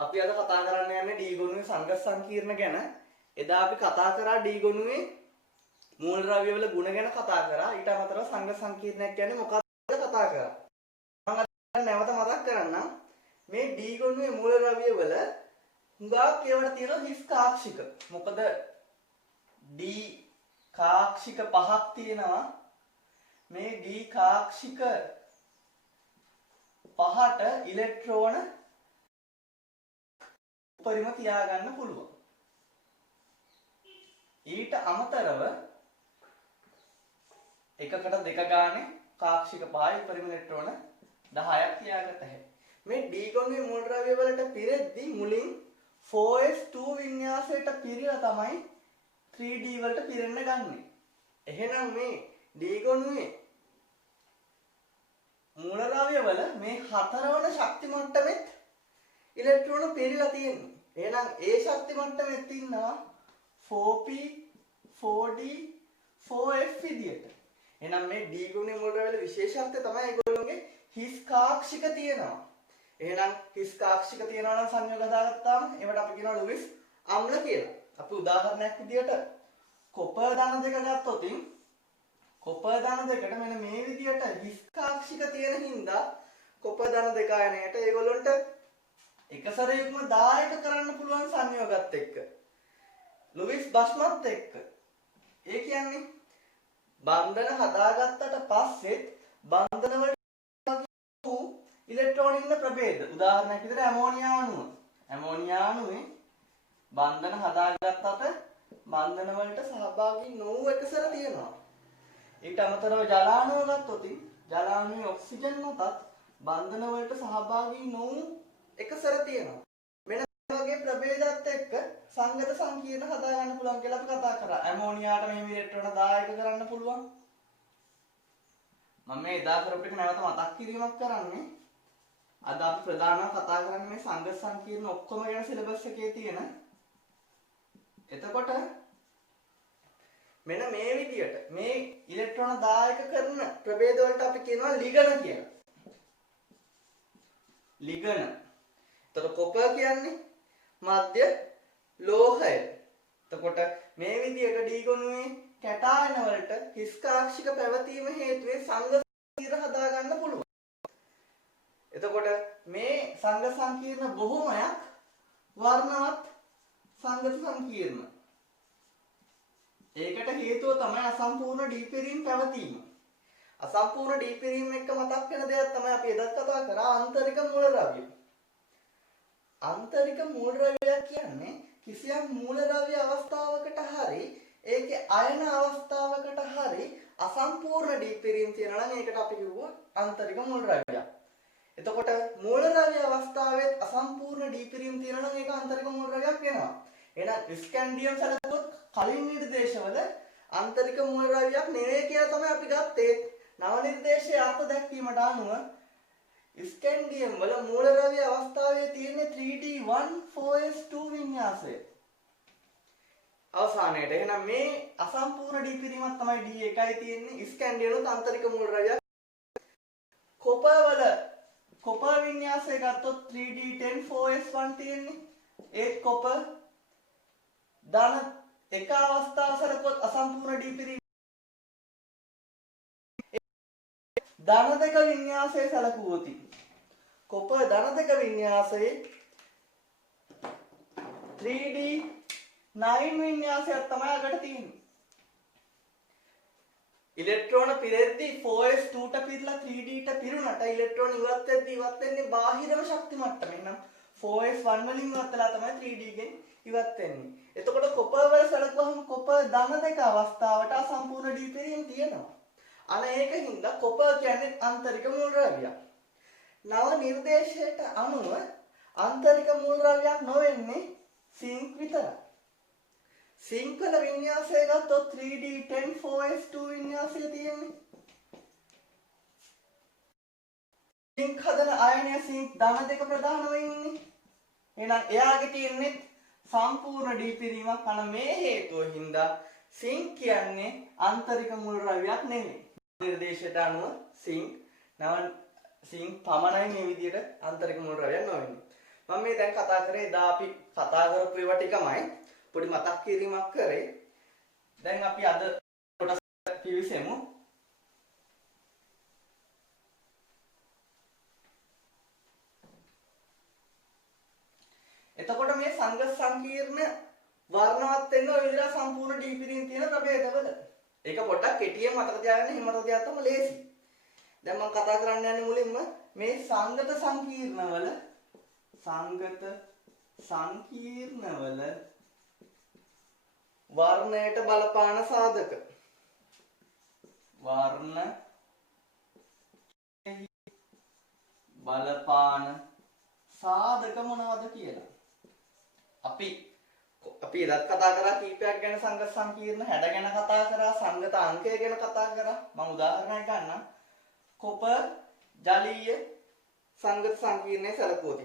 අපි අද කතා කරන්න යන්නේ D ගොනුවේ සංඝ සංකීර්ණ ගැන. එදා අපි කතා කරා D ගොනුවේ මූලද්‍රව්‍ය වල ගුණ ගැන කතා කරා. ඊට අමතරව සංඝ සංකීර්ණයක් කියන්නේ මොකක්ද කතා කරා. මම අද නැවත මතක් කරන්නම්. මේ D ගොනුවේ මූලද්‍රව්‍ය වල හුඟක් ඒවට තියෙන හිස් කාක්ෂික. මොකද D කාක්ෂික පහක් තියෙනවා. මේ D කාක්ෂික පහට ඉලෙක්ට්‍රෝන උපරිම තියාගන්න පුළුවන්. ඊට අමතරව එකකට දෙක ගානේ කාක්ෂික පහයි උපරිම ඉලෙක්ට්‍රෝන 10ක් තියාගත හැකියි. මේ D ගොනුවේ මූලද්‍රව්‍ය වලට පිරෙද්දී මුලින් 4s2 වින්‍යාසයට පිරিলা තමයි 3D වලට පිරෙන්න ගන්නෙ. එහෙනම් මේ D ගොනුවේ මූලද්‍රව්‍ය වල මේ හතරවන ශක්ති මට්ටමෙත් ඉලෙක්ට්‍රෝන පිරিলা තියෙනවා. එහෙනම් ඒ ශක්ති මට්ටමෙත් ඉන්නවා 4p 4d 4f විදියට. එහෙනම් මේ D ගුණයේ මූලද්‍රව්‍ය වල විශේෂත්වය තමයි ඒගොල්ලෝගේ හිස් කාක්ෂික තියෙනවා. එහෙනම් හිස් කාක්ෂික තියෙනවා නම් සංයෝග හදාගත්තාම ඒවට අපි කියනවා ලුයිස් අම්ල කියලා. අපි උදාහරණයක් විදියට කොපර් ධන දෙක ගත්තොත් කොපර් ධන දෙකට මෙන්න මේ විදියට හිස් කාක්ෂික තියෙන හින්දා කොපර් ධන දෙක අයනයට ඒගොල්ලන්ට එක සැරේකම 10ක කරන්න පුළුවන් සංයෝගات එක්ක. ලුයිස් බස්මත් එක්ක. ඒ කියන්නේ බන්ධන හදාගත්තට පස්සෙත් බන්ධන වල ඉලෙක්ට්‍රෝන ඉන්න ප්‍රභේද. උදාහරණයක් විදිහට ඇමෝනියා අණුව. ඇමෝනියා අණුවේ බන්ධන හදාගත්තට බන්ධන වලට සහභාගී නොවු එකසර තියෙනවා. ඊට අමතරව ජලාණුව ගත්තොත් ජලාණුවේ ඔක්සිජන් මතත් බන්ධන වලට සහභාගී නොවු එකසර තියෙනවා. මෙන්න මේ වගේ ප්‍රභේදات එක්ක සංගත සංකීර්ණ හදා ගන්න පුළුවන් කියලා අපි කතා කරා. ඇමෝනියාට මෙහෙම ඉලෙක්ට්‍රෝන 10ක කරන්න පුළුවන්. මම මේ එදා කරපු එක නැවත මතක් කිරීමක් කරන්නේ. අද අපි ප්‍රධානව කතා කරන්නේ මේ සංගත සංකීර්ණ ඔක්කොම ගැන සිලබස් එකේ තියෙන. එතකොට මෙන්න මේ විදියට මේ ඉලෙක්ට්‍රෝන 10ක කරන ප්‍රභේද වලට අපි කියනවා ලිගන කියලා. ලිගන. එතකොට කොපර් කියන්නේ මධ්‍ය ලෝහය. එතකොට මේ විදියට D ගොනුවේ කැටායන වලට හිස් කාක්ෂික පැවතීම හේතුවෙන් සංඝ සංකීර්ණ හදා ගන්න පුළුවන්. එතකොට මේ සංඝ සංකීර්ණ බොහෝමයක් වර්ණවත් සංගත සංකීර්ණ. ඒකට හේතුව තමයි අසම්පූර්ණ ඩීපෙරීම් පැවතීම. අසම්පූර්ණ ඩීපෙරීම් එක්ක මතක් වෙන දෙයක් තමයි අපි එදත් කතා කරා ආන්තරික මූලද්‍රව්‍ය. ආන්තරික මූලද්‍රව්‍ය කියන්නේ කිසියම් මූලද්‍රව්‍ය අවස්ථාවකට හරි ඒකේ අයන අවස්ථාවකට හරි අසම්පූර්ණ ඩීපෙරීම් තියෙනවා නම් ඒකට අපි කියුවා ආන්තරික මූලද්‍රව්‍යයක්. එතකොට මූලද්‍රව්‍ය අවස්ථාවෙත් අසම්පූර්ණ ඩීපෙරීම් තියෙනවා නම් ඒක ආන්තරික මූලද්‍රව්‍යයක් වෙනවා. එහෙනම් ස්කැන්ඩියම් සැලකුවොත් කලින් නිර්දේශවල ආන්තරික මූලද්‍රව්‍යයක් නෙවෙයි කියලා තමයි අපි ගත්තේ. නව නිර්දේශයේ අර්ථ දැක්වීමට අනුව ස්කැන්ඩියම් වල මූලද්‍රව්‍ය අවස්ථාවේ තියෙන 3d1 4s2 වින්‍යාසය. අවසානයේට එහෙනම් මේ අසම්පූර්ණ ඩීපෙරීමක් තමයි D1යි තියෙන්නේ. ස්කැන්ඩියම් වල ආන්තරික මූලද්‍රව්‍යයක්. කොපර් වින්‍යාසය ගත්තොත් 3d10 4s1 තියෙන්නේ. ඒත් කොපර් ධන එක අවස්ථාව සලකුවොත් අසම්පූර්ණ ඩීපෙරීම ධන දෙක වින්‍යාසයේ සලකුවොත් කොපර් ධන දෙක වින්‍යාසයේ 3d9 වින්‍යාසයක් තමයි අගට තියෙන්නේ. ඉලෙක්ට්‍රෝන පිරෙද්දී 4s2ට පිරලා 3dට පිරුණට ඉලෙක්ට්‍රෝන ඉවත් වෙන්නේ බාහිරව ශක්ති මට්ටමෙන්. නම් 4s1 වලින් ඉවත් වෙලා තමයි 3d ගෙන් ඉවත් වෙන්නේ. එතකොට කොපර් වල සලකුවහම කොපර් ධන දෙක අවස්ථාවට අසම්පූර්ණ ඩීපෙරීම් තියෙනවා. අනේ ඒකින්ද කොපර් කියන්නේ ආන්තරික මූලද්‍රව්‍යයක්. නව නිර්දේශයට අනුව ආන්තරික මූලද්‍රව්‍යයක් නොවෙන්නේ සිංක් විතරයි. සිංක් වල වින්‍යාසය ගත්තොත් 3d10 4s2 වින්‍යාසය තියෙන්නේ. සිංක් හදන අයනය සිංක් ධන දෙක ප්‍රධානව ඉන්නේ. එහෙනම් එයාගේ තියෙන්නේ සම්පූර්ණ ඩීපෙරීමක්. අන මේ හේතුව හින්දා සිංක් කියන්නේ ආන්තරික මූලද්‍රව්‍යයක් නෙමෙයි. නිර්දේශයට අනුව සිංක් පමණයි මේ විදිහට ආන්තරික මූලද්‍රව්‍යයක් නොවෙන්නේ. මම මේ දැන් කතා කරේ එදා අපි කතා කරපු ඒවා ටිකමයි පොඩි මතක් කිරීමක් කරේ. දැන් අපි අද කොටස පිවිසෙමු. එතකොට මේ සංගත සංකීර්ණ වර්ණවත් වෙන්න ඔය විදිහට සම්පූර්ණ ඩීපිරින් තියෙන ප්‍රභේදවල. ඒක පොඩ්ඩක් කෙටියෙන් මතක තියාගන්න හිම මතක තියාගත්තම ලේසි. දැන් මම කතා කරන්න යන්නේ මුලින්ම මේ සංගත සංකීර්ණවල වර්ණයට බලපාන සාධක. වර්ණ බලපාන සාධක මොනවද කියලා. අපි එදත් කතා කරා කීපයක් ගැන සංගත සංකීර්ණ හැඩ ගැන කතා කරා සංගත අංකය ගැන කතා කරා. මම උදාහරණයක් ගන්නම්. කොප ජලීය සංගත සංකීර්ණයේ සැලකුවොත්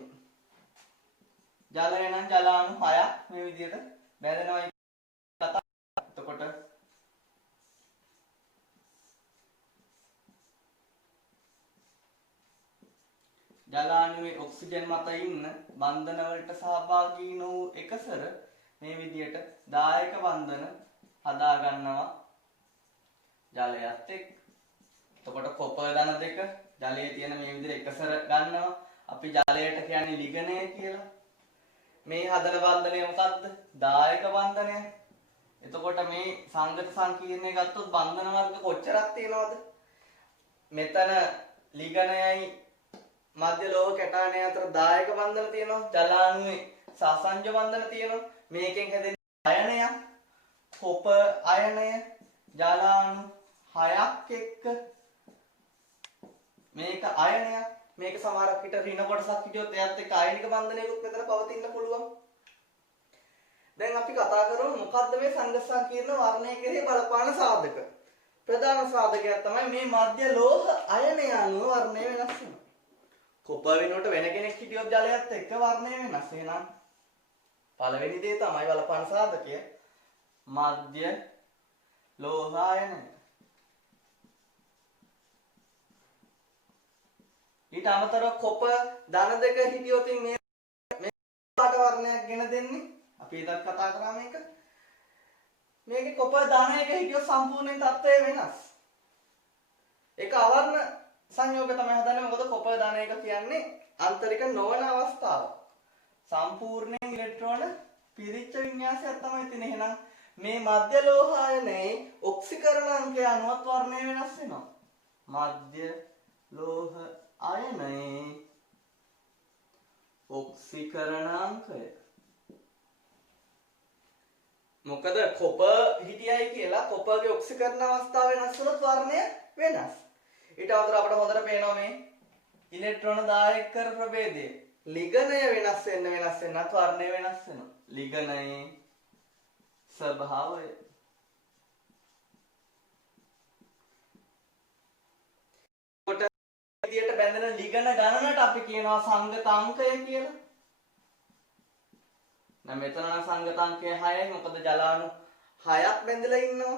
ජලය නම් ජලාණු 6ක් මේ විදිහට බැඳෙනවා කතා. එතකොට ජලාණුවේ ඔක්සිජන් මත ඉන්න බන්ධන වලට සහභාගී වූ එකසර මේ විදිහට දායක බන්ධන හදා ගන්නවා ජලයත් එක්ක. එතකොට කොප ධන දෙක ජලයේ තියෙන මේ විදිහට එකසර ගන්නවා. අපි ජලයට කියන්නේ ලිගණය කියලා. මේ හදන බන්ධනය මොකද්ද? දායක බන්ධනය. එතකොට මේ සංගත සංකීර්ණය ගත්තොත් බන්ධන වර්ග කොච්චරක් තියෙනවද? මෙතන ලිගණයයි මධ්‍ය ලෝහ කැටාණය අතර දායක බන්ධන තියෙනවා. ජලාණුවේ සාසංජ බන්ධන තියෙනවා. මේකෙන් හැදෙන අයනයක් කොප අයනය ජලාණු 6ක් එක්ක මේක අයනයක්. මේක සමහරක් විට ඍණ කොටසක් හිටියොත් එයත් එක්ක අයනික බන්ධනයකුත් මෙතන පවතින්න පුළුවන්. දැන් අපි කතා කරමු මොකද්ද මේ සංගත සංකීර්ණ වර්ණය කෙරෙහි බලපාන සාධක. ප්‍රධාන සාධකයක් තමයි මේ මධ්‍ය ලෝහ අයනය අනුව වර්ණය වෙනස් වෙනවා. කොප වෙනුවට වෙන කෙනෙක් හිටියොත් ජලයත් එක්ක වර්ණය වෙනස්. එහෙනම් පළවෙනි දේ තමයි බලපාන සාධකය මධ්‍ය ලෝහ අයනය. ඊට අමතරව කොප ධන දෙක හිටියොත් මේ පාට වර්ණයක් ගෙන දෙන්නේ. අපි ඒකත් කතා කරා මේක. මේකේ කොප ධන එක හිටියොත් සම්පූර්ණයෙන් තත්ත්වය වෙනස්. ඒක අවර්ණ සංයෝග තමයි හදන්නේ. මොකද කොප ධන එක කියන්නේ ආන්තරික නොවන අවස්ථාව. සම්පූර්ණයෙන් ඉලෙක්ට්‍රෝන පිරිච්ච වින්‍යාසයක් තමයි තියෙන්නේ. එහෙනම් මේ මධ්‍ය ලෝහ අයනයේ ඔක්සිකරණ අංකය අනුවත් වර්ණය වෙනස් වෙනවා. මධ්‍ය ලෝහ අයනයේ ඔක්සිකරණ අංකය. මොකද කොප හිටියයි කියලා කොපගේ ඔක්සිකරණ අවස්ථාව වෙනස් වුණොත් වර්ණය වෙනස්. ඊට අමතරව අපිට හොඳට පේනවා මේ ඉලෙක්ට්‍රෝන දායක කර ප්‍රභේදය. ලිගණය වෙනස් වෙන්නත් වර්ණය වෙනස් වෙනවා. ලිගණයේ ස්වභාවය. විදියට බැඳෙන ලිගණ ගණනට අපි කියනවා සංගත අංකය කියලා. දැන් මෙතන නම් සංගත අංකය 6යි. මොකද ජලාණු 6ක් බැඳලා ඉන්නවා.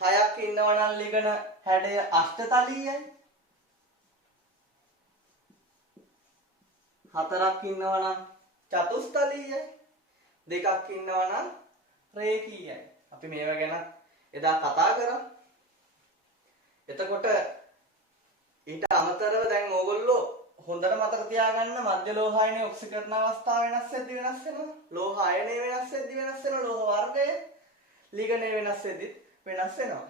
6ක් ඉන්නවා නම් ලිගණ හැඩය අෂ්ටතලීයයි. 4ක් ඉන්නවා නම් චතුස්තලීයයි. 2ක් ඉන්නවා නම් රේඛීයයි. අපි මේවා ගැන එදා කතා කරා. එතකොට ඊට අමතරව දැන් ඕගොල්ලෝ හොඳට මතක තියාගන්න මධ්‍ය ලෝහ අයනයේ ඔක්සිකරණ අවස්ථාව වෙනස් වෙද්දි වෙනස් වෙනවා. ලෝහ අයනය වෙනස් වෙද්දි වෙනස් වෙනවා. ලෝහ වර්ගය ලිගණය වෙනස් වෙද්දි වෙනස් වෙනවා.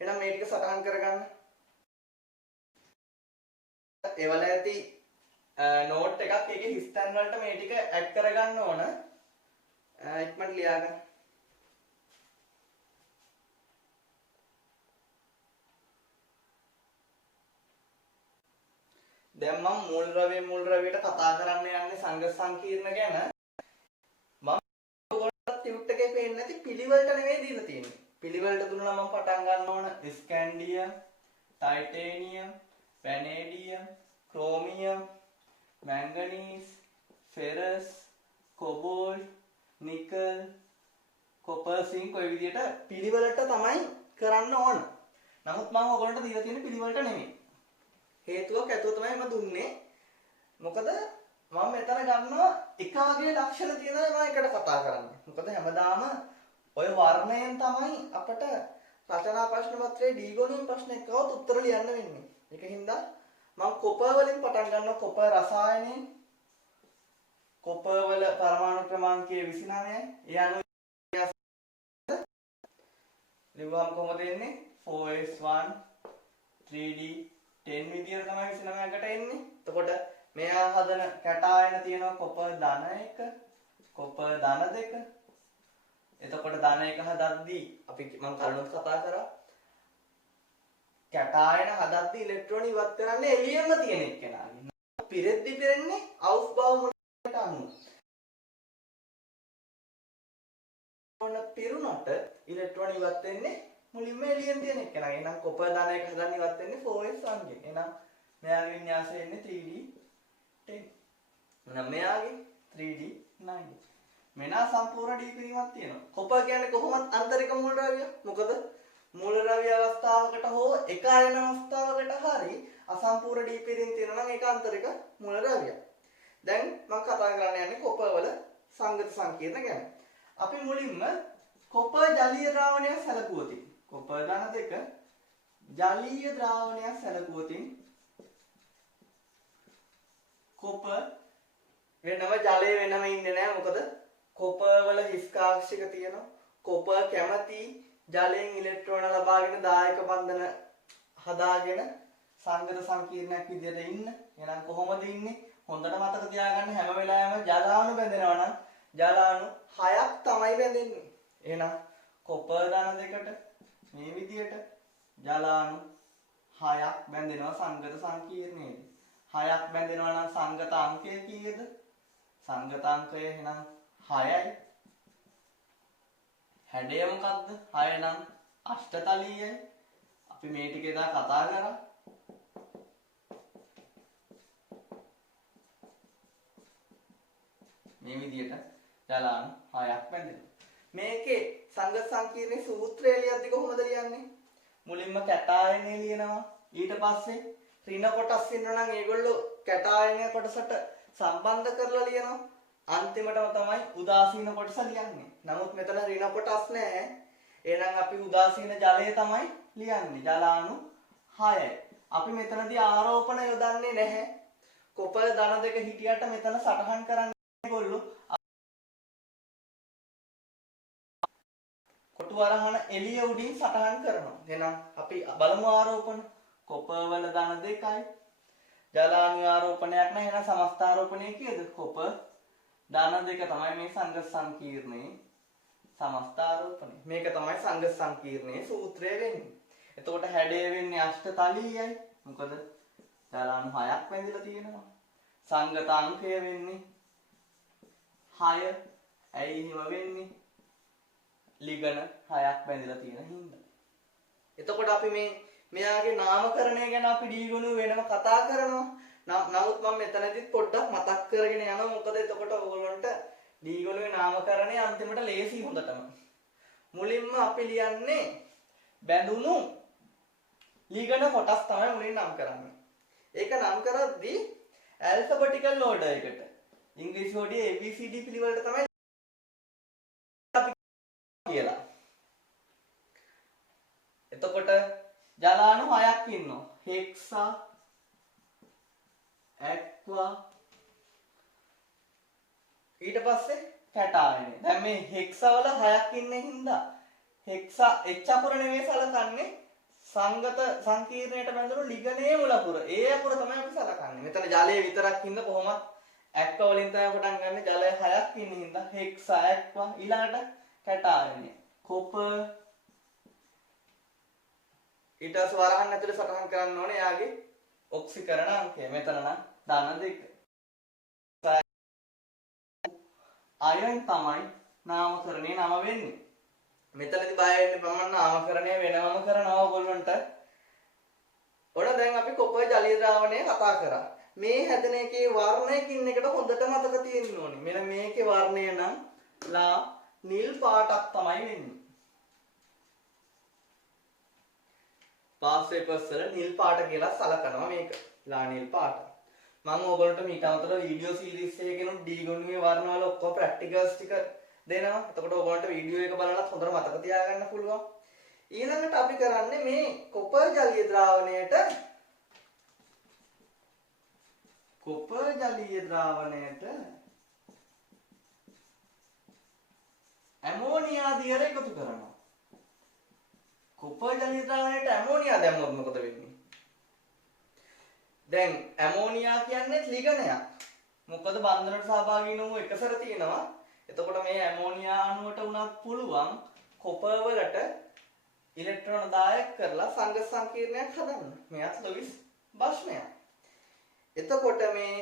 එහෙනම් මේ ටික සටහන් කරගන්න. ඒවල ඇති නෝට් එකක් ඒකේ හිස්තැන් වලට මේ ටික ඇඩ් කරගන්න ඕන. ඉක්මනට ලියාගන්න. දැන් මම මූල ද්‍රව්‍යයට කතා කරන්න යන්නේ සංගත සංකීර්ණ ගැන. මම ඔයගොල්ලන්ට ටියුට් එකේ පේන්නේ නැති පිළිවෙලට නෙවෙයි දීලා තියෙන්නේ. පිළිවෙලට දුන්නා මම පටන් ගන්න ඕන scandium, titanium, vanadium, chromium, manganese, ferrous, cobalt, nickel, copper, zinc ඔය විදිහට පිළිවෙලට තමයි කරන්න ඕන. නමුත් මම ඔයගොල්ලන්ට දීලා තියෙන්නේ පිළිවෙලට නෙමෙයි. හේතුවක් ඇතුව තමයි මම දුන්නේ. මොකද මම මෙතන ගන්නවා එක වගේ ලක්ෂණ තියෙනවා මම එකට කතා කරන්නේ. මොකද හැමදාම ඔය වර්ණයෙන් තමයි අපට රචනා ප්‍රශ්න පත්‍රයේ D ගුණයෙන් ප්‍රශ්න එකවත් උත්තර ලියන්න වෙන්නේ. ඒකින්ද මම කොපර් වලින් පටන් ගන්නවා. කොපර් රසායනයෙන් කොපර් වල පරමාණු ක්‍රමාංකය 29යි. ඒ අනුව ලිව්වම කොහොමද එන්නේ? 4s1 3d 10 විදියට තමයි 29කට එන්නේ. එතකොට මෙයා හදන කැටායන තියෙනවා කොපර් ධන 1, කොපර් ධන 2. එතකොට ධන 1 හදද්දී අපි මම කලිනුත් කතා කරා කැටායන හදද්දී ඉලෙක්ට්‍රෝන ඉවත් කරන්නේ එළියෙම තියෙන එක්කෙනාගෙන්. පිරෙද්දි පිරෙන්නේ අවුස්භාව මුලට අනුව. පිරුණට ඉලෙක්ට්‍රෝන ඉවත් වෙන්නේ මුලින්ම එළියෙන් තියෙන එක්කෙනා. එහෙනම් කොපර් ධන 1 හදන්න ඉවත් වෙන්නේ 4s1 ගෙන්. එහෙනම් මෙයාගේ වින්‍යාසය එන්නේ 3d 10. එහෙනම් මෙයාගේ 3d 9. මෙනා සම්පූර්ණ ඩී පිරීමක් තියෙනවා. කොපර් කියන්නේ කොහොමද අන්තරික මූල ද්‍රව්‍ය? මොකද මූල ද්‍රව්‍ය අවස්ථාවකට හෝ එක අයන අවස්ථාවකට හරි අසම්පූර්ණ ඩී පිරීම තියෙනවා නම් ඒක අන්තරික මූල ද්‍රව්‍යයක්. දැන් මම කතා කරන්න යන්නේ කොපර් වල සංගත සංකීර්ණ ගැන. අපි මුලින්ම කොපර් ජලීය ද්‍රාවණයක් සැලකුවොතින් කොපර් ධන 2 ජලීය ද්‍රාවණයක් සැලකුවොතින් කොපර් වෙනම ජලය වෙනම ඉන්නේ නැහැ. මොකද කොපර් වල හිස්කාක්ෂික තියෙනවා. කොපර් කැමති ජලයෙන් ඉලෙක්ට්‍රෝන ලබාගෙන දායක බන්ධන හදාගෙන සංගත සංකීර්ණයක් විදිහට ඉන්න. එහෙනම් කොහොමද ඉන්නේ? හොඳට මතක තියාගන්න හැම වෙලාවෙම ජලාණු බැඳෙනවා නම් ජලාණු 6ක් තමයි බැඳෙන්නේ. එහෙනම් කොපර් ධන 2ට මේ විදිහට ජලාණු 6ක් බැඳෙනවා සංගත සංකීර්ණයේදී. 6ක් බැඳෙනවා නම් සංගත අංකය කීයද? සංගත අංකය එහෙනම් 6යි. හැඩය මොකක්ද? 6 නම් අෂ්ටතලීයයි. අපි මේ ටික එදා කතා කරා. මේ විදිහට ජලාණු 6ක් බැඳෙනවා. මේකේ සංගත සංකීර්ණයේ සූත්‍රය ලියද්දි කොහොමද ලියන්නේ? මුලින්ම කැටායනය ලියනවා. ඊට පස්සේ ඍණ කොටස් ඉන්නවා නම් ඒගොල්ලෝ කැටායනය කොටසට සම්බන්ධ කරලා ලියනවා. අන්තිමටම තමයි උදාසීන කොටස ලියන්නේ. නමුත් මෙතන ඍණ කොටස් නැහැ. එහෙනම් අපි උදාසීන ජලය තමයි ලියන්නේ. ජලාණු 6යි. අපි මෙතනදී ආරෝපණ යොදන්නේ නැහැ. කොපර් ධන 2 හිටියට මෙතන සටහන් කරන්නේ ඒගොල්ලෝ කොටු වරහන එළිය උඩින් සටහන් කරනවා. එහෙනම් අපි බලමු ආරෝපණ. කොපර් වල ධන 2යි. ජලාණු ආරෝපණයක් නැහැ. එහෙනම් සමස්ත ආරෝපණය කීයද? කොපර් ධන 2 තමයි මේ සංගත සංකීර්ණයේ සමස්ත ආරෝපණය. මේක තමයි සංගත සංකීර්ණයේ සූත්‍රය වෙන්නේ. එතකොට හැඩය වෙන්නේ අෂ්ටතලීයයි. මොකද ජලාණු 6ක් බැඳිලා තියෙනවා. සංගත අංකය වෙන්නේ 6. ඇයි එහෙම වෙන්නේ? ලිගන 6ක් බැඳිලා තියෙන හින්දා. එතකොට අපි මෙයාගේ නාමකරණය ගැන අපි ඩී ගුණය වෙනම කතා කරනවා. නමුත් මම මෙතනදිත් පොඩ්ඩක් මතක් කරගෙන යනවා. මොකද එතකොට ඔයගොල්ලන්ට ඩී ගුණයේ නාමකරණය අන්තිමට ලේසි හොඳටම. මුලින්ම අපි ලියන්නේ බැඳුණු ලිගන කොටස් තමයි මුලින් නම් කරන්නේ. ඒක නම් කරද්දී ඇල්ෆබටිකල් ඕඩර් එකට ඉංග්‍රීසි හොඩියේ ABCD පිළිවෙලට තමයි කියලා. එතකොට ජලාණු 6ක් ඉන්නවා. හෙක්සා, ඇක්වා, ඊට පස්සේ කැටායනය. දැන් මේ හෙක්සා වල 6ක් ඉන්නේ හින්දා හෙක්සා එච් අකුර නෙවෙයි සලකන්නේ සංගත සංකීර්ණයට බැඳුණු ලිගනයේ මුල අකුර. ඒ අකුර තමයි අපි සලකන්නේ. මෙතන ජලයේ විතරක් ඉන්න කොහොමත් ඇක්වා වලින් තමයි පටන් ගන්න. ජලය 6ක් ඉන්න හින්දා හෙක්සා, ඇක්වා, ඊළඟට කැටායනය. කොපර් ඊට පස්සේ වරහන් ඇතුලේ සටහන් කරන්න ඕනේ එයාගේ ඔක්සිකරණ අංකය. මෙතන නම් ධන 2. අයන් තමයි නාමකරණේ නම වෙන්නේ. මෙතනදී බය වෙන්න මම නාමකරණය වෙනවම කරනවා ඔයගොල්ලන්ට. ඔන්න දැන් අපි කොපර් ජලීය ද්‍රාවණය කතා කරා. මේ හැදෙන එකේ වර්ණයකින් එකට හොඳට මතක තියෙන්න ඕනේ. මෙන්න මේකේ වර්ණය නම් ලා නිල් පාටක් තමයි වෙන්නේ. පාස් පේපර්ස් වල නිල් පාට කියලා සලකනවා මේක. ලා නිල් පාට. මම ඔයගොල්ලන්ට මීට අමතරව වීඩියෝ සීරීස් එකකිනුත් D ගුණුවේ වර්ණ වල ඔක්කොම ප්‍රැක්ටිකල්ස් ටික දෙනවා. එතකොට ඔයගොල්ලන්ට වීඩියෝ එක බලලත් හොඳට මතක තියාගන්න පුළුවන්. ඊළඟට අපි කරන්නේ මේ කොපර් ජලීය ද්‍රාවණයට ඇමෝනියා දියර එකතු කරනවා. කොපර් ජලීය ද්‍රාවණයට ඇමෝනියා දැම්මොත් මොකද වෙන්නේ? දැන් ඇමෝනියා කියන්නේ ලිගණයක්. මොකද බන්ධනට සහභාගී නොවු එකසර තියෙනවා. එතකොට මේ ඇමෝනියා අණුවට උනත් පුළුවන් කොපර් වලට ඉලෙක්ට්‍රෝන දායක කරලා සංඝ සංකීර්ණයක් හදන්න. මෙයත් ලොවිස් භස්මයක්. එතකොට මේ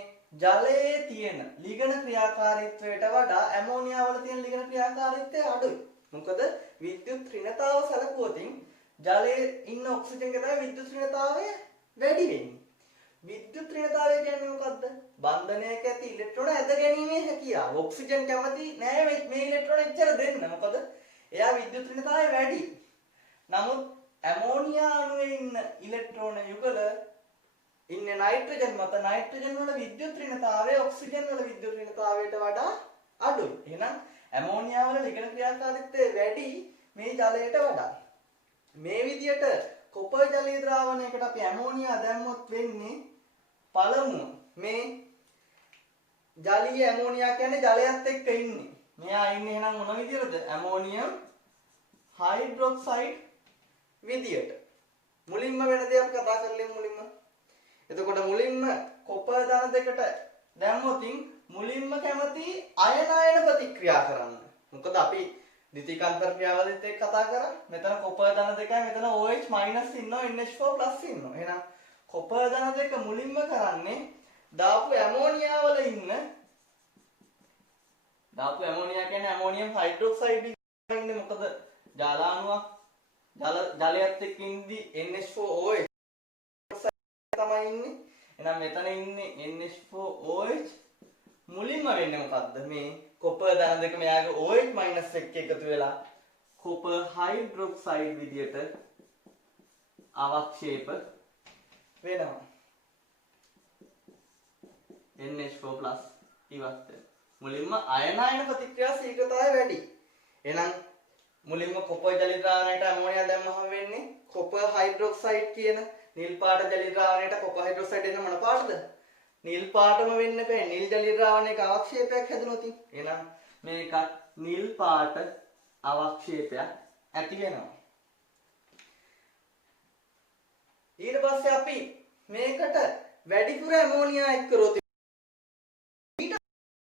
ජලයේ තියෙන ලිගණ ක්‍රියාකාරීත්වයට වඩා ඇමෝනියා වල තියෙන ලිගණ ක්‍රියාකාරීත්වය අඩුයි. මොකද විද්‍යුත් ඍණතාව සැලකුවොතින් ජලයේ ඉන්න ඔක්සිජන් එක තමයි විද්‍යුත් ඍණතාවය වැඩි වෙන්නේ. විද්‍යුත් ඍණතාවය කියන්නේ මොකද්ද? බන්ධනයක ඇති ඉලෙක්ට්‍රෝන ඇද ගැනීමේ හැකියාව. ඔක්සිජන් කැමති නෑ මේ ඉලෙක්ට්‍රෝන එච්චර දෙන්න. මොකද එයා විද්‍යුත් ඍණතාවය වැඩි. නමුත් ඇමෝනියා අණුවේ ඉන්න ඉලෙක්ට්‍රෝන යුගල ඉන්නේ නයිට්‍රජන් මත. නයිට්‍රජන් වල විද්‍යුත් ඍණතාවය ඔක්සිජන් වල විද්‍යුත් ඍණතාවයට වඩා අඩුයි. එහෙනම් ඇමෝනියා වල ලිගණ ක්‍රියාකාරීත්වය වැඩි මේ ජලයට වඩා. මේ විදියට කොපර් ජලීය ද්‍රාවණයකට අපි ඇමෝනියා දැම්මොත් වෙන්නේ පළමුව මේ ජලීය ඇමෝනියා කියන්නේ ජලයත් එක්ක ඉන්නේ. මෙයා ඉන්නේ එහෙනම් මොන විදියටද? ඇමෝනියම් හයිඩ්‍රොක්සයිඩ් විදියට. මුලින්ම වෙන දේ අපි කතා කරලෙමු මුලින්ම. එතකොට මුලින්ම කොපර් ධන දෙකට දැම්මොතින් මුලින්ම කැමති අයනායන ප්‍රතික්‍රියා කරන්න. මොකද අපි ද්විතීයික අන්තර් ක්‍රියාවලියත් එක්ක කතා කරා. මෙතන කොපර් ධන දෙකයි මෙතන OH මයිනස් ඉන්නවා NH4 ප්ලස් ඉන්නවා. එහෙනම් කොපර් ධන දෙක මුලින්ම කරන්නේ දාපු ඇමෝනියා වල ඉන්න ඇමෝනියා කියන්නේ ඇමෝනියම් හයිඩ්‍රොක්සයිඩ් ඉන්නේ. මොකද ජලාණුවක් ජලයත් එක්ක ඉඳි NH4OH තමයි ඉන්නේ. එහෙනම් මෙතන ඉන්නේ NH4OH. මුලින්ම වෙන්නේ මොකද්ද? මේ කොපර් ධන දෙක මෙයාගේ OH මයිනස් එක්ක එකතු වෙලා කොපර් හයිඩ්‍රොක්සයිඩ් විදියට අවක්ෂේප වෙනවා. NH4+ ඉවත් වෙනවා. මුලින්ම අයනායන ප්‍රතික්‍රියා ශීඝ්‍රතාවය වැඩි. එහෙනම් මුලින්ම කොපර් ජලීය ද්‍රාවණයට ඇමෝනියා දැම්මම වෙන්නේ කොපර් හයිඩ්‍රොක්සයිඩ් කියන නිල් පාට ජලීය ද්‍රාවණයට කොපර් හයිඩ්‍රොක්සයිඩ් එන්න මොන පාටද? නිල් පාටම වෙන්න බෑ. නිල් ජලීය ද්‍රාවණයක අවක්ෂේපයක් හැදුනොත් එහෙනම් මේක නිල් පාට අවක්ෂේපයක් ඇති වෙනවා. ඊට පස්සේ අපි මේකට වැඩිපුර ඇමෝනියා එක් කරොත් ඊට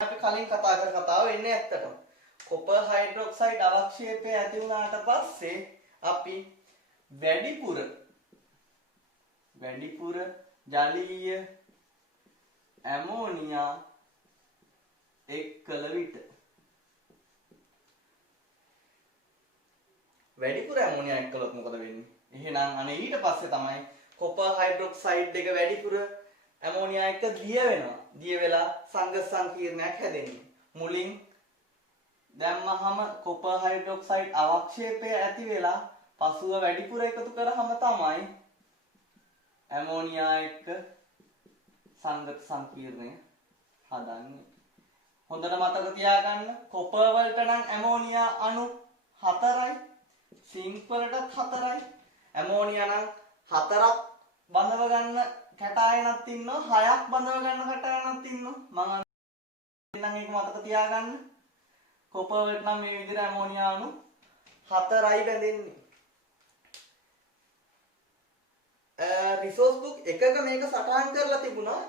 අපි කලින් කතා කර කතාව වෙන්නේ ඇත්තටම කොපර් හයිඩ්‍රොක්සයිඩ් අවක්ෂේපය ඇති වුණාට පස්සේ අපි වැඩිපුර ජලීය ඇමෝනියා එක් කළ විට වැඩිපුර ඇමෝනියා එක් කළොත් මොකද වෙන්නේ? එහෙනම් අනේ ඊට පස්සේ තමයි කොපර් හයිඩ්‍රොක්සයිඩ් එක වැඩිපුර ඇමෝනියා එක්ක දිය වෙනවා. දිය වෙලා සංඝ සංකීර්ණයක් හැදෙන්නේ. මුලින් දැම්මහම කොපර් හයිඩ්‍රොක්සයිඩ් අවක්ෂේපය ඇති වෙලා පසුව වැඩිපුර එකතු කරාම තමයි ඇමෝනියා එක්ක සංඝ සංකීර්ණය හදන්නේ. හොඳට මතක තියාගන්න කොපර් වලට නම් ඇමෝනියා අණු 4යි, සිංක් වලටත් 4යි. ඇමෝනියා නම් 4ක් බඳව ගන්න කැටායනක් ඉන්නවා, 6ක් බඳව ගන්න කැටායනක් ඉන්නවා. මම නම් ඒක මතක තියාගන්න. කොපර් වලට නම් මේ විදිහට ඇමෝනියා අණු 4යි බැඳෙන්නේ. රිසෝස් බුක් එකක මේක සටහන් කරලා තිබුණා.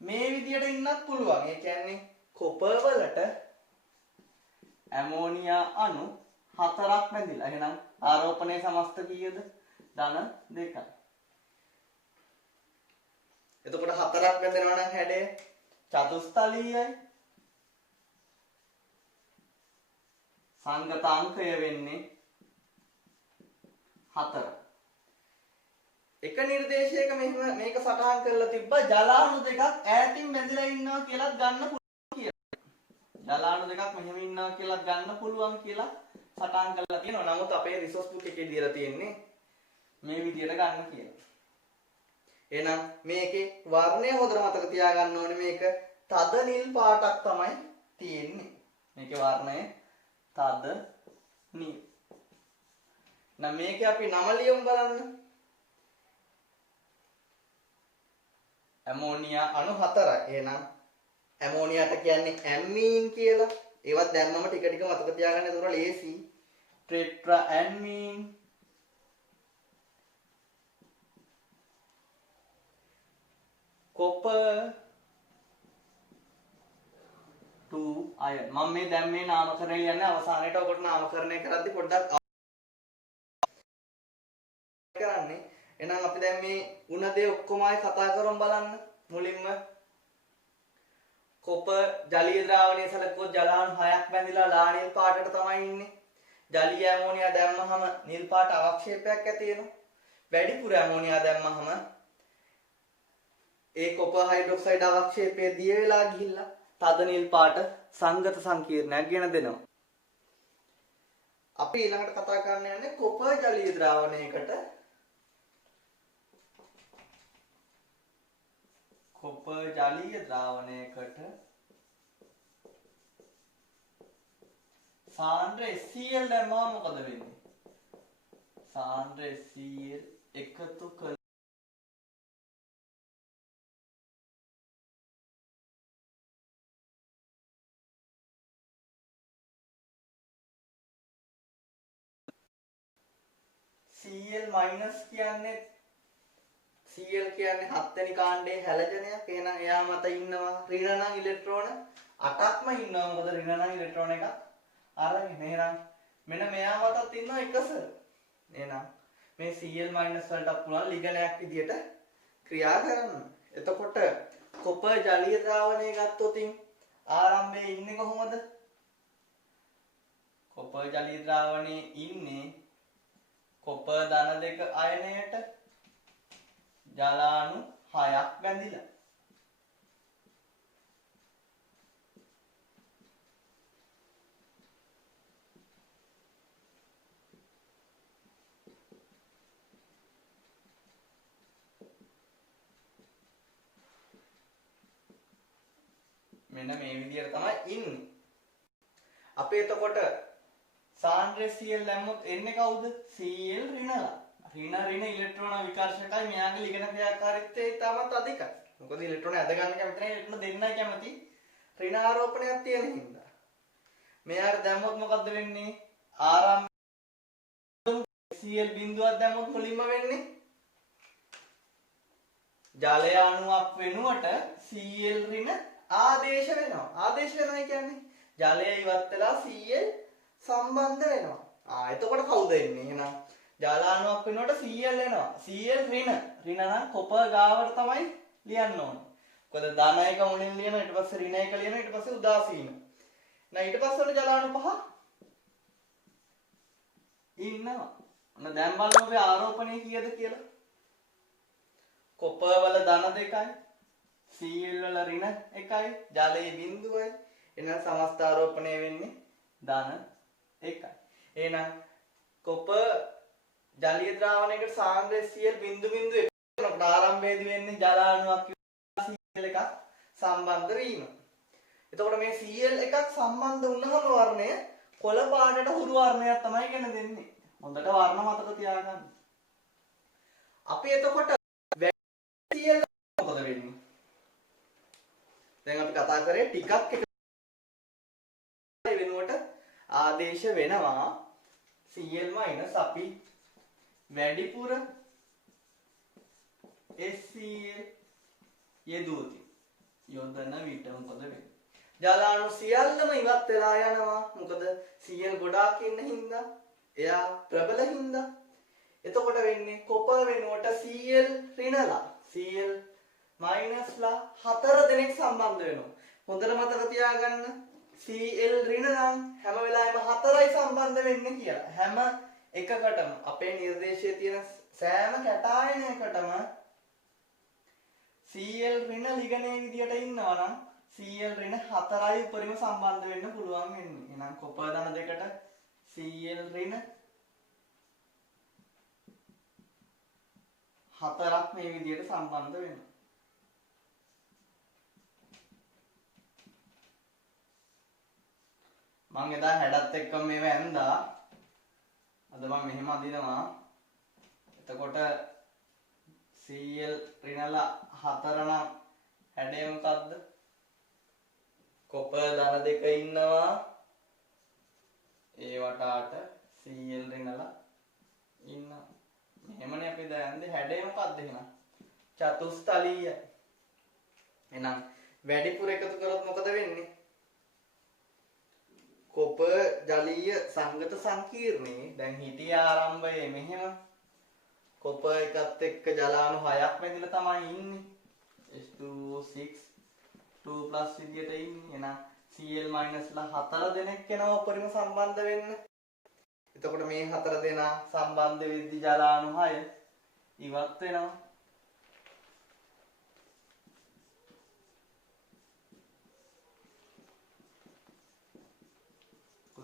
මේ විදියට ඉන්නත් පුළුවන්. ඒ කියන්නේ කොපර් වලට ඇමෝනියා අණු 4ක් බැඳිලා. එහෙනම් ආරෝපණයේ සමස්ත කීයද? ධන 2යි. එතකොට 4ක් බැඳෙනවා නම් හැඩය චතුස්තලීයයි. සංගතාංකය වෙන්නේ 4. එක නිර්දේශයක මෙහෙම මේක සටහන් කරලා තිබ්බා ජලාණු දෙකක් ඈතින් බැඳලා ඉන්නවා කියලාත් ගන්න පුළුවන් කියලා. ජලාණු දෙකක් මෙහෙම ඉන්නවා කියලාත් ගන්න පුළුවන් කියලා සටහන් කරලා තියෙනවා. නමුත් අපේ රිසෝස් බුක් එකේ දීලා තියෙන්නේ මේ විදියට ගන්න කියලා. එහෙනම් මේකේ වර්ණය හොඳට මතක තියාගන්න ඕනේ මේක තද නිල් පාටක් තමයි තියෙන්නේ. මේකේ වර්ණය තද නිල්. නම් මේකේ අපි නම ලියමු බලන්න. ඇමෝනියා අණු 4යි. එහෙනම් ඇමෝනියාට කියන්නේ ඇම්මීන් කියලා. ඒවත් දැම්මම ටික ටික මතක තියාගන්න. ඒක ලේසි. ටෙට්‍රා ඇම්මීන්, copper 2 iron. මම මේ දැන් මේ නාමකරණය කියන්නේ අවසානයේට ඔකට නාමකරණය කරද්දි පොඩ්ඩක් කරන්නේ. එහෙනම් අපි දැන් මේ උණ දේ ඔක්කොම ආයි කතා කරමු බලන්න. මුලින්ම කොපර් ජලීය ද්‍රාවණයේ සැලකුවොත් ජලාණු 6ක් බැඳිලා ලා නිල් පාටට තමයි ඉන්නේ. ජලීය ඇමෝනියා දැම්මහම නිල් පාට අවක්ෂේපයක් ඇති වෙනවා. වැඩිපුර ඇමෝනියා දැම්මහම ඒ කොපර් හයිඩ්‍රොක්සයිඩ් අවක්ෂේපය දිය වෙලා ගිහිල්ලා තද නිල් පාට සංගත සංකීර්ණයක් ගෙන දෙනවා. අපි ඊළඟට කතා කරන්න යන්නේ කොපර් ජලීය ද්‍රාවණයකට කොපර් ජලීය ද්‍රාවණයකට සාන්ද්‍ර HCl දැම්මම මොකද වෙන්නේ? සාන්ද්‍ර HCl එකතු කළ Cl කියන්නේ Cl කියන්නේ 7 වෙනි කාණ්ඩයේ හැලජනයක්. එහෙනම් එයා මත ඉන්නවා ඍණ නම් ඉලෙක්ට්‍රෝන 8ක්ම ඉන්නවා. මොකද ඍණ නම් ඉලෙක්ට්‍රෝන එකක් අරගෙන. එහෙනම් මෙන්න මෙයා මතත් ඉන්නවා එකසර. එහෙනම් මේ Cl- වලට පුළුවන් ලිගනයක් විදියට ක්‍රියා කරන්න. එතකොට කොපර් ජලීය ද්‍රාවණය ගත්තොත් ආරම්භයේ ඉන්නේ කොහොමද? කොපර් ජලීය ද්‍රාවණයේ ඉන්නේ කොපර් ධන 2 අයනයට ජලාණු 6ක් බැඳිලා. මෙන්න මේ විදිහට තමයි ඉන්නේ. අපි එතකොට සාන්ද්‍ර Cl දැම්මොත් එන්නේ කවුද? Cl ඍණලා. ඍණ ඉලෙක්ට්‍රෝන විකර්ෂකයි. මෙයාගේ ලිගන ක්‍රියාකාරීත්වය ඉතාමත් අධිකයි. මොකද ඉලෙක්ට්‍රෝන ඇද ගන්න කැමති නැහැ. ඉලෙක්ට්‍රෝන දෙන්නයි කැමති. ඍණ ආරෝපණයක් තියෙන හින්දා. මෙයාට දැම්මොත් මොකද්ද වෙන්නේ? ආරම්භ Cl බිඳුවක් දැම්මොත් මුලින්ම වෙන්නේ ජලය අණුවක් වෙනුවට Cl ඍණ ආදේශ වෙනවා. ආදේශ වෙනවා කියන්නේ ජලය ඉවත් වෙලා Cl සම්බන්ධ වෙනවා. එතකොට කවුද එන්නේ? එහෙනම් ජලාණුවක් වෙනකොට Cl එනවා. Cl ඍණ නම් කොපර් ගාවට තමයි ලියන්න ඕනේ. මොකද ධන එක මුලින් ලියනවා, ඊට පස්සේ ඍණ එක ලියනවා, ඊට පස්සේ උදාසීන. නැ ඊට පස්සේ වල ජලාණු 5 ඉන්නවා. ඔන්න දැන් බලමු අපි ආරෝපණය කීයද කියලා. කොපර් වල ධන 2යි, Cl වල ඍණ 1යි, ජලයේ බිඳුවයි. එහෙනම් සමස්ත ආරෝපණය වෙන්නේ ධන 1යි. එහෙනම් කොපර් ජලීය ද්‍රාවණයකට සාන්ද්‍ර Cl බිඳු බිඳු එකකට ආරම්භයේදී වෙන්නේ ජලාණුවක් Cl එකක් සම්බන්ධ වීම. එතකොට මේ Cl එකක් සම්බන්ධ වුණාම වර්ණය කොළ පාටට හුරු වර්ණයක් තමයි ගෙන දෙන්නේ. හොඳට වර්ණ මතක තියාගන්න. අපි එතකොට Cl මොකද වෙන්නේ? දැන් අපි කතා කරේ ටිකක් එක වෙනුවට ආදේශ වෙනවා Cl- අපි වැඩිපුර HCl යෙදුවොත් යොදන විට මොකද වෙන්නේ? ජලාණු සියල්ලම ඉවත් වෙලා යනවා. මොකද Cl ගොඩාක් ඉන්න හින්දා, එයා ප්‍රබල හින්දා. එතකොට වෙන්නේ කොපර් වෙනුවට Cl ඍණලා Cl- ලා 4 දෙනෙක් සම්බන්ධ වෙනවා. හොඳට මතක තියාගන්න Cl ඍණ නම් හැම වෙලාවෙම 4යි සම්බන්ධ වෙන්නේ කියලා. හැම එකකටම අපේ නිර්දේශයේ තියෙන සෑම කැටායනයකටම Cl ඍණ ලිගනයේ විදියට ඉන්නවා නම් Cl ඍණ 4යි උපරිම සම්බන්ධ වෙන්න පුළුවන් වෙන්නේ. එහෙනම් කොපර් ධන 2කට Cl ඍණ හතරක් මේ විදිහට සම්බන්ධ වෙනවා. මම එදා හැඩත් එක්කම මේව ඇඳා. අද මම මෙහෙම අදිනවා. එතකොට Cl ඍණල 4 නම් හැඩය මොකද්ද? කොපර් ධන දෙක ඉන්නවා. ඒ වටාට Cl ඍණල ඉන්නවා. මෙහෙමනේ අපි දැන් ඇඳේ හැඩය මොකද්ද එහෙනම්? චතුස්තලීය. එහෙනම් වැඩිපුර එකතු කරොත් මොකද වෙන්නේ? කොපර් ජලීය සංගත සංකීර්ණේ දැන් හිටිය ආරම්භයේ මෙහෙම කොපර් එකත් එක්ක ජලාණු 6ක් බැඳිලා තමයි ඉන්නේ. H2O6 2+ විදියට ඉන්නේ. එහෙනම් Cl- ලා 4 දෙනෙක් වෙනවා උපරිම සම්බන්ධ වෙන්න. එතකොට මේ 4 දෙනා සම්බන්ධ වෙද්දි ජලාණු 6 ඉවත් වෙනවා.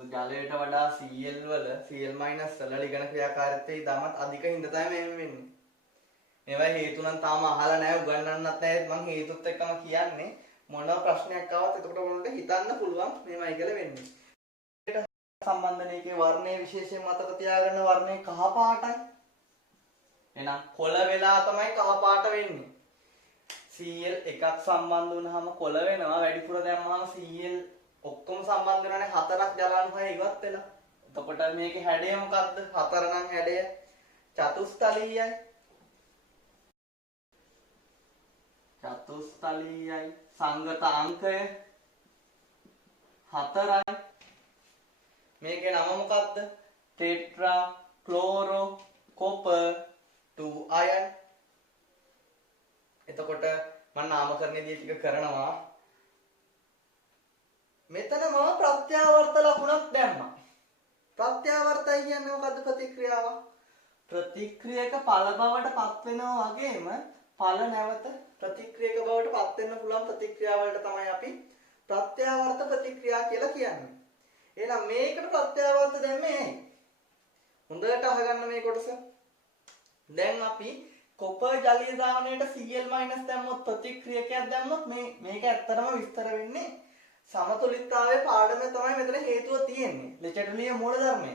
ජලයට වඩා Cl වල Cl- වල ලිගන ක්‍රියාකාරීත්වය ඉතාමත් අධික හින්දා තමයි මෙහෙම වෙන්නේ. මේවා හේතු නම් තාම අහලා නැහැ, උගන්වන්නත් නැහැ. මම හේතුත් එක්කම කියන්නේ මොන ප්‍රශ්නයක් ආවත් එතකොට මොනට හිතන්න පුළුවන් මේවයි කියලා වෙන්නේ. සම්බන්ධනයේ වර්ණයේ විශේෂයෙන් මතක තියාගන්න වර්ණය කහ පාටයි. එහෙනම් කොළ වෙලා තමයි කහ පාට වෙන්නේ. Cl එකක් සම්බන්ධ වුණාම කොළ වෙනවා. වැඩිපුර දැම්මම Cl ඔක්කොම සම්බන්ධ වෙනානේ 4ක් ජලාණු 6 ඉවත් වෙලා. එතකොට මේකේ හැඩය මොකද්ද? 4 නම් හැඩය චතුස්තලීයයි. චතුස්තලීයයි. සංගත අංකය 4යි. මේකේ නම මොකද්ද? ටෙට්‍රා ක්ලෝරෝ කොපර් 2 අයන්. එතකොට මම නාමකරණයේදී ටික කරනවා. මෙතන මම ප්‍රත්‍යාවර්ත ලකුණක් දැම්මා. ප්‍රත්‍යාවර්තය කියන්නේ මොකද්ද? ප්‍රතික්‍රියාව. ප්‍රතික්‍රියක ඵල බවට පත් වෙනවා වගේම ඵල නැවත ප්‍රතික්‍රියක බවට පත් වෙන්න පුළුවන් ප්‍රතික්‍රියාව වලට තමයි අපි ප්‍රත්‍යාවර්ත ප්‍රතික්‍රියා කියලා කියන්නේ. එහෙනම් මේකට ප්‍රත්‍යාවර්ත දැම්මේ ඇයි? හොඳට අහගන්න මේ කොටස. දැන් අපි කොපර් ජලීය ද්‍රාවණයට Cl- දැම්මොත් ප්‍රතික්‍රියකයක් දැම්මොත් මේක ඇත්තටම විස්තර වෙන්නේ සමතුලිතතාවයේ පාඩමේ තමයි මෙතන හේතුව තියෙන්නේ. ලෙචටර්ලිය මූලධර්මය.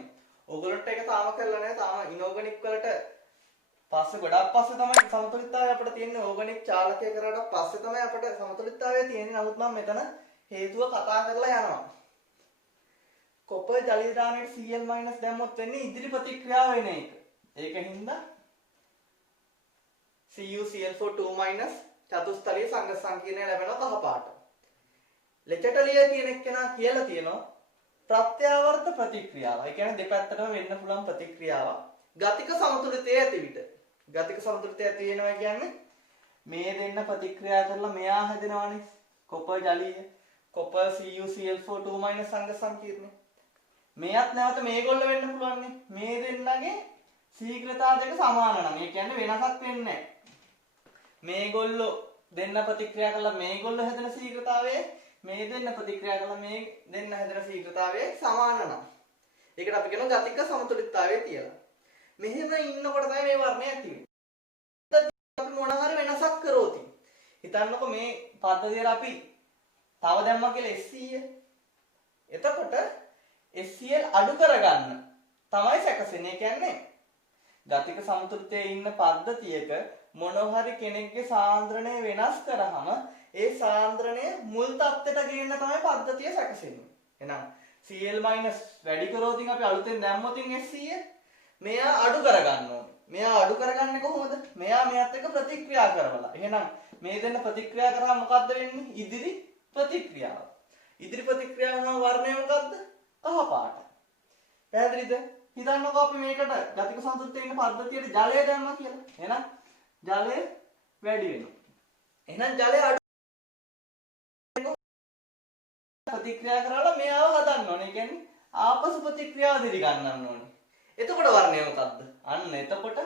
ඕගොල්ලොත් ඒක තාම කරලා නැහැ. තාම ඉනෝගනික් වලට පස්සේ ගොඩක් පස්සේ තමයි සමතුලිතතාවය අපිට තියෙන්නේ. ඕගනික් චාලකය කරාට පස්සේ තමයි අපිට සමතුලිතතාවය තියෙන්නේ. නමුත් මම මෙතන හේතුව කතා කරලා යනවා. කොපර් ජලීය ද්‍රාවණයට Cl- දැම්මොත් වෙන්නේ ඉදිරි ප්‍රතික්‍රියාව වෙන එක. ඒකින්ද CuCl4 චතුස්තලීය සංගත සංකීර්ණය ලැබෙනවා කහ පාට. ලෙචටලිය කියන එක්කෙනා කියලා තියෙනවා ප්‍රත්‍යාවර්ත ප්‍රතික්‍රියාව. ඒ කියන්නේ දෙපැත්තටම වෙන්න පුළුවන් ප්‍රතික්‍රියාවක්. ගතික සමතුලිතය ඇති විට. ගතික සමතුලිතය ඇති වෙනවා කියන්නේ මේ දෙන්න ප්‍රතික්‍රියා කරලා මෙයා හැදෙනවානේ. කොපර් ජලීය. Copper CuCl4 සංගත සංකීර්ණය. මෙයත් නැවත මේගොල්ල වෙන්න පුළුවන්නේ. මේ දෙන්නගේ ශීඝ්‍රතාව දෙක සමාන නම්. ඒ කියන්නේ වෙනසක් වෙන්නේ නැහැ. මේගොල්ලෝ දෙන්න ප්‍රතික්‍රියා කළා මේගොල්ලෝ හැදෙන ශීඝ්‍රතාවයේ මේ දෙන්න ප්‍රතික්‍රියා කළා මේ දෙන්න හැදෙන ශීඝ්‍රතාවයේ සමාන නම්. ඒකට අපි කියනවා ගතික සමතුලිතතාවය කියලා. මෙහෙම ඉන්නකොට තමයි මේ වර්ණය ඇති වෙන්නේ. අපි මොන හරි වෙනසක් කරෝති. හිතන්නකො මේ පද්ධතියට අපි තව දැම්මා කියලා SCl. එතකොට SCl අඩු කරගන්න තමයි සැකසෙන්නේ. කියන්නේ ගතික සමතුලිතයේ ඉන්න පද්ධතියක මොන හරි කෙනෙක්ගේ සාන්ද්‍රණය වෙනස් කරාම ඒ සාන්ද්‍රණය මුල් තත්ත්වයට ගේන්න තමයි පද්ධතිය සැකසෙන්නේ. එහෙනම් Cl- වැඩි කරොත් අපි අලුතෙන් දැම්මොත් SCl මෙයා අඩු කරගන්න ඕනේ. මෙයා අඩු කරගන්නේ කොහොමද? මෙයා මෙයත් එක්ක ප්‍රතික්‍රියා කරවලා. එහෙනම් මේ දෙන්න ප්‍රතික්‍රියා කරාම මොකද්ද වෙන්නේ? ඉදිරි ප්‍රතික්‍රියාව. ඉදිරි ප්‍රතික්‍රියාව නම් වර්ණය මොකද්ද? කහ පාට. පැහැදිලිද? හිතන්නකෝ අපි මේකට ගතික සමතුලිතයේ ඉන්න පද්ධතියට ජලය දැම්මා කියලා. එහෙනම් ජලය වැඩි වෙනවා. එහෙනම් ජලය අඩු ප්‍රතික්‍රියා කරලා මෙයාව හදන්න ඕනේ. ඒ කියන්නේ ආපසු ප්‍රතික්‍රියාව දිරි ගන්නන්න ඕනේ. එතකොට වර්ණය මොකද්ද? අන්න එතකොට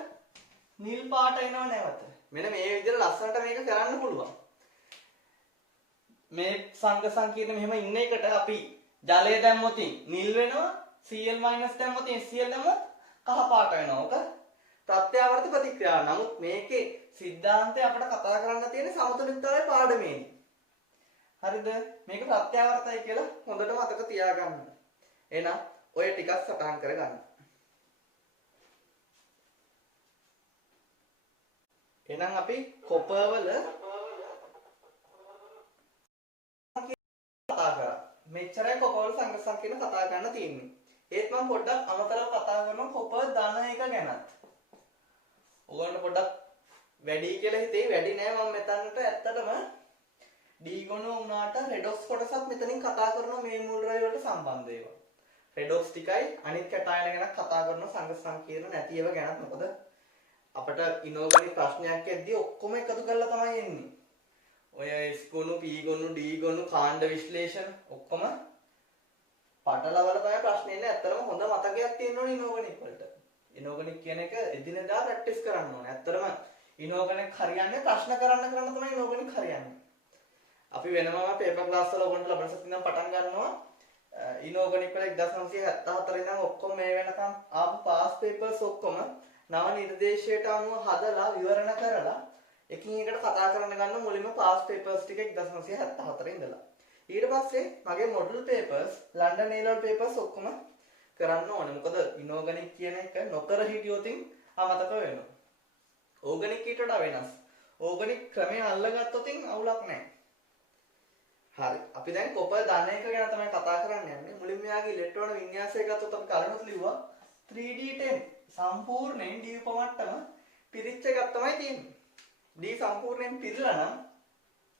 නිල් පාට එනව නැවත. මෙන්න මේ විදිහට ලස්සනට මේක කරන්න පුළුවන්. මේ සංඝ සංකීර්ණ මෙහෙම ඉන්න එකට අපි ජලය දැම්මොත් නිල් වෙනවා. Cl- දැම්මොත් SCl දැම්මොත් කහ පාට වෙනවා. ඔක ප්‍රත්‍යාවර්ත ප්‍රතික්‍රියාව. නමුත් මේකේ සිද්ධාන්තය අපිට කතා කරන්න තියෙන සමතුලිතතාවයේ පාඩමේදී. හරිද? මේක ප්‍රත්‍යාවර්තයි කියලා හොඳට මතක තියාගන්න. එහෙනම් ඔය ටිකක් සටහන් කරගන්න. එහෙනම් අපි කොපර්වල කතා කරා. මෙච්චරයි කොපර්වල සංගසක් කියන කතා කරන්න තියෙන්නේ. ඒත් මම පොඩ්ඩක් අමතරව කතා කරනවා කොපර් ධන එක ගැනත්. ඔයගොල්ලන්ට පොඩ්ඩක් වැඩි කියලා හිතේ වැඩි නෑ මම මෙතනට ඇත්තටම ඩීගොනු වුණාට රෙඩොක්ස් කොටසත් මෙතනින් කතා කරනවා මේ මූල ද්‍රව්‍ය වලට සම්බන්ධ ඒවා. රෙඩොක්ස් ටිකයි අනිත් කැටයන ගැන කතා කරනවා සංග සංකීර්ණ නැති ඒවා ගැනත්. මොකද අපිට ඉනෝගනික් ප්‍රශ්නයක් එද්දී ඔක්කොම එකතු කරලා තමයි එන්නේ. ඔය S ගොනු P ගොනු D ගොනු කාණ්ඩ විශ්ලේෂණ ඔක්කොම පටලවල තමයි ප්‍රශ්නේ ඉන්නේ. ඇත්තටම හොඳ මතකයක් තියෙන්න ඕනේ ඉනෝගනික් වලට. ඉනෝගනික් කියන එක එදිනෙදා ප්‍රැක්ටිස් කරන්න ඕනේ. ඇත්තටම ඉනෝගනික් හරියන්නේ ප්‍රශ්න කරන්න තමයි ඉනෝගනික් හරියන්නේ. අපි වෙනම පේපර් ක්ලාස් වල ඔයගොල්ලන්ට ලබන සතියේ ඉඳන් පටන් ගන්නවා. ඉනෝගනික් වල 1974 ඉඳන් ඔක්කොම මේ වෙනකම් ආපු පාස් පේපර්ස් ඔක්කොම නව නිර්දේශයට අනුව හදලා විවරණ කරලා එකින් එකට කතා කරන්න ගන්න මුලින්ම පාස් පේපර්ස් ටික 1974 ඉඳලා. ඊට පස්සේ මගේ model papers London A level papers ඔක්කොම කරන්න ඕනේ. මොකද ඉනෝගනික් කියන එක නොකර හිටියොත් අමතක වෙනවා. ඕගනික් ඊට වඩා වෙනස්. ඕගනික් ක්‍රමය අල්ලගත්තොත් අවුලක් නැහැ. හරි. අපි දැන් කොපර් ධන එක ගැන තමයි කතා කරන්න යන්නේ. මුලින්ම යාගේ ඉලෙක්ට්‍රෝන වින්‍යාසය ගත්තොත් අපි කලිනුත් ලිව්වා 3D10 සම්පූර්ණයෙන් D උපමට්ටම පිරිච්ච එකක් තමයි තියෙන්නේ. D සම්පූර්ණයෙන් පිරලා නම්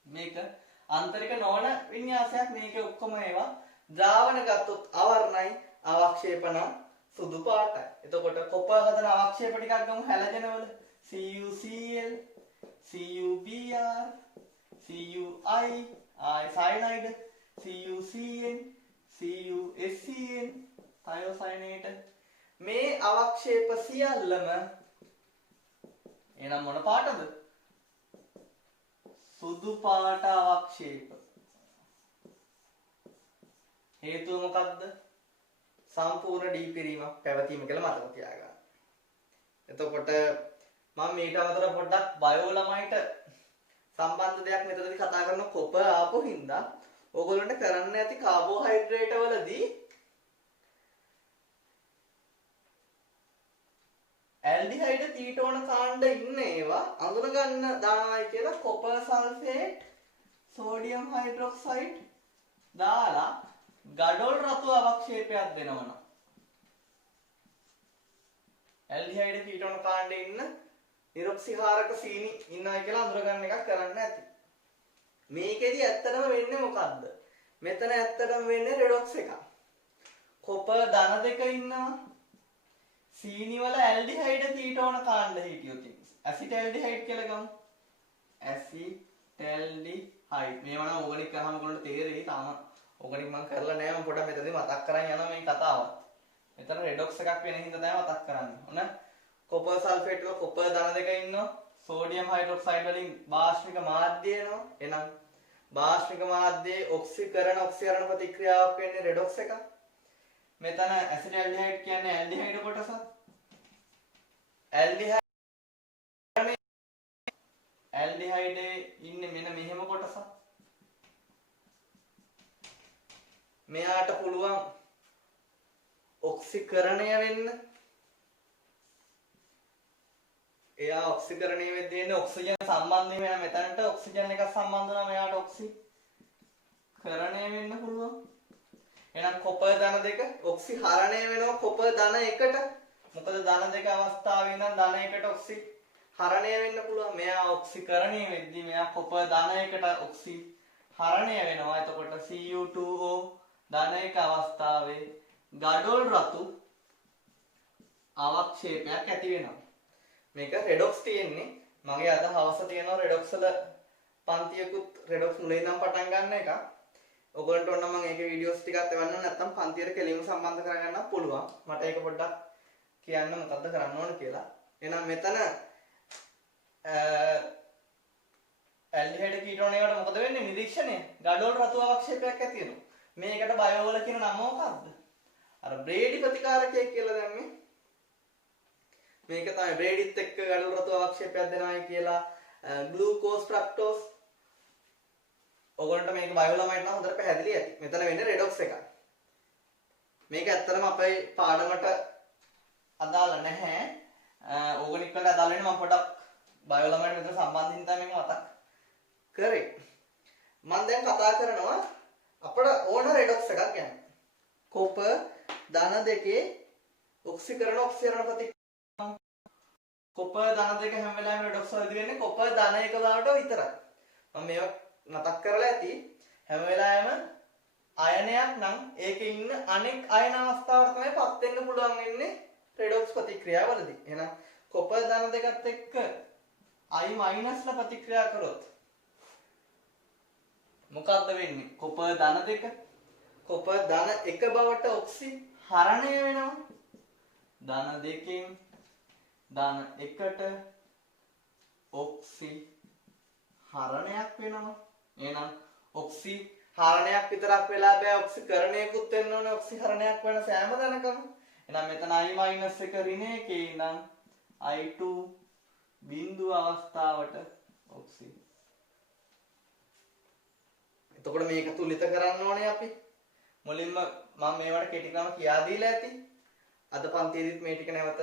මේක ආන්තරික නොවන වින්‍යාසයක්. මේකේ ඔක්කොම ඒවා ද්‍රාවණ ගත්තොත් අවර්ණයි, අවක්ෂේපණ සුදු පාටයි. එතකොට කොපර් හදන අවක්ෂේප ටිකක් ගමු හැලජන වල CuCl, CuBr, CuI, cyanide, CuCN, CuSCN, thiocyanate. මේ අවක්ෂේප සියල්ලම එනම් මොන පාටද? සුදු පාට අවක්ෂේප. හේතුව මොකක්ද? සම්පූර්ණ ඩී පිරීමක් පැවතීම කියලා මතක තියාගන්න. එතකොට මම මේට අමතරව පොඩ්ඩක් බයෝ ළමයිට සම්බන්ධ දෙයක් මෙතනදී කතා කරන කොපර් ආපු හින්දා ඕගොල්ලන්ට කරන්න ඇති කාබෝහයිඩ්‍රේට් වලදී ඇල්ඩිහයිඩ් කීටෝන කාණ්ඩ ඉන්න ඒවා අඳුන ගන්න දානවායි කියලා කොපර් සල්ෆේට් සෝඩියම් හයිඩ්‍රොක්සයිඩ් දාලා ගඩොල් රතු අවක්ෂේපයක් දෙනවනම් ඇල්ඩිහයිඩ් කීටෝන කාණ්ඩේ ඉන්න නිරොක්සිහාරක සීනි ඉන්නයි කියලා අඳුර ගන්න එකක් කරන්න ඇති. මේකෙදි ඇත්තටම වෙන්නේ මොකද්ද? මෙතන ඇත්තටම වෙන්නේ රෙඩොක්ස් එකක්. කොපර් ධන දෙක ඉන්නවා. සීනි වල ඇල්ඩිහයිඩ් කීටෝන කාණ්ඩ හිටියොත් ඇසිටැල්ඩිහයිඩ් කියලා ගමු. ඇසිටැල්ඩිහයිඩ් මේවා නම් ඕගනික් කරාම ඔයගොල්ලන්ට තේරෙයි. තාම ඕගනික් මම කරලා නැහැ. මම පොඩ්ඩක් මෙතනදී මතක් කරන් යනවා මේ කතාව. මෙතන රෙඩොක්ස් එකක් වෙන හින්දා තමයි මතක් කරන්නේ. ඔන්න කොපර් සල්ෆේට් වල කොපර් ධන දෙක ඉන්නවා. සෝඩියම් හයිඩ්‍රොක්සයිඩ් වලින් බාෂ්මික මාධ්‍ය එනවා. එහෙනම් බාෂ්මික මාධ්‍යයේ ඔක්සිකරණ ඔක්සිහරණ ප්‍රතික්‍රියාවක් වෙන්නේ රෙඩොක්ස් එකක්. මෙතන ඇසිටැල්ඩිහයිඩ් කියන්නේ ඇල්ඩිහයිඩ් කොටස. ඇල්ඩිහයිඩේ ඉන්නේ මෙන්න මෙහෙම කොටසක්. මෙයාට පුළුවන් ඔක්සිකරණය වෙන්න. එයා ඔක්සිකරණය වෙද්දී එන්නේ ඔක්සිජන් සම්බන්ධයෙන් මෙයා මෙතනට ඔක්සිජන් එකක් සම්බන්ධ වෙනවා. මෙයාට ඔක්සිකරණය වෙන්න පුළුවන්. එහෙනම් කොපර් ධන දෙක ඔක්සිහරණය වෙනවා කොපර් ධන එකට. මොකද ධන දෙක අවස්ථාවේ ඉඳන් ධන එකට ඔක්සිහරණය වෙන්න පුළුවන්. මෙයා ඔක්සිකරණය වෙද්දී මෙයා කොපර් ධන එකට ඔක්සිහරණය වෙනවා. එතකොට Cu2O ධන එක අවස්ථාවේ ගඩොල් රතු අවක්ෂේපයක් ඇති වෙනවා. මේක රෙඩොක්ස් තියෙන්නේ. මගේ අද හවස තියෙනවා රෙඩොක්ස් වල පන්තියකුත් රෙඩොක්ස් මුලින් ඉඳන් පටන් ගන්න එක. ඔයගොල්ලන්ට ඕන නම් මම ඒකේ වීඩියෝස් ටිකක් එවන්නම්. නැත්නම් පන්තියට කෙලින්ම සම්බන්ධ කරගන්නත් පුළුවන්. මට ඒක පොඩ්ඩක් කියන්න මොකද්ද කරන්න ඕන කියලා. එහෙනම් මෙතන ඇල්ඩිහයිඩ් කීටෝන එකට මොකද වෙන්නේ? නිරීක්ෂණය ගඩොල් රතු අවක්ෂේපයක් ඇති වෙනවා. මේකට බයෝ වල කියන නම මොකක්ද? අර බ්‍රේඩි ප්‍රතිකාරකය කියලා දැම්මේ. මේක තමයි බ්‍රේඩිත් එක්ක ගඩොල් රතු අවක්ෂේපයක් දෙනවායි කියලා. ග්ලූකෝස් ෆ්‍රක්ටෝස්. ඔයගොල්ලන්ට මේක බයෝ ළමයිට නම් හොඳට පැහැදිලි ඇති. මෙතන වෙන්නේ රෙඩොක්ස් එකක්. මේක ඇත්තටම අපේ පාඩමට අදාළ නැහැ. ඕගනික් වලට අදාළ වෙන්නේ මම පොඩක් බයෝ ළමයිට මෙතන සම්බන්ධින් තමයි මේක මතක් කරේ. මම දැන් කතා කරනවා අපිට ඕන රෙඩොක්ස් එකක් ගැන. කොපර් ධන දෙකේ ඔක්සිකරණ ඔක්සිකරණ ප්‍රතික්‍රියා. කොපර් ධන දෙක හැම වෙලාවෙම රෙඩොක්ස් වලදී වෙන්නේ කොපර් ධන එක බවට විතරයි. මම මේවා මතක් කරලා ඇති. හැම වෙලාවෙම අයනයක් නම් ඒකේ ඉන්න අනෙක් අයන අවස්ථාවට තමයි පත් වෙන්න පුළුවන් වෙන්නේ රෙඩොක්ස් ප්‍රතික්‍රියාවලදී. එහෙනම් කොපර් ධන දෙකත් එක්ක I- ලා ප්‍රතික්‍රියා කරොත් මොකක්ද වෙන්නේ? කොපර් ධන දෙක කොපර් ධන එක බවට ඔක්සි හරණය වෙනවා. ධන දෙකෙන් ධන එකට ඔක්සි හරණයක් වෙනවා. එහෙනම් ඔක්සි හරණයක් විතරක් වෙලා බෑ, ඔක්සිකරණයකුත් වෙන්න ඕනේ ඔක්සි හරණයක් වෙන සෑම තැනකම. එහෙනම් මෙතන I- එක ඍණ එකේ ඉඳන් I2 බිඳුව අවස්ථාවට ඔක්සි. එතකොට මේක තුලිත කරන්න ඕනේ අපි. මුලින්ම මම මේවට කෙටි ක්‍රම කියා දීලා ඇති. අද පන්තියේදීත් මේ ටික නැවත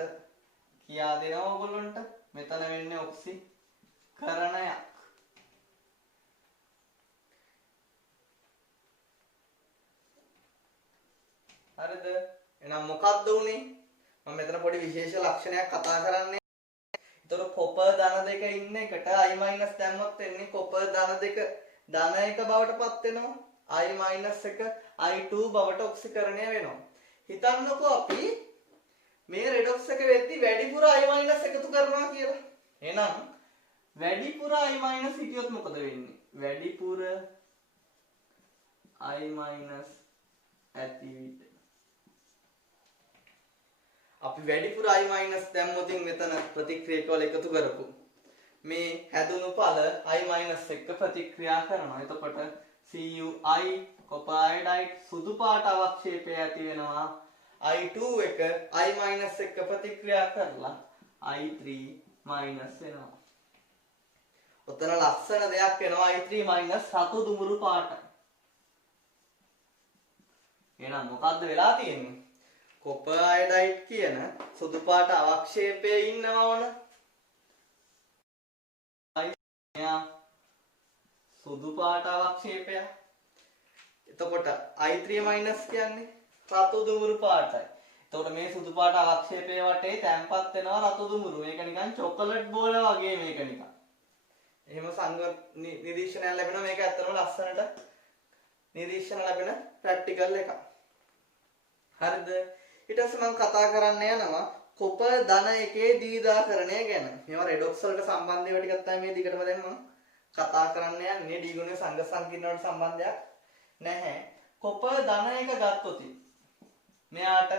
කියා දෙනවා ඔයගොල්ලන්ට. මෙතන වෙන්නේ ඔක්සි කරණයක්. හරිද? එහෙනම් මොකක්ද උනේ? මම මෙතන පොඩි විශේෂ ලක්ෂණයක් කතා කරන්නේ. ඒතර කොපර් ධන දෙක ඉන්න එකට I- දැම්මොත් වෙන්නේ කොපර් ධන දෙක ධන එක බවට පත් වෙනවා. I- එක I2 බවට ඔක්සිකරණය වෙනවා. හිතන්නකෝ අපි මේ රෙඩොක්ස් එක වෙද්දි වැඩිපුර I- එකතු කරනවා කියලා. එහෙනම් වැඩිපුර I- හිටියොත් මොකද වෙන්නේ? වැඩිපුර I- ඇති විට අපි වැඩිපුර I- දැම්මොතින් මෙතන ප්‍රතික්‍රියකවල එකතු කරපු මේ හැදුණු ඵල I- එක්ක ප්‍රතික්‍රියා කරනවා. එතකොට CuI කොපර් අයඩයිඩ් සුදු පාට අවක්ෂේපය ඇති වෙනවා. I2 එක I- එක්ක ප්‍රතික්‍රියා කරලා I3 වෙනවා. ඔතන ලස්සන දෙයක් වෙනවා. I3 රතු දුමුරු පාටයි. එහෙනම් මොකද්ද වෙලා තියෙන්නේ? කොපර් අයඩයිඩ් කියන සුදු පාට අවක්ෂේපයේ ඉන්නවා ඕන. සුදු පාට අවක්ෂේපය. එතකොට I3 කියන්නේ රතු දුමුරු පාටයි. එතකොට මේ සුදු පාට අවක්ෂේපයේ වටේ තැම්පත් වෙනවා රතු දුමුරු. මේක නිකන් චොකලට් බෝල වගේ මේක නිකන්. එහෙම සංග නිරීක්ෂණයක් ලැබෙනවා. මේක ඇත්තටම ලස්සනට නිරීක්ෂණ ලැබෙන ප්‍රැක්ටිකල් එකක්. හරිද? ඊට පස්සේ මම කතා කරන්න යනවා කොපර් ධන එකේ දීදාකරණය ගැන. මේවා රෙඩොක්ස් වලට සම්බන්ධ ඒවා ටිකක් තමයි මේ දිගටම දැන් මම කතා කරන්න යන්නේ. ඩී ගුණයේ සංඝ සංකීර්ණ වලට සම්බන්ධයක් නැහැ. කොපර් ධන එක ගත්තොත් මෙයාට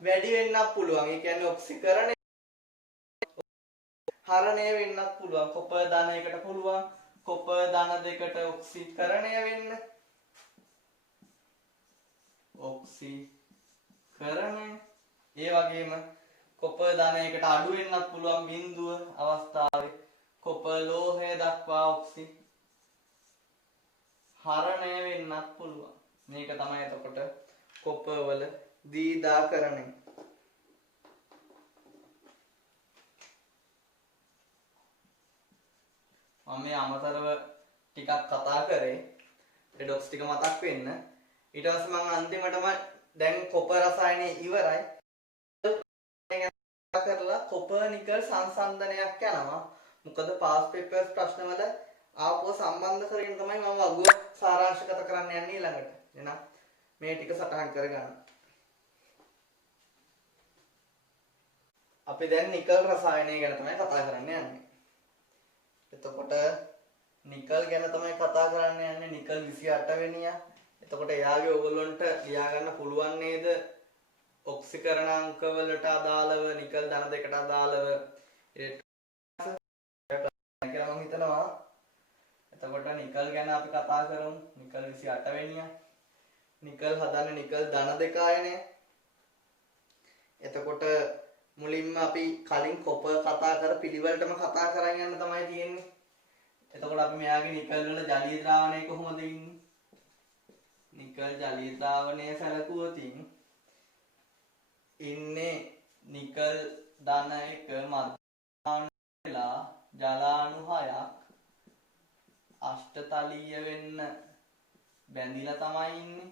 වැඩි වෙන්නත් පුළුවන්. ඒ කියන්නේ ඔක්සිකරණය හරණය වෙන්නත් පුළුවන්. කොපර් ධන එකට පුළුවන් කොපර් ධන දෙකට ඔක්සිකරණය වෙන්න. ඔක්සිකරණය. ඒ වගේම කොපර් ධන එකට අඩු වෙන්නත් පුළුවන් බිඳුව අවස්ථාවේ. කොපර් ලෝහය දක්වා ඔක්සි හරණය වෙන්නත් පුළුවන්. මේක තමයි එතකොට කොපර් වල දීදාකරණය. මම මේ අමතරව ටිකක් කතා කරේ රෙඩොක්ස් ටික මතක් වෙන්න. ඊට පස්සේ මම අන්තිමටම දැන් කොපර් රසායනය ඉවරයි. කරලා කොපර් නිකල් සංසන්දනයක් යනවා. මොකද පාස් පේපර්ස් ප්‍රශ්නවල ආපුව සම්බන්ධ කරගෙන තමයි මම වගුව සාරාංශගත කරන්න යන්නේ ඊළඟට. එහෙනම් මේ ටික සටහන් කරගන්න. අපි දැන් නිකල් රසායනය ගැන තමයි කතා කරන්න යන්නේ. එතකොට නිකල් ගැන තමයි කතා කරන්න යන්නේ. නිකල් 28 වෙනියා. එතකොට එයාගේ ඕගොල්ලොන්ට ලියා ගන්න පුළුවන් නේද? ඔක්සිකරණ අංක වලට අදාළව නිකල් ධන දෙකට අදාළව කියලා මම හිතනවා. එතකොට නිකල් ගැන අපි කතා කරමු. නිකල් 28 වෙනියා. නිකල් හදන්නේ නිකල් ධන දෙක ආයනය. එතකොට මුලින්ම අපි කලින් කොපර් කතා කර පිළිවෙලටම කතා කරන් යන්න තමයි තියෙන්නේ. එතකොට අපි මෙයාගේ නිකල් වල ජලීය ද්‍රාවණය කොහොමද ඉන්නේ? නිකල් ජලීය ද්‍රාවණය සැලකුවොතින් ඉන්නේ නිකල් ධන 1 මධ්‍යස්ථාන වෙලා ජලාණු 6ක් අෂ්ටතලීය වෙන්න බැඳිලා තමයි ඉන්නේ.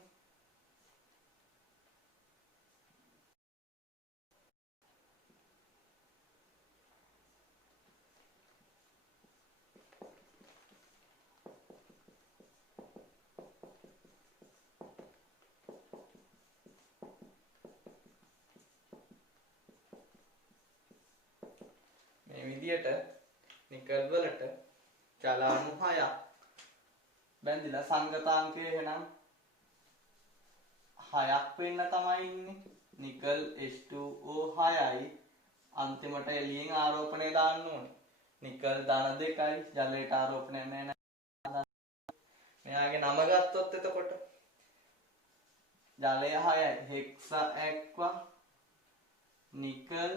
මේ විදියට නිකල් වලට ජලාණු 6ක් බැඳිලා සංගතාංකය එහෙනම් 6ක් වෙන්න තමයි ඉන්නේ. නිකල් H2O 6යි අන්තිමට එළියෙන් ආරෝපණය දාන්න ඕනේ. නිකල් ධන 2යි ජලයට ආරෝපණය නැහැ. මෙයාගේ නම ගත්තොත් එතකොට ජලය 6යි හෙක්සා ඇක්වා නිකල්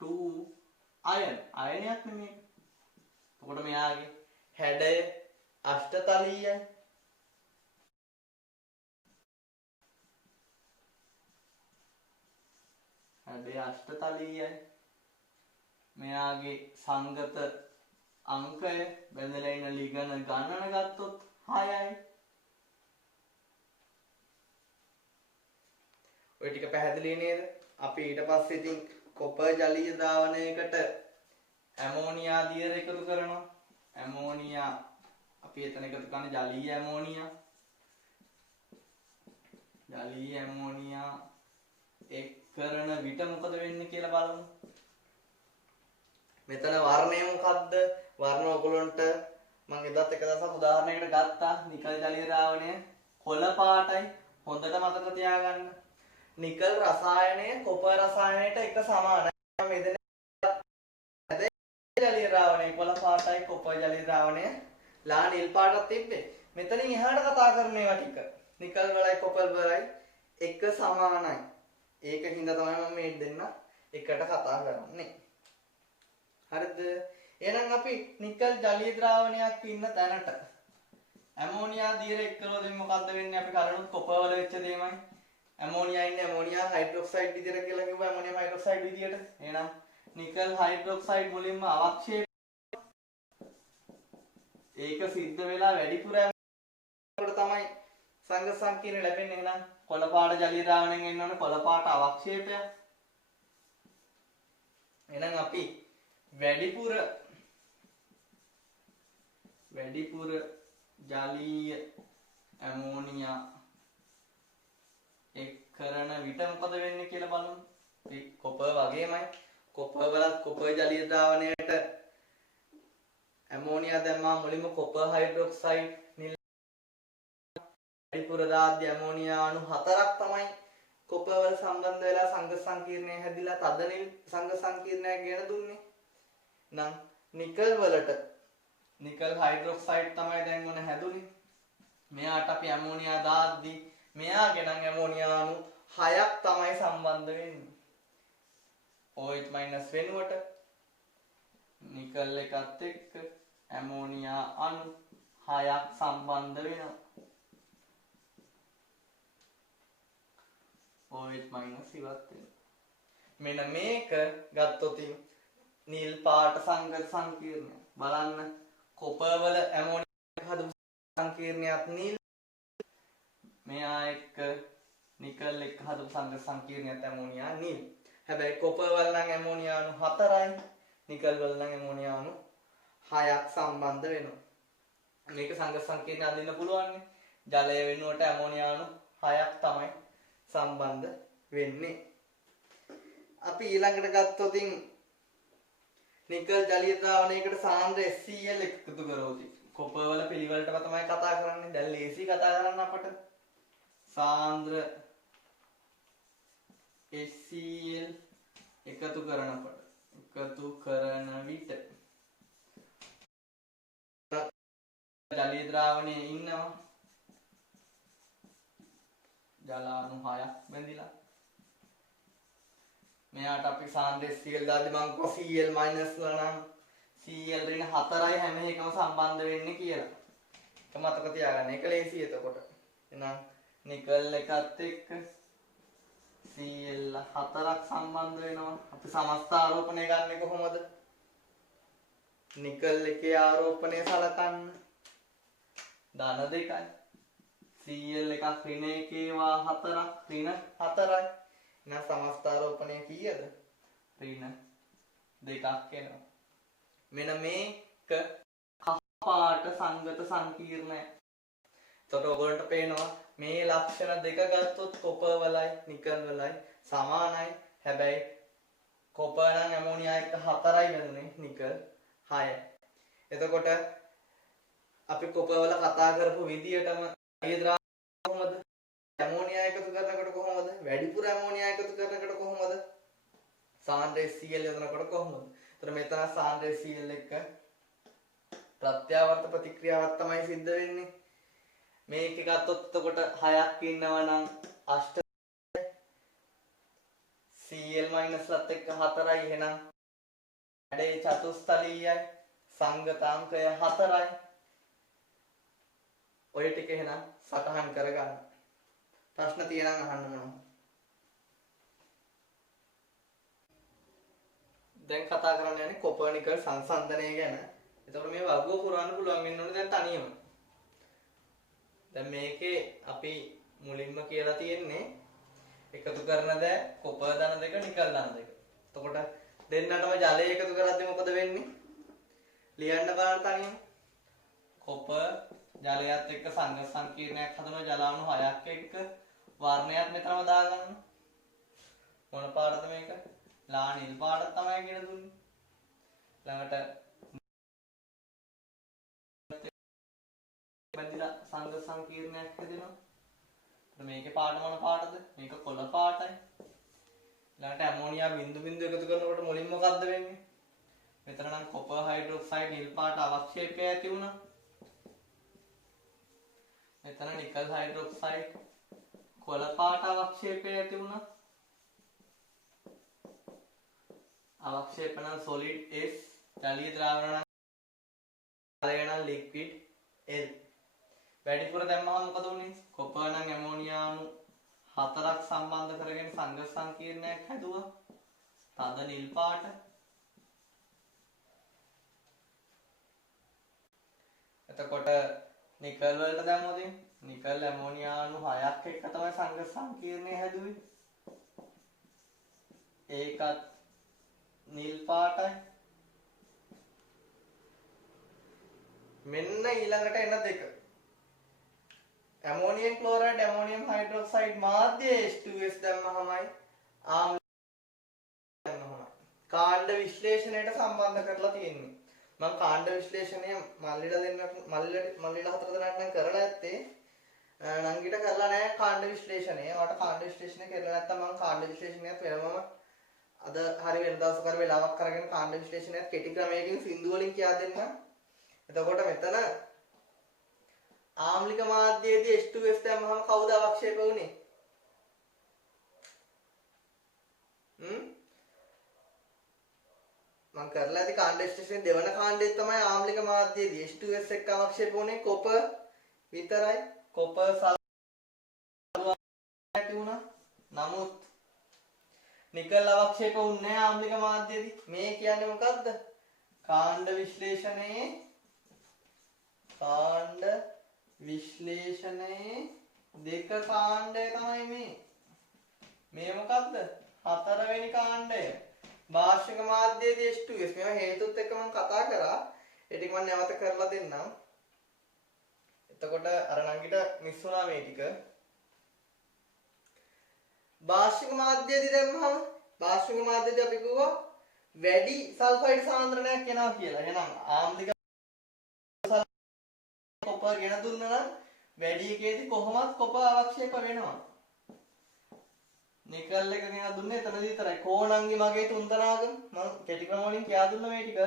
2 අයනයක් නෙමෙයි. එතකොට මෙයාගේ හැඩය අෂ්ටතලීයයි. හැඩය අෂ්ටතලීයයි. මෙයාගේ සංගත අංකය බැඳලා ඉන්න ලිගන ගණන ගත්තොත් 6යි. ඔය ටික පැහැදිලි නේද? අපි ඊට පස්සේ ඉතින් කොපර් ජලීය ද්‍රාවණයකට ඇමෝනියා දියර එකතු කරනවා. ඇමෝනියා අපි එතන එකතු කරන්නේ ජලීය ඇමෝනියා. ජලීය ඇමෝනියා එක් කරන විට මොකද වෙන්නේ කියලා බලමු. මෙතන වර්ණය මොකද්ද? වර්ණ ඔයගොල්ලන්ට මම එදත් එක දවසක් උදාහරණයකට ගත්තා. නිකල් ජලීය ද්‍රාවණය කොළ පාටයි. හොඳට මතක තියාගන්න. නිකල් රසායනය කොපර් රසායනයට එක සමානයි. මෙතන ජලීය ද්‍රාවණය කොළ පාටයි කොපර් ජලීය ද්‍රාවණය ලා නිල් පාටක් තිබ්බේ. මෙතනින් එහාට කතා කරන ඒවා ටික නිකල් වලයි කොපර් වලයි එක සමානයි. ඒකින්ද තමයි මම මේ දෙන්න එකට කතා කරන්නේ. හරිද? එහෙනම් අපි නිකල් ජලීය ද්‍රාවණයක් ඉන්න තැනට ඇමෝනියා දියර එක් කළොත් මොකද්ද වෙන්නේ? අපි කලිනුත් කොපර් වල වෙච්ච දෙයමයි. ඇමෝනියා ඉන්නේ ඇමෝනියා හයිඩ්‍රොක්සයිඩ් විදියට කියලා කිව්වා. ඇමෝනියම් හයිඩ්‍රොක්සයිඩ් විදියට. එහෙනම් නිකල් හයිඩ්‍රොක්සයිඩ් මුලින්ම අවක්ෂේප ඒක සිද්ධ වෙලා වැඩිපුර ඇමෝනියාට තමයි සංග සංකීර්ණ ලැබෙන්නේ. එහෙනම් කොළ පාට ජලීය ද්‍රාවණයෙන් එන්න ඕනේ කොළ පාට අවක්ෂේපය. එහෙනම් අපි වැඩිපුර ජලීය ඇමෝනියා එක් කරන විට මොකද වෙන්නේ කියලා බලමු. අපි කොපර් වගේමයි කොපර් වලත් කොපර් ජලීය ද්‍රාවණයට ඇමෝනියා දැම්මා මුලින්ම කොපර් හයිඩ්‍රොක්සයිඩ් නිල් වැඩිපුර දාද්දී ඇමෝනියා අණු 4ක් තමයි කොපර් වල සම්බන්ධ වෙලා සංඝ සංකීර්ණය හැදිලා තද නිල් සංඝ සංකීර්ණයක් ගෙන දුන්නේ. නම් නිකල් වලට නිකල් හයිඩ්‍රොක්සයිඩ් තමයි දැන් මොන හැදුනේ. මෙයාට අපි ඇමෝනියා දාද්දී මෙයාගේ නම් ඇමෝනියා අණු 6ක් තමයි සම්බන්ධ වෙන්නේ. OH- වෙනුවට නිකල් එකත් එක්ක ඇමෝනියා අණු 6ක් සම්බන්ධ වෙනවා. OH- ඉවත් වෙනවා. මෙන්න මේක ගත්තොත් නිල් පාට සංගත සංකීර්ණය බලන්න කොපර් වල ඇමෝනියා හදපු සංකීර්ණයක් නිල් මෙයා එක්ක නිකල් එක්ක හදපු සංගත සංකීර්ණයක් ඇමෝනියා නිල්. හැබැයි කොපර් වල නම් ඇමෝනියා අණු 4යි නිකල් වල නම් ඇමෝනියා අණු 6ක් සම්බන්ධ වෙනවා. මේක සංගත සංකීර්ණය අඳින්න පුළුවන් නේ. ජලය වෙනුවට ඇමෝනියා අණු 6ක් තමයි සම්බන්ධ වෙන්නේ. අපි ඊළඟට ගත්තොත් නිකල් ජලීය ද්‍රාවණයකට සාන්ද්‍ර HCl එකතු කරොත් කොපර් වල පිළිවෙලටම තමයි කතා කරන්නේ. දැන් ලේසි කතා කරන්න අපට. සාන්ද්‍ර HCl එකතු කරන විට ජලීය ද්‍රාවණයේ ඉන්නවා ජලාණු 6ක් බැඳිලා. මෙයාට අපි සාන්ද්‍රය Cl දාද්දි මම කිව්වා Cl මයිනස් ලා නම් Cl ඍණ 4යි හැම එකම සම්බන්ධ වෙන්නේ කියලා. ඒක මතක තියාගන්න. ඒක ලේසි එතකොට. එහෙනම් නිකල් එකත් එක්ක Cl 4ක් සම්බන්ධ වෙනවා. අපි සමස්ත ආරෝපණය ගන්නෙ කොහොමද? නිකල් එකේ ආරෝපණය සලකන්න. ධන 2යි. Cl එකක් ඍණ 1 වා 4ක් ඍණ 4යි. එහෙනම් සමස්ත ආරෝපණය කීයද? ඍණ 2ක් එනවා. මෙන්න මේක කහ පාට සංගත සංකීර්ණය. එතකොට ඔයගොල්ලන්ට පේනවා මේ ලක්ෂණ දෙක ගත්තොත් කොපර් වලයි නිකල් වලයි සමානයි. හැබැයි කොපර් නම් ඇමෝනියා එක්ක 4යි වෙනුනේ නිකල් 6යි. එතකොට අපි කොපර් වල කතා කරපු විදියටම කොහොමද? ඇමෝනියා එකතු කරනකොට කොහොමද? වැඩිපුර ඇමෝනියා එකතු කරනකොට කොහොමද? සාන්ද්‍රය Cl යොදනකොට කොහොමද? එතකොට මෙතන සාන්ද්‍රය Cl එක්ක ප්‍රත්‍යාවර්ත ප්‍රතික්‍රියාවක් තමයි සිද්ධ වෙන්නේ. මේක ගත්තොත් එතකොට 6ක් ඉන්නවා නම් අෂ්ට Cl ලත් එක්ක 4යි. එහෙනම් වැඩේ චතුස්තලීයයි. සංගතාංකය 4යි. ඔය ටික එහෙනම් සටහන් කරගන්න. ප්‍රශ්න තියෙනම් අහන්න මොනවා. දැන් කතා කරන්න යන්නේ කොපර්නිකල් සංසන්දනය ගැන. එතකොට මේ වගුව පුරවන්න පුළුවන් වෙන්න ඕනේ දැන් තනියම. දැන් මේකේ අපි මුලින්ම කියලා තියෙන්නේ එකතු කරන දේ කොපර් ධන දෙක නිකල් ධන දෙක. එතකොට දෙන්නටම ජලය එකතු කරද්දී මොකද වෙන්නේ? ලියන්න බලන්න තනියම. කොපර් ජලයත් එක්ක සංගත සංකීර්ණයක් හදනවා ජලාණු 6ක් එක්ක වර්ණයක් මෙතනම දාගන්න. මොන පාටද මේක? ලා නිල් පාට තමයි කියලා දුන්නේ. ළඟට බැඳිලා සංගත සංකීර්ණයක් හැදෙනවා. මේකේ පාට මොන පාටද? මේක කොළ පාටයි. ළඟට ඇමෝනියා බිඳු බිඳු එකතු කරනකොට මුලින් මොකද්ද වෙන්නේ? මෙතන නම් කොපර් හයිඩ්‍රොක්සයිඩ් නිල් පාට අවක්ෂේපය ඇති වුණා. මෙතන නිකල් හයිඩ්‍රොක්සයිඩ් කොළ පාට අවක්ෂේපය ඇති වුණා. අවක්ෂේපන solid S, ජලීය ද්‍රාවණ නම් liquid L. වැඩිපුර දැම්මම මොකද උනේ? කොපර් නම් ඇමෝනියා අණු 4ක් සම්බන්ධ කරගෙන සංගත සංකීර්ණයක් හැදුවා. තද නිල් පාට. එතකොට නිකල් වලට දැම්මොත් නිකල් ඇමෝනියා අණු 6ක් එක්ක තමයි සංගත සංකීර්ණය හැදුවේ. ඒකත් නිල් පාටයි. මෙන්න ඊළඟට එන දෙක. ඇමෝනියම් ක්ලෝරයිඩ් ඇමෝනියම් හයිඩ්‍රොක්සයිඩ් මාධ්‍ය H2S දැම්මමයි ආම්ල දැම්මමයි. කාණ්ඩ විශ්ලේෂණයට සම්බන්ධ කරලා තියෙන්නේ. මම කාණ්ඩ විශ්ලේෂණය මල්ලිලා හතර දෙනාට නම් කරලා ඇත්තේ. නංගිට කරලා නැහැ කාණ්ඩ විශ්ලේෂණය. ඔයාලට කාණ්ඩ විශ්ලේෂණය කරලා නැත්නම් මම කාණ්ඩ විශ්ලේෂණයත් වෙනමම අද හරි වෙන දවසක හරි වෙලාවක් කරගෙන කාණ්ඩ විශ්ලේෂණයත් කෙටි ක්‍රමයකින් සින්දු වලින් කියා දෙන්න. එතකොට මෙතන ආම්ලික මාධ්‍යයේදී H2S දැම්මම කවුද අවක්ෂේප වුනේ? මම කරලා ඇති කාණ්ඩ විශ්ලේෂණයේ දෙවන කාණ්ඩයේ තමයි ආම්ලික මාධ්‍යයේදී H2S එක්ක අවක්ෂේප වුනේ කොපර් විතරයි. කොපර් ඇති වුණා. නමුත් නිකල් අවක්ෂේප වුන්නේ නැහැ ආම්ලික මාධ්‍යයේදී. මේ කියන්නේ මොකද්ද? කාණ්ඩ විශ්ලේෂණයේ දෙක කාණ්ඩය තමයි මේ. මේ මොකද්ද? හතරවෙනි කාණ්ඩය. වාර්ෂික මාධ්‍යයේදී H2S. මේවා හේතුත් එක්ක මම කතා කරා. ඒ ටික මම නැවත කරලා දෙන්නම්. එතකොට අර නංගිට මිස් වුණා මේ ටික. වාර්ෂික මාධ්‍යයේදී දැම්මම වාර්ෂික මාධ්‍යයේදී අපි කිව්වා වැඩි සල්ෆයිඩ් සාන්ද්‍රණයක් එනවා කියලා. එහෙනම් ආම්ලික කොපර් ගෙන දුන්නා නම් වැඩි එකේදී කොහොමත් කොපර් අවක්ෂේප වෙනවා. නිකල් එක ගෙන දුන්නේ එතනදී විතරයි. කෝණංගි මගේ තුන්දනාගම මම කෙටි ක්‍රම වලින් කියා දුන්නා මේ ටික.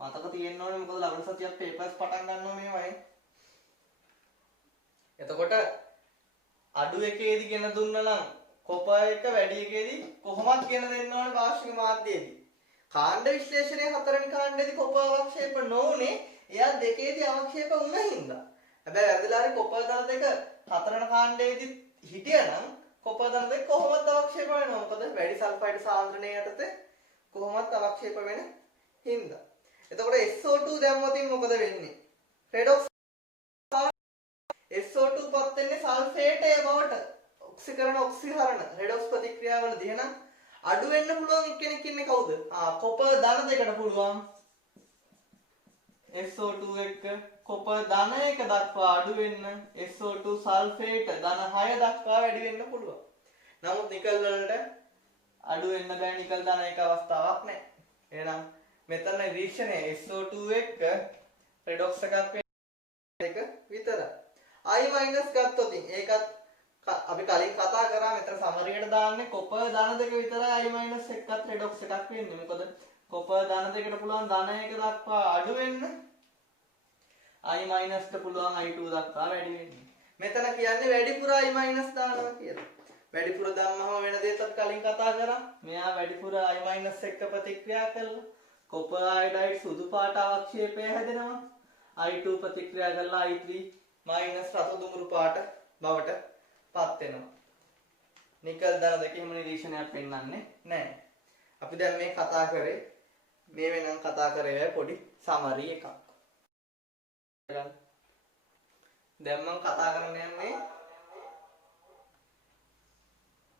මතක තියෙන්න ඕනේ මොකද ලබන සතියක් පේපර්ස් පටන් ගන්නවා මේවයි. එතකොට අඩු එකේදී ගෙන දුන්නා නම් කොපර් එක වැඩි එකේදී කොහොමද කියන දෙන්න ඕනේ වාර්ෂික මාධ්‍යයේදී. කාණ්ඩ විශ්ලේෂණයේ හතරවෙනි කාණ්ඩයේදී කොපර් අවක්ෂේප නොඋනේ එයා දෙකේදී අවක්ෂේප වුණ හින්දා. හැබැයි වැරදිලා හරි කොපර් ධන දෙක හතරවෙනි කාණ්ඩයේදී හිටියනම් කොපර් ධන දෙක කොහොමද අවක්ෂේප වෙනවා? මොකද වැඩි සල්ෆයිඩ් සාන්ද්‍රණය යටතේ කොහොමද අවක්ෂේප වෙන හින්දා. එතකොට SO2 දැම්මොතින් මොකද වෙන්නේ? රෙඩොක්ස් SO2 පත් වෙන්නේ සල්ෆේටය බවට ඔක්සිකරණ ඔක්සිහරණ රෙඩොක්ස් ප්‍රතික්‍රියාවලදී. එහෙනම් අඩු වෙන්න පුළුවන් එක්කෙනෙක් ඉන්නේ කවුද? කොපර් ධන දෙකට පුළුවන් SO2 එක්ක කොපර් ධන 1 දක්වා අඩු වෙන්න SO2 සල්ෆේට ධන 6 දක්වා වැඩි වෙන්න පුළුවන්. නමුත් නිකල් වලට අඩු වෙන්න බෑ, නිකල් ධන 1 අවස්ථාවක් නැහැ. එහෙනම් මෙතන නිරීක්ෂණය SO2 එක්ක රෙඩොක්ස් එකක් එක විතරයි. I- ගත්තොත් ඒකත් අපි කලින් කතා කරා. මෙතන සමරියට දාන්නේ කොපර් ධන දෙක විතරයි I- එකත් රෙඩොක්ස් එකක් වෙන්නේ. මොකද කොපර් ධන දෙකට පුළුවන් ධන 1 දක්වා අඩු වෙන්න, I- ට පුළුවන් I2 දක්වා වැඩි වෙන්න. මෙතන කියන්නේ වැඩිපුර I- දානවා කියලා. වැඩිපුර දැම්මම වෙන දේත් අපි කලින් කතා කරා. මෙයා වැඩිපුර I- එක්ක ප්‍රතික්‍රියා කළා. කොපර් අයඩයිඩ් සුදු පාට අවක්ෂේපය හැදෙනවා. I2 ප්‍රතික්‍රියා කරලා I3 මයිනස් රතු දුමුරු පාට බවට පත් වෙනවා. නිකල් ධන දෙකේම නිරීක්ෂණයක් පෙන්වන්නේ නැහැ. අපි දැන් මේ කතා කරේ මේ වෙනම කතා කරේ පොඩි සමරි එකක්. දැන් මම කතා කරන්න යන්නේ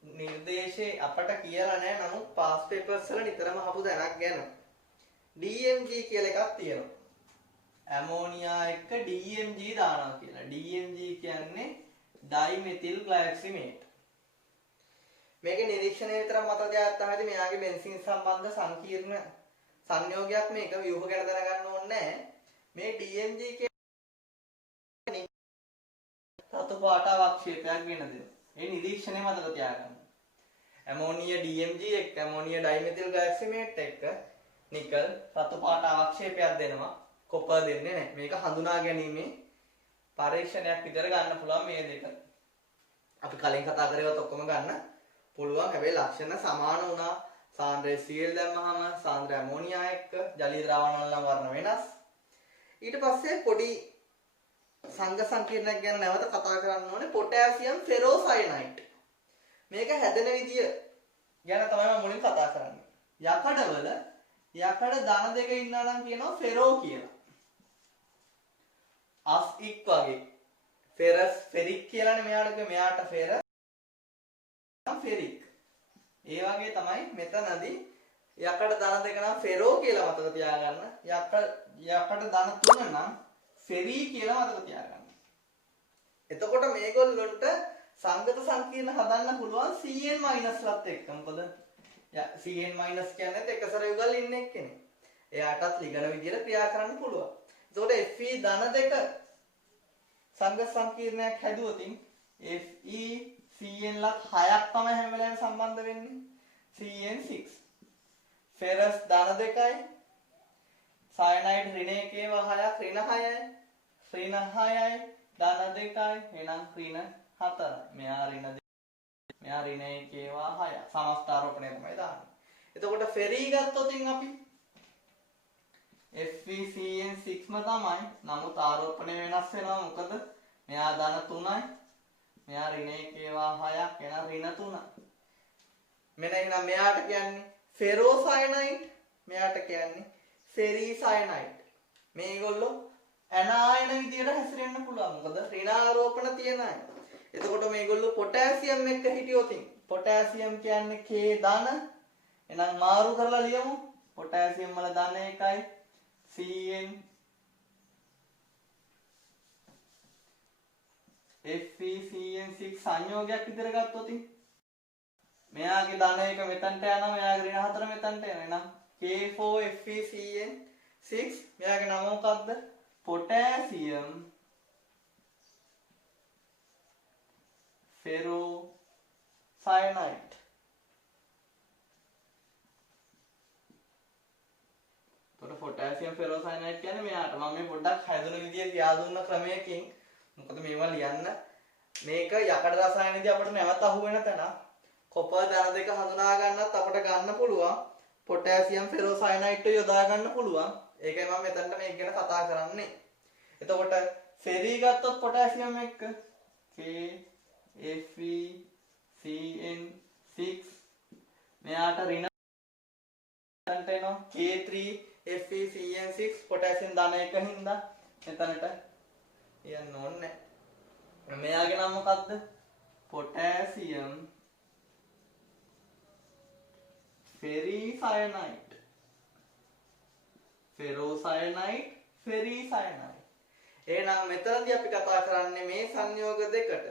නිර්දේශේ අපට කියලා නැහැ, නමුත් පාස් පේපර්ස් වල නිතරම අහපු දැනක් ගැන. DMG කියලා එකක් තියෙනවා. ඇමෝනියා එක්ක DMG දානවා කියලා. DMG කියන්නේ ඩයිමෙතිල් ග්ලයිකොසිමේට්. මේකේ නිරීක්ෂණය විතරක් මතක තියාගත්තාම ඇති. මෙයාගේ බෙන්සින් සම්බන්ධ සංකීර්ණ සංයෝගයක් මේක ව්‍යුහ ගැන දැනගන්න ඕනේ නැහැ. මේ DMG කියන්නේ රතු පාට අවක්ෂේපයක් වෙන දෙයක්. ඒ නිරීක්ෂණය මතක තියාගන්න. ඇමෝනියා DMG එක්ක ඇමෝනියා ඩයිමෙතිල් ග්ලයිකොසිමේට් එක්ක නිකල් රතු පාට අවක්ෂේපයක් දෙනවා. කොපර් දෙන්නේ නැහැ. මේක හඳුනා ගැනීමේ පරීක්ෂණයක් විතර ගන්න පුළුවන් මේ දෙක. අපි කලින් කතා කරේවත් ඔක්කොම ගන්න පුළුවන්. හැබැයි ලක්ෂණ සමාන වුණා. සාන්ද්‍රය Cl දැම්මහම සාන්ද්‍රය ඇමෝනියා එක්ක ජලීය ද්‍රවණ වල නම් වර්ණ වෙනස්. ඊට පස්සේ පොඩි සංඝ සංකීර්ණයක් ගැන නැවත කතා කරන්න ඕනේ. පොටෑසියම් ෆෙරෝසයනයිඩ්. මේක හැදෙන විදිය ගැන තමයි මම මුලින් කතා කරන්නේ. යකඩවල යකඩ ධන දෙක ඉන්නා නම් කියනවා ෆෙරෝ කියලා. අස්ඉක් වගේ ෆෙරස් ෆෙරික් කියලානේ මෙයාට ෆෙරස් ෆෙරික්. ඒ වගේ තමයි මෙතනදී යකඩ ධන දෙක නම් ෆෙරෝ කියලා මතක තියාගන්න. යකඩ ධන තුන නම් ෆෙරී කියලා මතක තියාගන්න. එතකොට මේගොල්ලොන්ට සංගත සංකීර්ණ හදන්න පුළුවන් Cn- ලත් එක්ක. මොකද Cn- කියන්නේ එකසර යුගල් ඉන්න එක්කනේ. එයාටත් ලිගන විදියට ක්‍රියා කරන්න පුළුවන්. එතකොට Fe ධන දෙක සංගත සංකීර්ණයක් හැදුවොතින් Fe Cn ලත් 6ක් තමයි හැම වෙලාවෙම සම්බන්ධ වෙන්නේ. Cn6 ෆෙරස් ධන දෙකයි සයනයිඩ් ඍණ 1 6ක් ඍණ 6යි ඍණ 6යි ධන දෙකයි එහෙනම් ඍණ 4යි. මෙයා ඍණ 1 6ක් සමස්ථාරෝපණය තමයි දාන්නේ. එතකොට ෆෙරී ගත්තොතින් අපි FeCN6ම තමයි. නමුත් ආරෝපණය වෙනස් වෙනවා. මොකද මෙයා ධන 3යි මෙයා ඍණ 1 6ක් එන ඍණ 3. මෙන්න එහෙනම් මෙයාට කියන්නේ ෆෙරෝසයනයිඩ්, මෙයාට කියන්නේ ෆෙරීසයනයිඩ්. මේගොල්ලෝ ඇනායන විදියට හැසිරෙන්න පුළුවන්. මොකද ඍණ ආරෝපණ තියෙන අය. එතකොට මේගොල්ලෝ පොටෑසියම් එක්ක හිටියොතින් පොටෑසියම් කියන්නේ K ධන. එහෙනම් මාරු කරලා ලියමු. පොටෑසියම් වල ධන 1යි Cn FeCN6 සංයෝගයක් විතර ගත්තොතින් මෙයාගේ ධන 1 මෙතනට යනවා, මෙයාගේ ඍණ 4 මෙතනට එනවා. එහෙනම් K4FeCN6 මෙයාගේ නම මොකක්ද? පොටෑසියම් ෆෙරෝසයනයිඩ්. එතකොට පොටෑසියම් ෆෙරෝසයනයිඩ් කියන්නේ මෙයාට මම මේ පොඩ්ඩක් හැදුණු විදිය කියා දුන්න ක්‍රමයකින්. මොකද මේවා ලියන්න මේක යකඩ රසායනයේදී අපිට නැවත අහු වෙන තැන. කොපර් ධන දෙක හඳුනා ගන්නත් අපිට ගන්න පුළුවන්. පොටෑසියම් ෆෙරෝසයනයිඩ් යොදා ගන්න පුළුවන්. ඒකයි මම මෙතනට මේක ගැන කතා කරන්නේ. එතකොට ෆෙරි ගත්තොත් පොටෑසියම් එක්ක KFeCN6 මෙයාට ඍණ එනවා K3FeCN6 පොටෑසියම් ධන එක හින්දා මෙතනට යන්න ඕනේ. මෙයාගේ නම මොකක්ද? potassium ferricyanide. ferrocyanide ferricyanide. එහෙනම් මෙතනදී අපි කතා කරන්නේ මේ සංයෝග දෙකට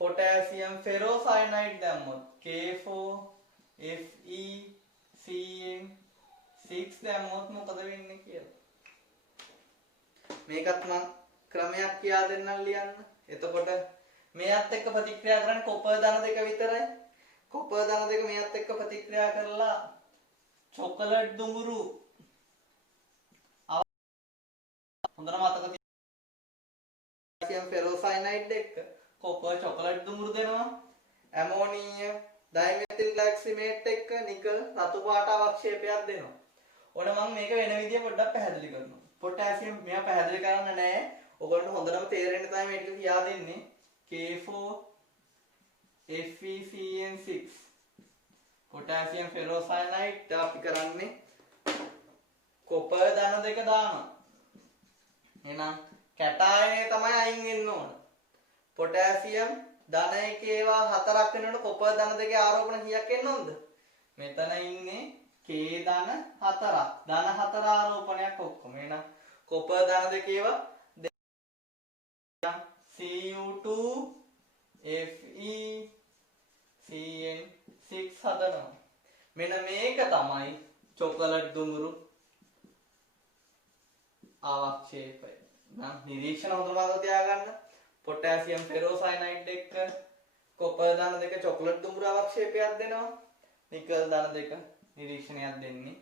potassium ferrocyanide දැම්මොත් K4FeCN6 දැම්මොත් මොකද වෙන්නේ කියලා. මේකත් මම ක්‍රමයක් කියා දෙන්නම් ලියන්න. එතකොට මෙයත් එක්ක ප්‍රතික්‍රියා කරන්නේ කොපර් ධන දෙක විතරයි. කොපර් ධන දෙක මෙයත් එක්ක ප්‍රතික්‍රියා කරලා චොකලට් දුඹුරු හොඳට මතක තියාගන්න ෆෙරෝසයනයිඩ් එක්ක කොපර් චොකලට් දුඹුරු දෙනවා. ඇමෝනියම් ඩයිමෙතිල් ග්ලයිසිමේට් එක්ක නිකල් රතු පාට අවක්ෂේපයක් දෙනවා. ඕන මම මේක වෙන විදිය පොඩ්ඩක් පැහැදිලි කරනවා. පොටෑසියම් මෙයා පැහැදිලි කරන්න නෑ. ඔයගොල්ලන්ට හොඳටම තේරෙන්න තමයි මේක කියා දෙන්නේ. K4FeCN6 potassium ferrocyanide අපි කරන්නේ කොපර් ධන දෙක දානවා. එහෙනම් කැටායනේ තමයි අයින් වෙන්න ඕන. පොටෑසියම් ධන එකේවා 4ක් වෙනකොට කොපර් ධන දෙකේ ආරෝපණ කීයක් එන්න ඕනද? මෙතන ඉන්නේ K ධන 4ක්. ධන 4 ආරෝපණයක් ඔක්කොම. එහෙනම් කොපර් ධන දෙකේවා Cu2FeCN6 හදනවා. මෙන්න මේක තමයි චොකලට් දුඹුරු අවක්ෂේපය. නම් නිරීක්ෂණ හොඳට මතක තියාගන්න. පොටෑසියම් ෆෙරෝසයනයිඩ් එක්ක කොපර් ධන දෙක චොකලට් දුඹුරු අවක්ෂේපයක් දෙනවා. නිකල් ධන දෙක නිරීක්ෂණයක් දෙන්නේ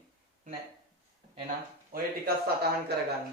නැහැ. එහෙනම් ඔය ටිකක් සටහන් කරගන්න.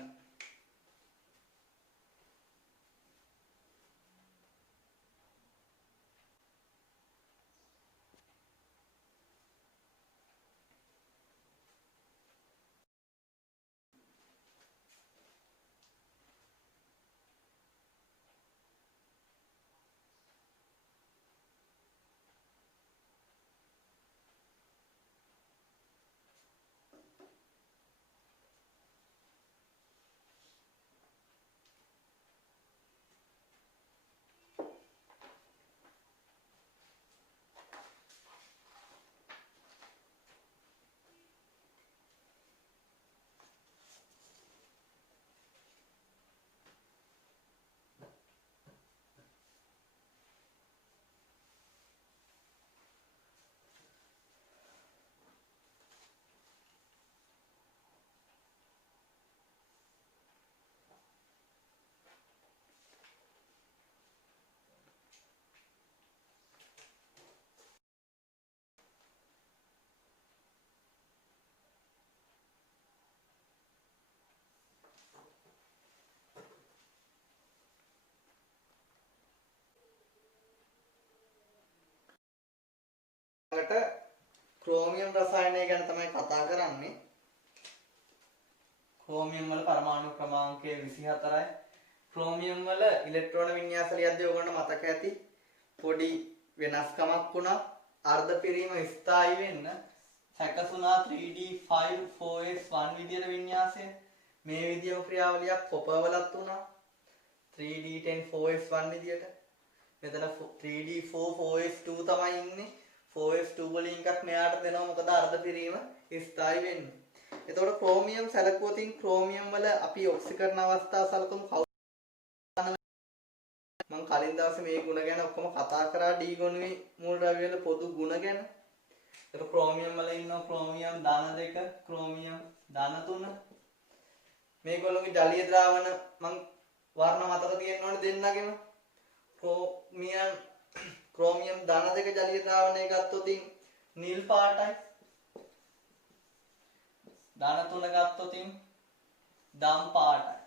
ක්‍රෝමියම් රසායනය ගැන තමයි කතා කරන්නේ. ක්‍රෝමියම් වල පරමාණු ක්‍රමාංකය 24යි. ක්‍රෝමියම් වල ඉලෙක්ට්‍රෝන වින්‍යාස ලියද්දී ඔයගොල්ලෝ මතක ඇති පොඩි වෙනස්කමක් වුණා. අර්ධ පිරීම ස්ථායි වෙන්න සැකසුණා 3D5 4s1 විදියට වින්‍යාසය. මේ විදියම ක්‍රියාවලියක් කොපර් වලත් වුණා 3D10 4s1 විදියට. මෙතන 3D4 4s2 තමයි ඉන්නේ. 4s2 වලින් එකක් මෙයාට දෙනවා මොකද අර්ධ පිරීම ස්ථායි වෙන්නේ. එතකොට ක්‍රෝමියම් සැලකුවොතින් ක්‍රෝමියම් වල අපි ඔක්සිකරණ අවස්ථාව සලකමු. මම කලින් දවසේ මේ ගුණ ගැන ඔක්කොම කතා කරා D ගොනුවේ මූල ද්‍රව්‍ය වල පොදු ගුණ ගැන. එතකොට ක්‍රෝමියම් වල ඉන්නවා ක්‍රෝමියම් ධන 2, ක්‍රෝමියම් ධන 3. මේගොල්ලෝගේ ජලීය ද්‍රාවණ මම වර්ණ මතක තියෙන්න ඕනේ දෙන්නගෙම. ක්‍රෝමියම් ධන 2 ජලීය ද්‍රාවණය ගත්තොත් නිල් පාටයි. ධන 3 ගත්තොත් දම් පාටයි.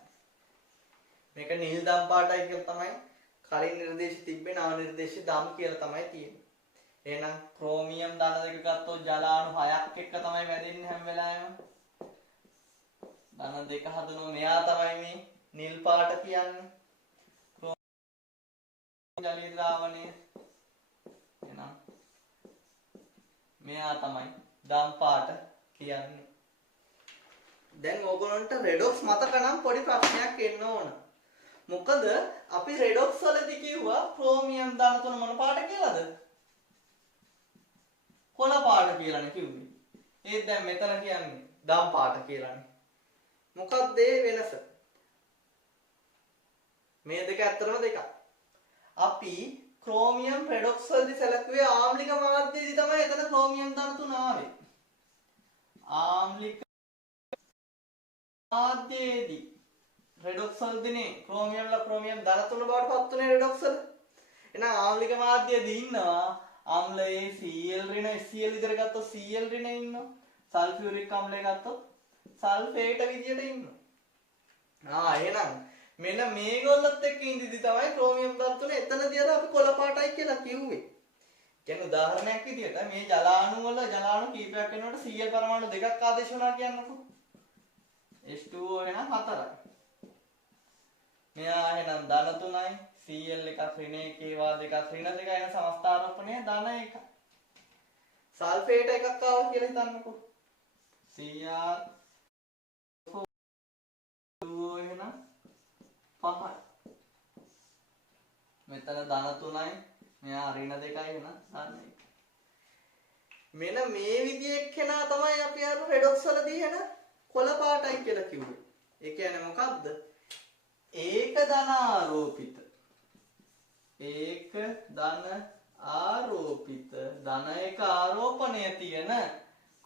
මේක නිල් දම් පාටයි කියලා තමයි කලින් නිර්දේශ තිබ්බේ. නව නිර්දේශ දම් කියලා තමයි තියෙන්නේ. එහෙනම් ක්‍රෝමියම් ධන දෙක ගත්තොත් ජලාණු 6ක් එක්ක තමයි වැදෙන්නේ හැම වෙලාවෙම. ධන දෙක හදනවා. මෙයා තමයි මේ නිල් පාට කියන්නේ. ජලීය ද්‍රාවණය. එහෙනම් මෙයා තමයි දම් පාට කියන්නේ. දැන් ඕගොල්ලන්ට රෙඩොක්ස් මතක නම් පොඩි ප්‍රශ්නයක් එන්න ඕන. මොකද අපි රෙඩොක්ස් වලදී කිව්වා ක්‍රෝමියම් ධන තුන මොන පාට කියලාද? කොළ පාට කියලානේ කිව්වේ. ඒත් දැන් මෙතන කියන්නේ දම් පාට කියලානේ. මොකක්ද ඒ වෙනස? මේ දෙක ඇත්තටම දෙකක්. අපි ක්‍රෝමියම් රෙඩොක්ස් වලදී සැලකුවේ ආම්ලික මාධ්‍යයේදී තමයි එතන ක්‍රෝමියම් ධන තුන ආවේ. ආම්ලික මාධ්‍යයේදී රෙඩොක්ස් වලදීනේ ක්‍රෝමියම් ධන තුන බවට පත් වුනේ රෙඩොක්ස් වල. එහෙනම් ආම්ලික මාධ්‍යයේදී ඉන්නවා අම්ලයේ Cl ඍණ Cl විතර ගත්තොත් Cl ඍණ ඉන්නවා. සල්ෆියුරික් අම්ලය ගත්තොත් සල්ෆේට විදියට ඉන්නවා. එහෙනම් මෙන්න මේගොල්ලොත් එක්ක ඉඳිදි තමයි ක්‍රෝමියම් ධන තුන එතනදී අර අපි කොළ පාටයි කියලා කිව්වේ. කියන්නේ උදාහරණයක් විදියට මේ ජලාණු වල ජලාණු කීපයක් වෙනකොට Cl පරමාණු දෙකක් ආදේශ වුණා කියන්නකෝ. H2O එහෙනම් 4යි. මෙයා එහෙනම් ධන 3යි Cl එකක් ඍණ 1 ඒවා දෙකක් ඍණ 2 එන සමස්ථාරෝපණය ධන 1යි. සල්ෆේට එකක් ආවා කියලා හිතන්නකෝ. Cr එහෙනම් 5යි. මෙතන ධන 3යි මෙයා ඍණ 2යි එහෙනම් ධන 1යි. මෙන්න මේ විදිහේ එක්කෙනා තමයි අපි අර රෙඩොක්ස් වලදී එන කොළ පාටයි කියලා කිව්වේ. ඒ කියන්නේ මොකද්ද? ඒක ධන ආරෝපිත ධන එක ආරෝපණය තියෙන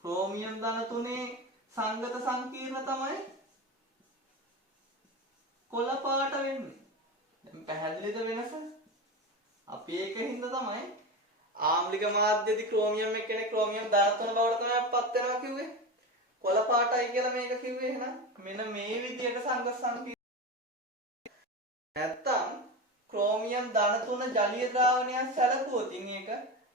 ක්‍රෝමියම් ධන තුනේ සංගත සංකීර්ණ තමයි කොළ පාට වෙන්නේ. දැන් පැහැදිලිද වෙනස? අපි ඒකින්ද තමයි ආම්ලික මාධ්‍යදී ක්‍රෝමියම් එක්කනේ ක්‍රෝමියම් ධන තුන බවට තමයි අපත් වෙනවා කිව්වේ. කොළ පාටයි කියලා මේක කිව්වේ. එහෙනම් මෙන්න මේ විදියට සංගත සංකීර්ණ නැත්තම් ක්‍රෝමියම් ධන තුන ජලීය ද්‍රාවණයක් සැලකුවොත් ඒක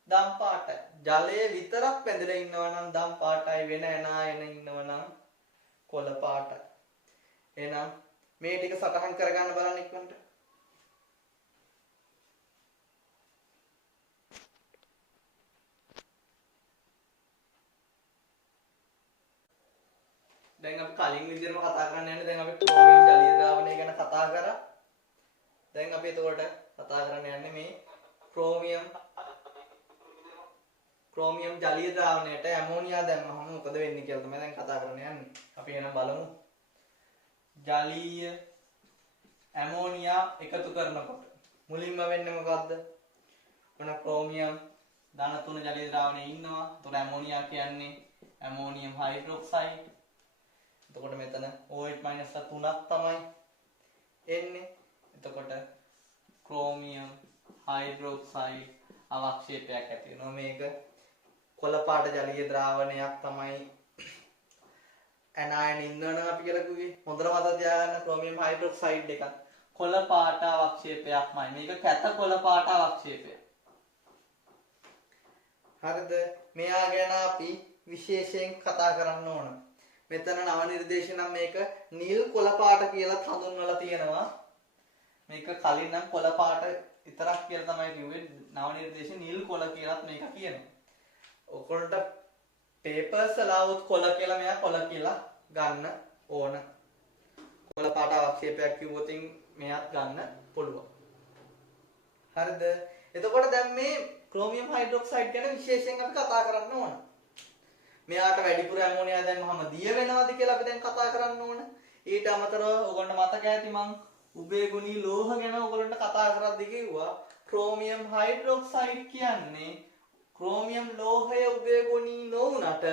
දම් පාටයි. ජලයේ විතරක් පැඳලා ඉන්නවා නම් දම් පාටයි, වෙන එන ඉන්නවා නම් කොළ පාටයි. එහෙනම් මේ ටික සටහන් කරගන්න බලන්න ඉක්මනට. දැන් අපි කලින් විදිහටම කතා කරන්න යන්නේ. දැන් අපි ක්‍රෝමියම් ජලීය ද්‍රාවණය ගැන කතා කරා. දැන් අපි එතකොට කතා කරන්න යන්නේ මේ ක්‍රෝමියම් ජලීය ද්‍රාවණයට ඇමෝනියා දැම්මම මොකද වෙන්නේ කියලා තමයි දැන් කතා කරන්න යන්නේ. අපි එහෙනම් බලමු. ජලීය ඇමෝනියා එකතු කරනකොට මුලින්ම වෙන්නේ මොකද්ද? මොන ක්‍රෝමියම් ධන 3 ජලීය ද්‍රාවණයේ ඉන්නවා. එතකොට ඇමෝනියා කියන්නේ ඇමෝනියම් හයිඩ්‍රොක්සයිඩ්. එතකොට මෙතන OH- 3ක් තමයි එන්නේ. එතකොට ක්‍රෝමියම් හයිඩ්‍රොක්සයිඩ් අවක්ෂේපයක් ඇති වෙනවා. මේක කොළ පාට ජලීය ද්‍රාවණයක් තමයි. ඇනයන් ඉන්නවනම් අපි කියලා කිව්වේ හොඳට මතක තියාගන්න ක්‍රෝමියම් හයිඩ්‍රොක්සයිඩ් එකක් කොළ පාට අවක්ෂේපයක්මයි. මේක කැත කොළ පාට අවක්ෂේපයක්. හරිද? මෙයා ගැන අපි විශේෂයෙන් කතා කරන්න ඕන. මෙතන නව නිර්දේශ නම් මේක නිල් කොළ පාට කියලා හඳුන්වලා තියෙනවා. මේක කලින් නම් කොළ පාට විතරක් කියලා තමයි කිව්වේ. නව නිර්දේශ නිල් කොළ කියලාත් මේක කියනවා. ඔයගොල්ලන්ට පේපර්ස් වලවත් කොළ කියලා මෙයා කොළ කියලා ගන්න ඕන. කොළ පාට අවක්ෂේපයක් කිව්වොත් මෙයාත් ගන්න පුළුවන්. හරිද? එතකොට දැන් මේ ක්‍රෝමියම් හයිඩ්‍රොක්සයිඩ් ගැන විශේෂයෙන් අපි කතා කරන්න ඕන. මෙයාට වැඩිපුර ඇමෝනියා දැම්මම දිය වෙනවද කියලා අපි දැන් කතා කරන්න ඕන. ඊට අමතරව ඔයගොල්ලන්ට මතක ඇති මං උභයගුණී ලෝහ ගැන ඔයගොල්ලන්ට කතා කරද්දී කිව්වා ක්‍රෝමියම් හයිඩ්‍රොක්සයිඩ් කියන්නේ ක්‍රෝමියම් ලෝහය උභයගුණී නොවුනට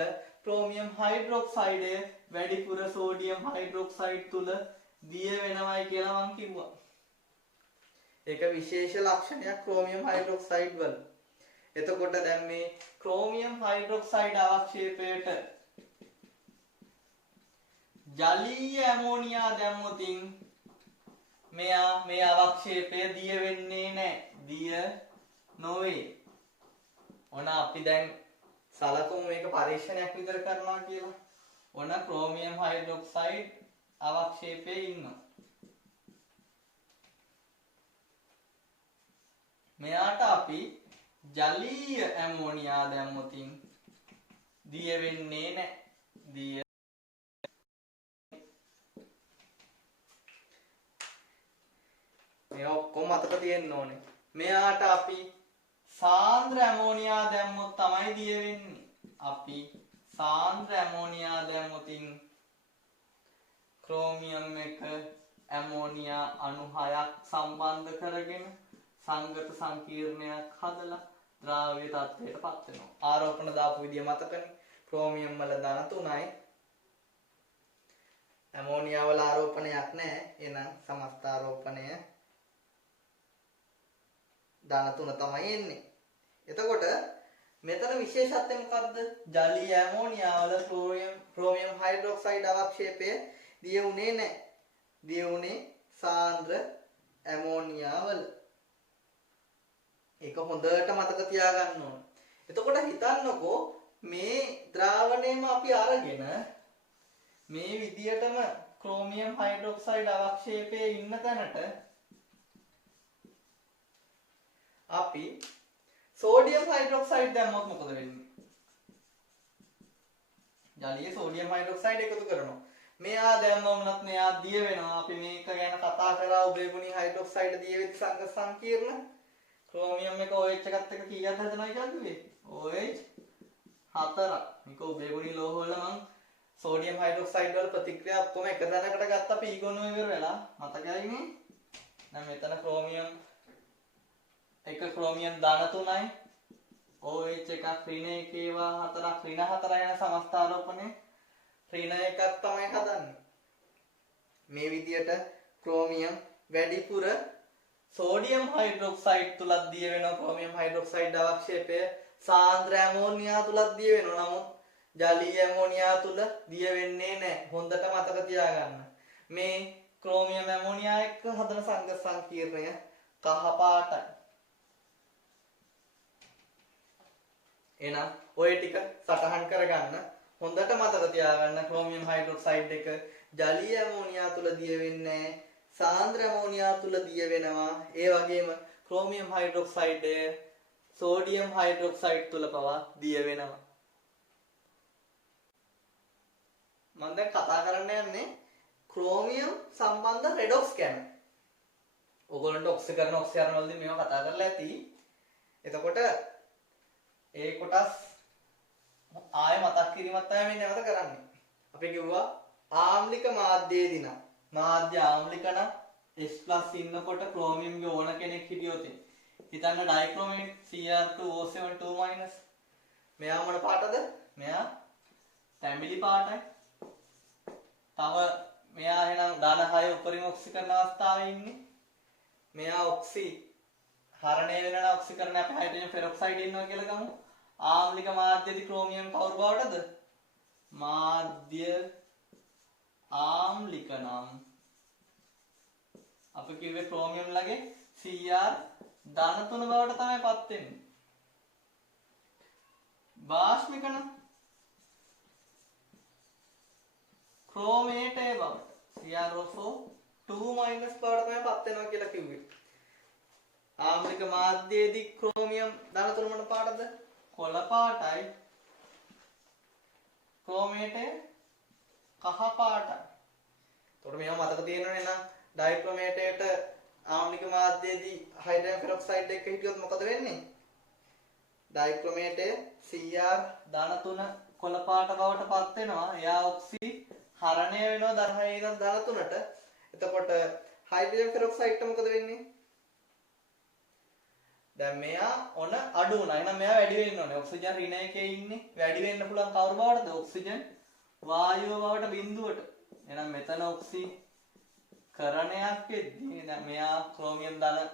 ක්‍රෝමියම් හයිඩ්‍රොක්සයිඩය වැඩිපුර සෝඩියම් හයිඩ්‍රොක්සයිඩ් තුල දිය වෙනවයි කියලා මං කිව්වා. ඒක විශේෂ ලක්ෂණයක් ක්‍රෝමියම් හයිඩ්‍රොක්සයිඩ් වල. එතකොට දැන් මේ ක්‍රෝමියම් හයිඩ්‍රොක්සයිඩ් අවක්ෂේපයට ජලීය ඇමෝනියා දැම්මොතින් මෙයා මේ අවක්ෂේපය දිය වෙන්නේ නැහැ. දිය නොවේ. ඔන්න අපි දැන් සලකමු මේක පරීක්ෂණයක් විතර කරනවා කියලා. ඔන්න ක්‍රෝමියම් හයිඩ්‍රොක්සයිඩ් අවක්ෂේපයේ ඉන්නවා. මෙයාට අපි ජලීය ඇමෝනියා දැම්මොතින් දිය වෙන්නේ නැහැ. දිය මේ ඔක්කොම මතක තියෙන්න ඕනේ. මෙයාට අපි සාන්ද්‍ර ඇමෝනියා දැම්මොත් තමයි දිය වෙන්නේ. අපි සාන්ද්‍ර ඇමෝනියා දැම්මොතින් ක්‍රෝමියම් එක ඇමෝනියා අණු 6ක් සම්බන්ධ කරගෙන සංගත සංකීර්ණයක් හදලා ද්‍රාව්‍ය තත්ත්වයට පත් වෙනවා. ආරෝපණ දාපු විදිය මතකනේ. ක්‍රෝමියම් වල ධන 3යි. ඇමෝනියා වල ආරෝපණයක් නැහැ. එහෙනම් සමස්ත ආරෝපණය ධන 3 තමයි එන්නේ. එතකොට මෙතන විශේෂත්වය මොකද්ද? ජලීය ඇමෝනියා වල ක්‍රෝමියම් හයිඩ්‍රොක්සයිඩ් අවක්ෂේපය දිය උනේ නැහැ. දිය උනේ සාන්ද්‍ර ඇමෝනියා වල. ඒක හොඳට මතක තියාගන්න ඕන. එතකොට හිතන්නකෝ මේ ද්‍රාවණයම අපි අරගෙන මේ විදියටම ක්‍රෝමියම් හයිඩ්‍රොක්සයිඩ් අවක්ෂේපයේ ඉන්න තැනට අපි සෝඩියම් හයිඩ්‍රොක්සයිඩ් දැම්මොත් මොකද වෙන්නේ? ජලීය සෝඩියම් හයිඩ්‍රොක්සයිඩ් එකතු කරනවා. මෙයා දැම්මම උනත් මෙයා දිය වෙනවා. අපි මේක ගැන කතා කරා උභයගුණී හයිඩ්‍රොක්සයිඩ් දිය වෙච්ච සංගත සංකීර්ණ ක්‍රෝමියම් එක OH එකත් එක්ක කීයක් හදනවා කියලා කිව්වේ? OH 4ක්. මේක උභයගුණී ලෝහ වල මං සෝඩියම් හයිඩ්‍රොක්සයිඩ් වල ප්‍රතික්‍රියා ඔක්කොම එක තැනකට ගත්තා පීගොනු ඉවර වෙලා. මතකයි නේ? දැන් මෙතන ක්‍රෝමියම් එක ක්‍රෝමියම් ධන 3යි. OH එකක් ඍණ 1 ඒවා 4ක් ඍණ 4 යන සමස්තාරෝපණය ඍණ 1ක් තමයි හදන්නේ. මේ විදියට ක්‍රෝමියම් වැඩිපුර සෝඩියම් හයිඩ්‍රොක්සයිඩ් තුලත් දිය වෙනවා. ක්‍රෝමියම් හයිඩ්‍රොක්සයිඩ් අවක්ෂේපය සාන්ද්‍ර ඇමෝනියා තුලත් දිය වෙනවා. නමුත් ජලීය ඇමෝනියා තුල දිය වෙන්නේ නැහැ. හොඳට මතක තියාගන්න. මේ ක්‍රෝමියම් ඇමෝනියා එක්ක හදන සංගත සංකීර්ණය කහ පාටයි. එහෙනම් ඔය ටික සටහන් කරගන්න. හොඳට මතක තියාගන්න ක්‍රෝමියම් හයිඩ්‍රොක්සයිඩ් එක ජලීය ඇමෝනියා තුල දිය වෙන්නේ නැහැ. සාන්ද්‍ර ඇමෝනියා තුල දිය වෙනවා. ඒ වගේම ක්‍රෝමියම් හයිඩ්‍රොක්සයිඩය සෝඩියම් හයිඩ්‍රොක්සයිඩ් තුල පවා දිය වෙනවා. මම දැන් කතා කරන්න යන්නේ ක්‍රෝමියම් සම්බන්ධ රෙඩොක්ස් ගැන. ඕගොල්ලන්ට ඔක්සිකරණ ඔක්සියරණ වලදී මේවා කතා කරලා ඇති. එතකොට ඒ කොටස් ආයෙ මතක් කිරීමක් තමයි මේ නැවත කරන්නේ. අපි කිව්වා ආම්ලික මාධ්‍යයේදී නම් මාධ්‍ය ආම්ලික නම් H+ ඉන්නකොට ක්‍රෝමියම්ගේ ඕන කෙනෙක් හිටියොත් හිතන්න ඩයික්‍රෝමේට් Cr2O7 මෙයා මොන පාටද? මෙයා තැඹිලි පාටයි. තව මෙයා එහෙනම් ධන 6 උපරිම ඔක්සිකරණ අවස්ථාවේ ඉන්නේ. මෙයා ඔක්සි හරණය වෙන ඔක්සිකරණ අපි හයිඩ්‍රජන් පෙරොක්සයිඩ් ඉන්නවා කියලා ගමු. ආම්ලික මාධ්‍යදී ක්‍රෝමියම් කවුරු බවටද? මාධ්‍ය ආම්ලික නම් අපි කිව්වේ ක්‍රෝමියම් ලගේ Cr ධන 3 බවට තමයි පත් වෙන්නේ. බාෂ්මික නම් ක්‍රෝමේටය බවට CrO2 බවට තමයි පත් වෙනවා කියලා කිව්වේ. ආම්ලික මාධ්‍යයේදී ක්‍රෝමියම් ධන 3 මොන පාටද? කොළ පාටයි. ක්‍රෝමේටය කහ පාටයි. එතකොට මේවා මතක තියෙනවනේ නේද? ඩයික්‍රෝමේටයට ආම්ලික මාධ්‍යයේදී හයිඩ්‍රජන් පෙරොක්සයිඩ් එක හිටියොත් මොකද වෙන්නේ? ඩයික්‍රෝමේටය Cr ධන 3 කොළ පාට බවට පත් වෙනවා. එයා ඔක්සි හරණය වෙනවා ධන 6 ඉඳන් ධන 3ට. එතකොට හයිඩ්‍රජන් පෙරොක්සයිඩ්ට මොකද වෙන්නේ? දැන් මෙයා ඔන අඩු වුණා. එහෙනම් මෙයා වැඩි වෙන්න ඕනේ. ඔක්සිජන් ඍණ එකේ ඉන්නේ. වැඩි වෙන්න පුළුවන් කවුරු බවටද? ඔක්සිජන් වායුව බවට බිඳුවට. එහෙනම් මෙතන ඔක්සි කරණයක් වෙද්දී දැන් මෙයා ක්‍රෝමියම් ධන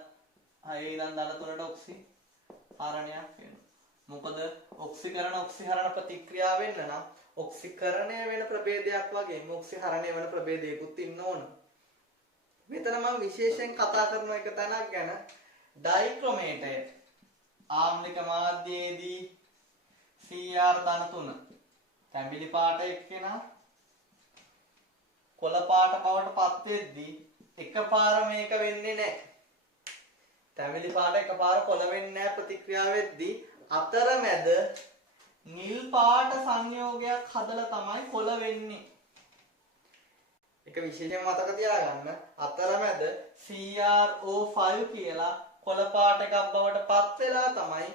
6 ඉඳන් ධන 3ට ඔක්සි හරණයක් වෙනවා. මොකද ඔක්සිකරණ ඔක්සිහරණ ප්‍රතික්‍රියාව වෙන්න නම් ඔක්සිකරණය වෙන ප්‍රභේදයක් වගේම ඔක්සිහරණය වෙන ප්‍රභේදයකුත් ඉන්න ඕන. මෙතන මම විශේෂයෙන් කතා කරන එක තැනක් ගැන ඩයික්‍රොමේටය. ආම්ලික මාධ්‍යයේදී Cr ධන 3 තැඹිලි පාට එක්කෙනා කොළ පාට බවට පත් වෙද්දී එකපාර මේක වෙන්නේ නැහැ. තැඹිලි පාට එකපාර කොළ වෙන්නේ නැහැ ප්‍රතික්‍රියාව වෙද්දී අතරමැද නිල් පාට සංයෝගයක් හදලා තමයි කොළ වෙන්නේ. එක විශේෂයෙන් මතක තියාගන්න අතරමැද CrO5 කියලා කොළ පාට එකක් බවට පත් වෙලා තමයි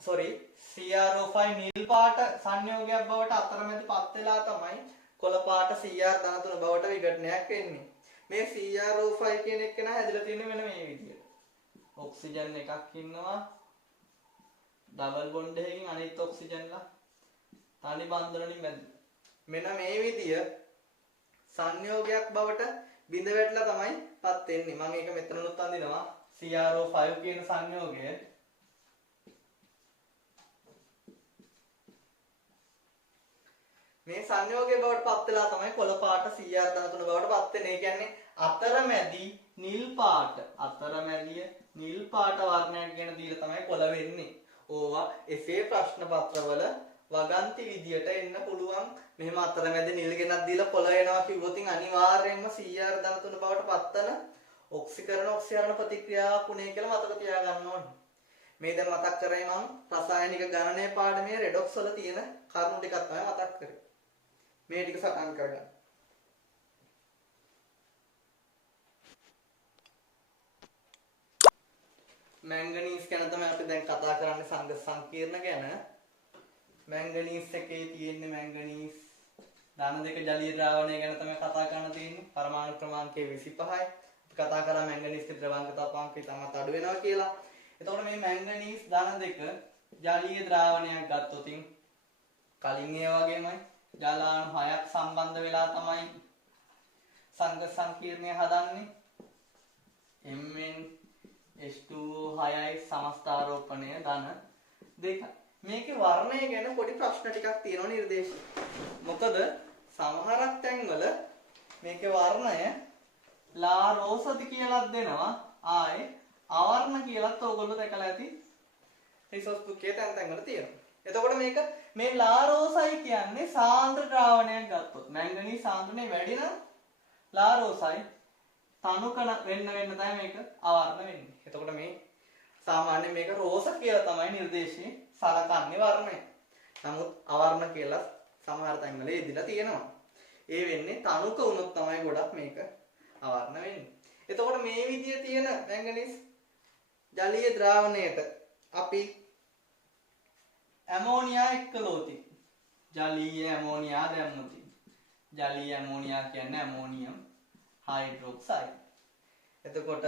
CrO5 නිල් පාට සංයෝගයක් බවට අතරමැද පත් වෙලා තමයි කොළ පාට Cr ධන 3 බවට විඝටනයක් වෙන්නේ. මේ CrO5 කියන එක නා හැදලා තියෙන්නේ මෙන්න මේ විදියට. ඔක්සිජන් එකක් ඉන්නවා ඩබල් බොන්ඩ් එකකින් අනිත් ඔක්සිජන්ලා තනි බන්ධන වලින් බැඳලා. මෙන්න මේ විදිය සංයෝගයක් බවට බිඳ වැටලා තමයි පත් වෙන්නේ. මම ඒක මෙතනලුත් අඳිනවා. CrO5 කියන සංයෝගය මේ සංයෝගයේ බවට පත් වෙලා තමයි කොළ පාට Cr ධන 3 බවට පත් වෙන්නේ. ඒ කියන්නේ අතරමැදි නිල් පාට වර්ණයක් ගැන දීලා තමයි කොළ වෙන්නේ. ඕවා එසේ ප්‍රශ්න පත්‍රවල වගන්ති විදියට එන්න පුළුවන්. මෙහෙම අතරමැද නිල් ගෙනත් දීලා කොළ වෙනවා කිව්වොත් අනිවාර්යයෙන්ම Cr ධන 3 බවට පත්වන ඔක්සිකරණ ප්‍රතික්‍රියා කුණේ කියලා මතක තියාගන්න ඕනේ. මේ දැන් මතක් කරේ මම රසායනික ගණනයේ පාඩමේ රෙඩොක්ස් වල තියෙන කරුණු ටිකක් තමයි මතක් කරේ. මේ ටික සටහන් කරගන්න. මැංගනීස් ගැන තමයි අපි දැන් කතා කරන්නේ සංඝ සංකීර්ණ ගැන. මැංගනීස් එකේ තියෙන්නේ මැංගනීස් ධන දෙක ජලීය ද්‍රාවණය ගැන තමයි කතා කරන්න තියෙන්නේ. පරමාණු ක්‍රමාංකය 25යි. අපි කතා කරා මැංගනීස්ගේ ද්‍රවාංකතාවකාංකය තමත් අඩු වෙනවා කියලා. එතකොට මේ මැංගනීස් ධන දෙක ජලීය ද්‍රාවණයක් ගත්තොත් කලින් ඒ වගේමයි ජලාණු 6ක් සම්බන්ධ වෙලා තමයි සංඝ සංකීර්ණය හදන්නේ. Mn H2O6යි සමස්ථාරෝපණය ධන දෙකයි. මේකේ වර්ණය ගැන පොඩි ප්‍රශ්න ටිකක් තියෙනවා නිර්දේශ. මොකද සමහරක් තැන්වල මේකේ වර්ණය ලා රෝසති කියලාත් දෙනවා. ආයේ අවර්ණ කියලාත් ඕගොල්ලෝ දැකලා ඇති. රිසෝස් බුක්කේ තැන් වල තියෙනවා. එතකොට මේක මේ ලා රෝසයි කියන්නේ සාන්ද්‍ර ද්‍රාවණයක් ගත්තොත් මැංගනීස් සාන්ද්‍රණය වැඩි නම් ලා රෝසයි තනුකන වෙන්න තමයි මේක අවර්ණ වෙන්නේ. එතකොට මේ සාමාන්‍යයෙන් මේක රෝස කියලා තමයි නිර්දේශයේ සලකන්නේ වර්ණය. නමුත් අවර්ණ කියලා සමහර තැන්වල යෙදিলা තියෙනවා. ඒ වෙන්නේ තනුක වුණොත් තමයි ගොඩක් මේක අවර්ණ වෙන්නේ. එතකොට මේ විදිය තියෙන මැංගනීස් ජලීය ද්‍රාවණයට අපි ඇමෝනියා එක්කලෝති. ජලීය ඇමෝනියා දැම්මොති. ජලීය ඇමෝනියා කියන්නේ ඇමෝනියම් හයිඩ්‍රොක්සයිඩ්. එතකොට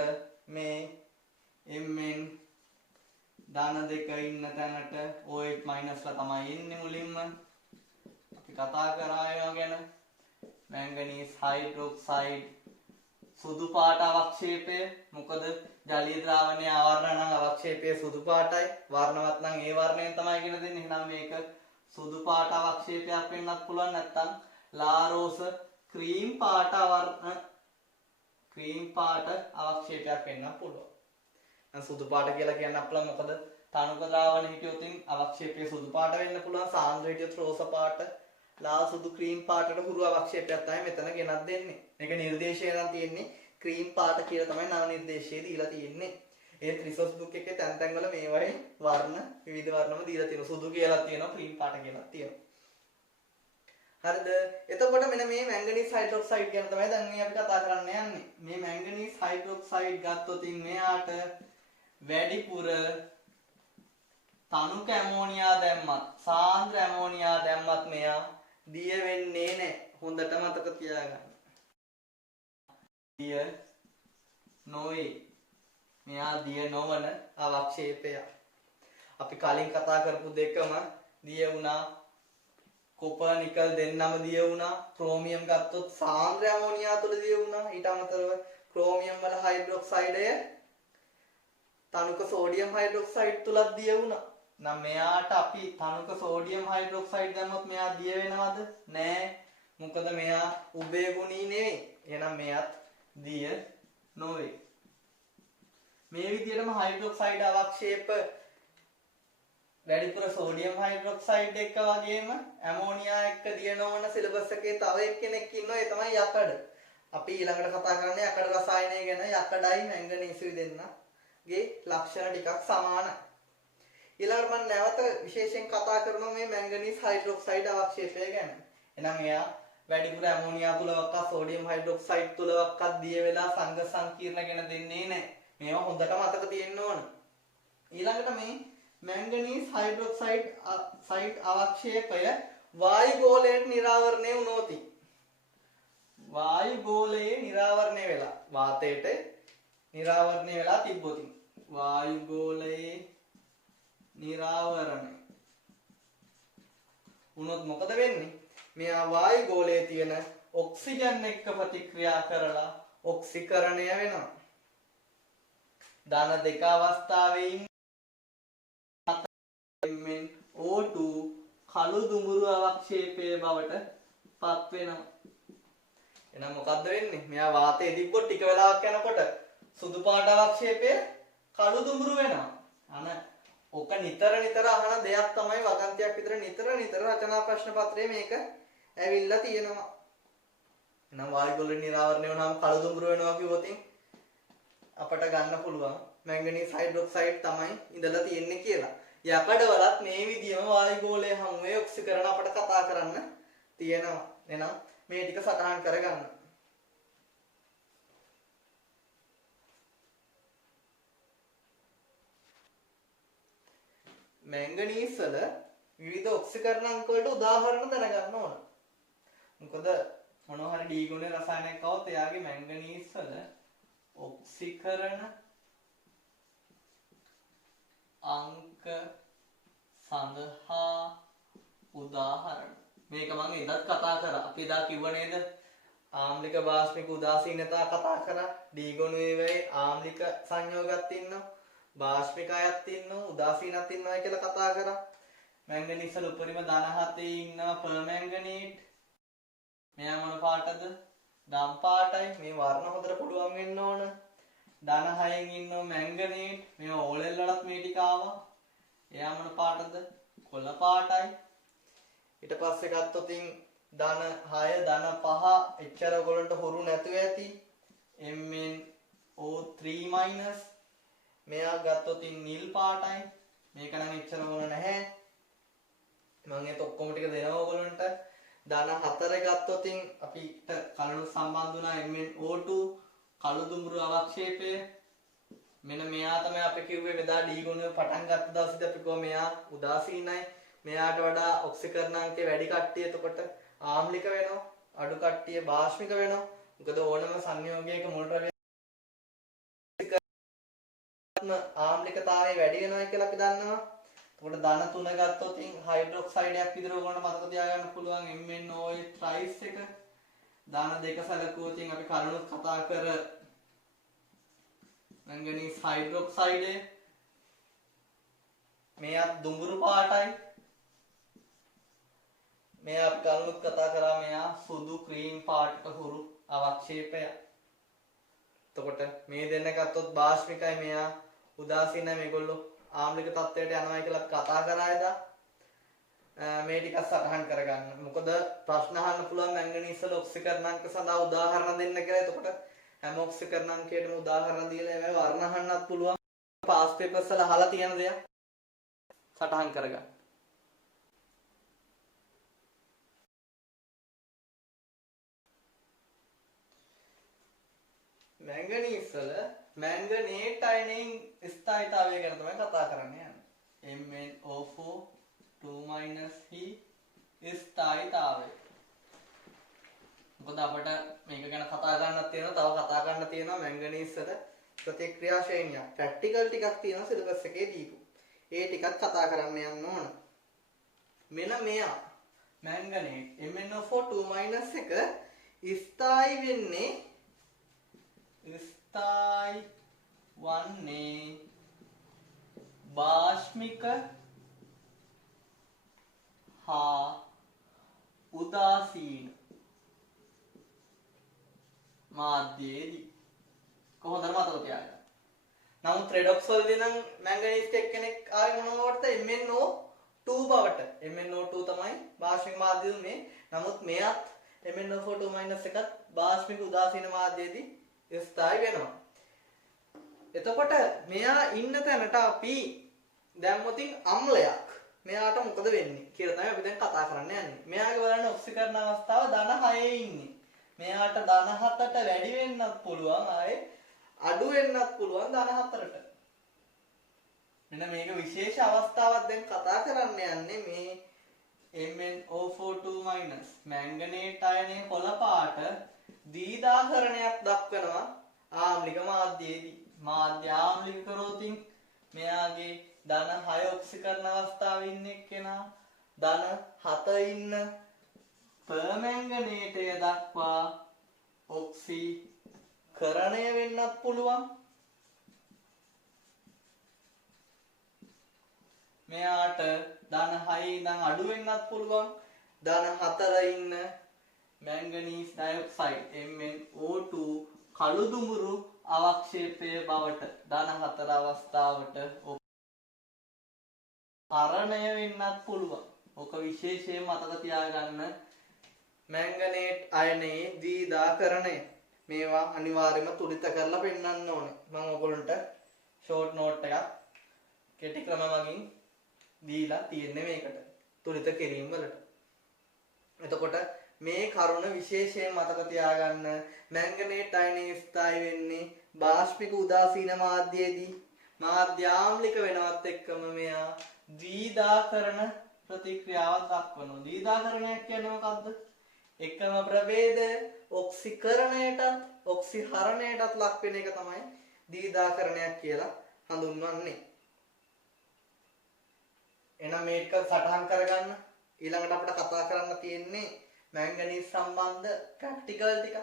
මේ Mn ධන දෙක ඉන්න තැනට OH ලා තමයි ඉන්නේ මුලින්ම. අපි කතා කරා ඒවා ගැන. මැංගනීස් හයිඩ්‍රොක්සයිඩ් සුදු පාට අවක්ෂේපය. මොකද ජලීය ද්‍රාවණයේ ආවරණ නම් අවක්ෂේපය සුදු පාටයි. වර්ණවත් නම් ඒ වර්ණයෙන් තමයි කියන දෙන්නේ. එහෙනම් මේක සුදු පාට අවක්ෂේපයක් වෙන්නත් පුළුවන්. නැත්නම් ලා රෝස ක්‍රීම් පාට අවක්ෂේපයක් වෙන්නත් පුළුවන්. සුදු පාට කියලා කියන්න අපල මොකද තනුක ද්‍රාවණ හිටියොත් අවක්ෂේපය සුදු පාට වෙන්න පුළුවන්. සාන්ද්‍ර හිටියොත් රෝස පාට, ලා සුදු ක්‍රීම් පාටට හුරු අවක්ෂේපයක් තමයි මෙතන ගෙනත් දෙන්නේ. මේක නිර්දේශය නම් තියෙන්නේ ක්‍රීම් පාට කියලා තමයි නව නිර්දේශයේ දීලා තියෙන්නේ. ඒ රිසෝස් බුක් එකේ තැන් වල මේ වගේ වර්ණ විවිධ වර්ණම දීලා තියෙනවා. සුදු කියලා තියෙනවා, ක්‍රීම් පාට කියලා තියෙනවා. හරිද? එතකොට මෙන්න මේ මැංගනීස් හයිඩ්‍රොක්සයිඩ් ගැන තමයි දැන් මේ අපි කතා කරන්න යන්නේ. මේ මැංගනීස් හයිඩ්‍රොක්සයිඩ් ගත්තොත් මෙයාට වැඩිපුර තනුක ඇමෝනියා දැම්මත් සාන්ද්‍ර ඇමෝනියා දැම්මත් මෙයා දිය වෙන්නේ නැහැ. හොඳට මතක තියාගන්න. දිය නොවේ. මෙයා දිය නොවන අවක්ෂේපයක්. අපි කලින් කතා කරපු දෙකම දිය වුණා. කොපර් නිකල් දෙන්නම දිය වුණා. ක්‍රෝමියම් ගත්තොත් සාන්ද්‍ර ඇමෝනියා තුල දිය වුණා. ඊට අමතරව ක්‍රෝමියම් වල හයිඩ්‍රොක්සයිඩය තනුක සෝඩියම් හයිඩ්‍රොක්සයිඩ් තුලත් දිය වුණා. නම් මෙයාට අපි තනුක සෝඩියම් හයිඩ්‍රොක්සයිඩ් දැම්මොත් මෙයා දිය වෙනවද? නෑ. මොකද මෙයා උභය ගුණී නෙවෙයි. එහෙනම් මෙයාත් දිය නොවේ. මේ විදිහටම හයිඩ්‍රොක්සයිඩ් අවක්ෂේප වැඩිපුර සෝඩියම් හයිඩ්‍රොක්සයිඩ් එක වගේම ඇමෝනියා එක්ක දියන ඕන සිලබස් එකේ තව එක්කෙනෙක් ඉන්නවා ඒ තමයි යකඩ. අපි ඊළඟට කතා කරන්නේ යකඩ රසායනය ගැන. යකඩයි මැංගනීසුයි දෙන්නගේ ලක්ෂණ ටිකක් සමානයි. ඊළඟට මම නැවත විශේෂයෙන් කතා කරනවා මේ මැංගනීස් හයිඩ්‍රොක්සයිඩ් අවක්ෂේපය ගැන. එහෙනම් එයා වැඩිපුර ඇමෝනියා තුලවත් සෝඩියම් හයිඩ්‍රොක්සයිඩ් තුලවත් දිය වෙලා සංඝ සංකීර්ණ ගැන දෙන්නේ නැහැ. මේවා හොඳට මතක තියෙන්න ඕන. ඊළඟට මේ මැංගනීස් හයිඩ්‍රොක්සයිඩ් අවක්ෂේපය වායු ගෝලයට නිරාවරණය වුණොත් වායු ගෝලයේ නිරාවරණය වෙලා වාතයට නිරාවරණය වෙලා තිබ්බොත් වායු ගෝලයේ නිරාවරණය වුණොත් මොකද වෙන්නේ? මෙයා වායු ගෝලයේ තියෙන ඔක්සිජන් එක්ක ප්‍රතික්‍රියා කරලා ඔක්සිකරණය වෙනවා. ධන දෙක අවස්ථාවේ O2 කළු දුඹුරු අවක්ෂේපයේ බවට පත් වෙනවා. එහෙනම් මොකද්ද වෙන්නේ? මෙයා වාතයේ තිබ්බොත් ටික වෙලාවක් යනකොට සුදු පාට අවක්ෂේපය කළු දුඹුරු වෙනවා. ඔක නිතර අහන දෙයක් තමයි වගන්තියක් විතර නිතර රචනා ප්‍රශ්න පත්‍රයේ මේක ඇවිල්ලා තියෙනවා. එහෙනම් වායු ගෝලයේ නිරාවරණය වුණාම කළු දුඹුරු වෙනවා කිව්වොත් අපට ගන්න පුළුවන් මැංගනීස් හයිඩ්‍රොක්සයිඩ් තමයි ඉඳලා තියෙන්නේ කියලා. යකඩවලත් මේ විදිහම වායු ගෝලයේ හැමුවේ ඔක්සිකරණ අපට කතා කරන්න තියෙනවා. එහෙනම් මේ ටික සටහන් කරගන්න. මැංගනීස් වල විවිධ ඔක්සිකරණාංක වලට උදාහරණ දැනගන්න ඕන. මොකද මොනවා හරි ඩී ගුණේ රසායනයක් આવොත් එයාගේ මැංගනීස් වල ඔක්සිකරණ අංක සඳහා උදාහරණ මේක මම එදත් කතා කරා. අපි එදා කිව්ව නේද? ආම්ලික බාෂ්මික උදාසීනතා කතා කරා. ඩී ගුණයේ ආම්ලික සංයෝගයක් ඉන්නවා. බාෂ්මික අයත් ඉන්නවා. උදාසීනත් ඉන්නවා කියලා කතා කරා. මැංගනීස් වල උපරිම ධන 7 ඉන්නවා පර්මැංගනේට්. මෙයා මොන පාටද? දම් පාටයි. මේ වර්ණ හොදට පුළුවන් වෙන්න ඕන. ධන 6න් ඉන්නවා මැංගනේට්. මේ ඕලෙල් වලත් මේ ටික ආවා. එයා මොන පාටද? කොළ පාටයි. ඊට පස්සේ ගත්තොත් ධන 6 ධන 5 එච්චර ඔයගොල්ලන්ට හුරු නැතුව ඇති. MnO3- මෙයා ගත්තොත් නිල් පාටයි. මේක නම් එච්චර ඕන නැහැ. මම ඒත් ඔක්කොම ටික දෙනවා ඔයගොල්ලන්ට. ධන 4 ගත්තොත් අපිට කලණු සම්බන්ධ වුණා MnO2 කළු දුඹුරු අවක්ෂේපය. මෙන්න මෙයා තමයි අපි කිව්වේ මෙදා ඩී ගුණය පටන් ගත්ත දවසේදී අපි කිව්වා මෙයා උදාසීනයි. මෙයාට වඩා ඔක්සිකරණාංකය වැඩි කට්ටිය එතකොට ආම්ලික වෙනවා. අඩු කට්ටිය බාෂ්මික වෙනවා. මොකද ඕනම සංයෝගයක මුල් ද්‍රව්‍ය ආම්ලිකතාවය වැඩි වෙනවා කියලා අපි දන්නවා. එතකොට ධන 3 ගත්තොත් හයිඩ්‍රොක්සයිඩයක් විදිහට ඔයගොල්ලන්ට මතක තියාගන්න පුළුවන් MnOA ත්‍රයිස් එක. ධන 2 සැලකුවොත් අපි කරුණුත් කතා කර මැංගනීස් හයිඩ්‍රොක්සයිඩය. මෙයා දුඹුරු පාටයි. මෙයා අපි කරුණුත් කතා කරා මෙයා සුදු ක්‍රීම් පාටට හුරු අවක්ෂේපය. එතකොට මේ දෙන්න ගත්තොත් බාෂ්මිකයි මෙයා උදාසීනයි මේගොල්ලෝ ආම්ලික තත්ත්වයට යනවා කියලා කතා කරා එදා. මේ ටික සටහන් කරගන්න. මොකද ප්‍රශ්න අහන්න පුළුවන් මැංගනීස් වල ඔක්සිකරණාංක සඳහා උදාහරණ දෙන්න කියලා. එතකොට හැම ඔක්සිකරණාංකයකටම උදාහරණ දීලා ඒවා වර්ණ අහන්නත් පුළුවන්. පාස් පේපර්ස් වල අහලා තියෙන දෙයක් සටහන් කරගන්න. මැංගනීස් වල මැංගනේට් අයනයෙන් ස්ථායීතාවය ගැන තමයි කතා කරන්න යන්නේ. MnO4 2- ස්ථායීතාවය. මොකද අපිට මේක ගැන කතා කරන්නත් තියෙනවා, තව කතා කරන්න තියෙනවා මැංගනීස් වල ප්‍රතික්‍රියා ශ්‍රේණිය. ප්‍රැක්ටිකල් ටිකක් තියෙනවා සිලබස් එකේ දීපු. ඒ ටිකත් කතා කරන්න යන්න ඕන. මෙන්න මෙයා මැංගනේට් MnO4 2- එක ස්ථායී වෙන්නේ ස්ථායි වන්නේ බාෂ්මික හා උදාසීන මාධ්‍යයේදී. කොහොමද මතක තියාගන්න? නමුත් රෙඩොක්ස් වලදී නම් මැංගනීස් එක්කෙනෙක් ආවේ මොනවටද MnO2 බවට. MnO2 තමයි භාෂ්මික මාධ්‍ය මේ. නමුත් මෙයත් MnO4 එකත් භාෂ්මික උදාසීන මාධ්‍යයේදී ස්ථායි වෙනවා. එතකොට මෙයා ඉන්න තැනට අපි දැම්මොතින් අම්ලයක්. මෙයාට මොකද වෙන්නේ කියලා තමයි අපි දැන් කතා කරන්න යන්නේ. මෙයාගේ බලන්න ඔක්සිකරණ අවස්ථාව ධන 6 ඉන්නේ. මෙයාට ධන 7ට වැඩි වෙන්නත් පුළුවන් ආයේ අඩු වෙන්නත් පුළුවන් ධන 4ට. මෙන්න මේක විශේෂ අවස්ථාවක් දැන් කතා කරන්න යන්නේ මේ MnO42- මැංගනේට් අයනයේ කොළ පාට දීදාකරණයක් දක්වනවා ආම්ලික මාධ්‍යයේදී. මාධ්‍ය ආම්ලික කරෝතින් මෙයාගේ ධන 6 ඔක්සිකරණ අවස්ථාවේ ඉන්න එක්කෙනා ධන 7 ඉන්න පර්මැංගනේටය දක්වා ඔක්සිකරණය වෙන්නත් පුළුවන්. මෙයාට ධන 6 ඉඳන් අඩු වෙන්නත් පුළුවන්. ධන 4 ඉන්න මැංගනීස් ඩයොක්සයිඩ් MnO2 කළු දුඹුරු අවක්ෂේපය බවට ධන 4 අවස්ථාවට හරණය වෙන්නත් පුළුවන්. ඔක විශේෂයෙන් මතක තියාගන්න. මැංගනේට් අයනයේ දීදාකරණය මේවා අනිවාර්යයෙන්ම තුලිත කරලා පෙන්වන්න ඕනේ. මම ඔයගොල්ලන්ට ෂෝට් නෝට් එකක් කෙටි ක්‍රම මගින් දීලා තියෙන්නේ මේකට තුලිත කිරීම වලට. එතකොට මේ කරුණ විශේෂයෙන් මතක තියාගන්න. මැංගනේට් අයනයේ ස්ථායි වෙන්නේ භාෂ්මික උදාසීන මාධ්‍යයේදී. මාධ්‍ය ආම්ලික වෙනවත් එක්කම මෙයා දීදාකරණ ප්‍රතික්‍රියාවක් දක්වනවා. දීදාකරණයක් කියන්නේ මොකද්ද? එකම ප්‍රභේදය ඔක්සිකරණයටත් ඔක්සිහරණයටත් ලක් වෙන එක තමයි දීදාකරණයක් කියලා හඳුන්වන්නේ. එහෙනම් මේක සටහන් කරගන්න. ඊළඟට අපිට කතා කරන්න තියෙන්නේ මැංගනීස් සම්බන්ධ ප්‍රැක්ටිකල් ටික.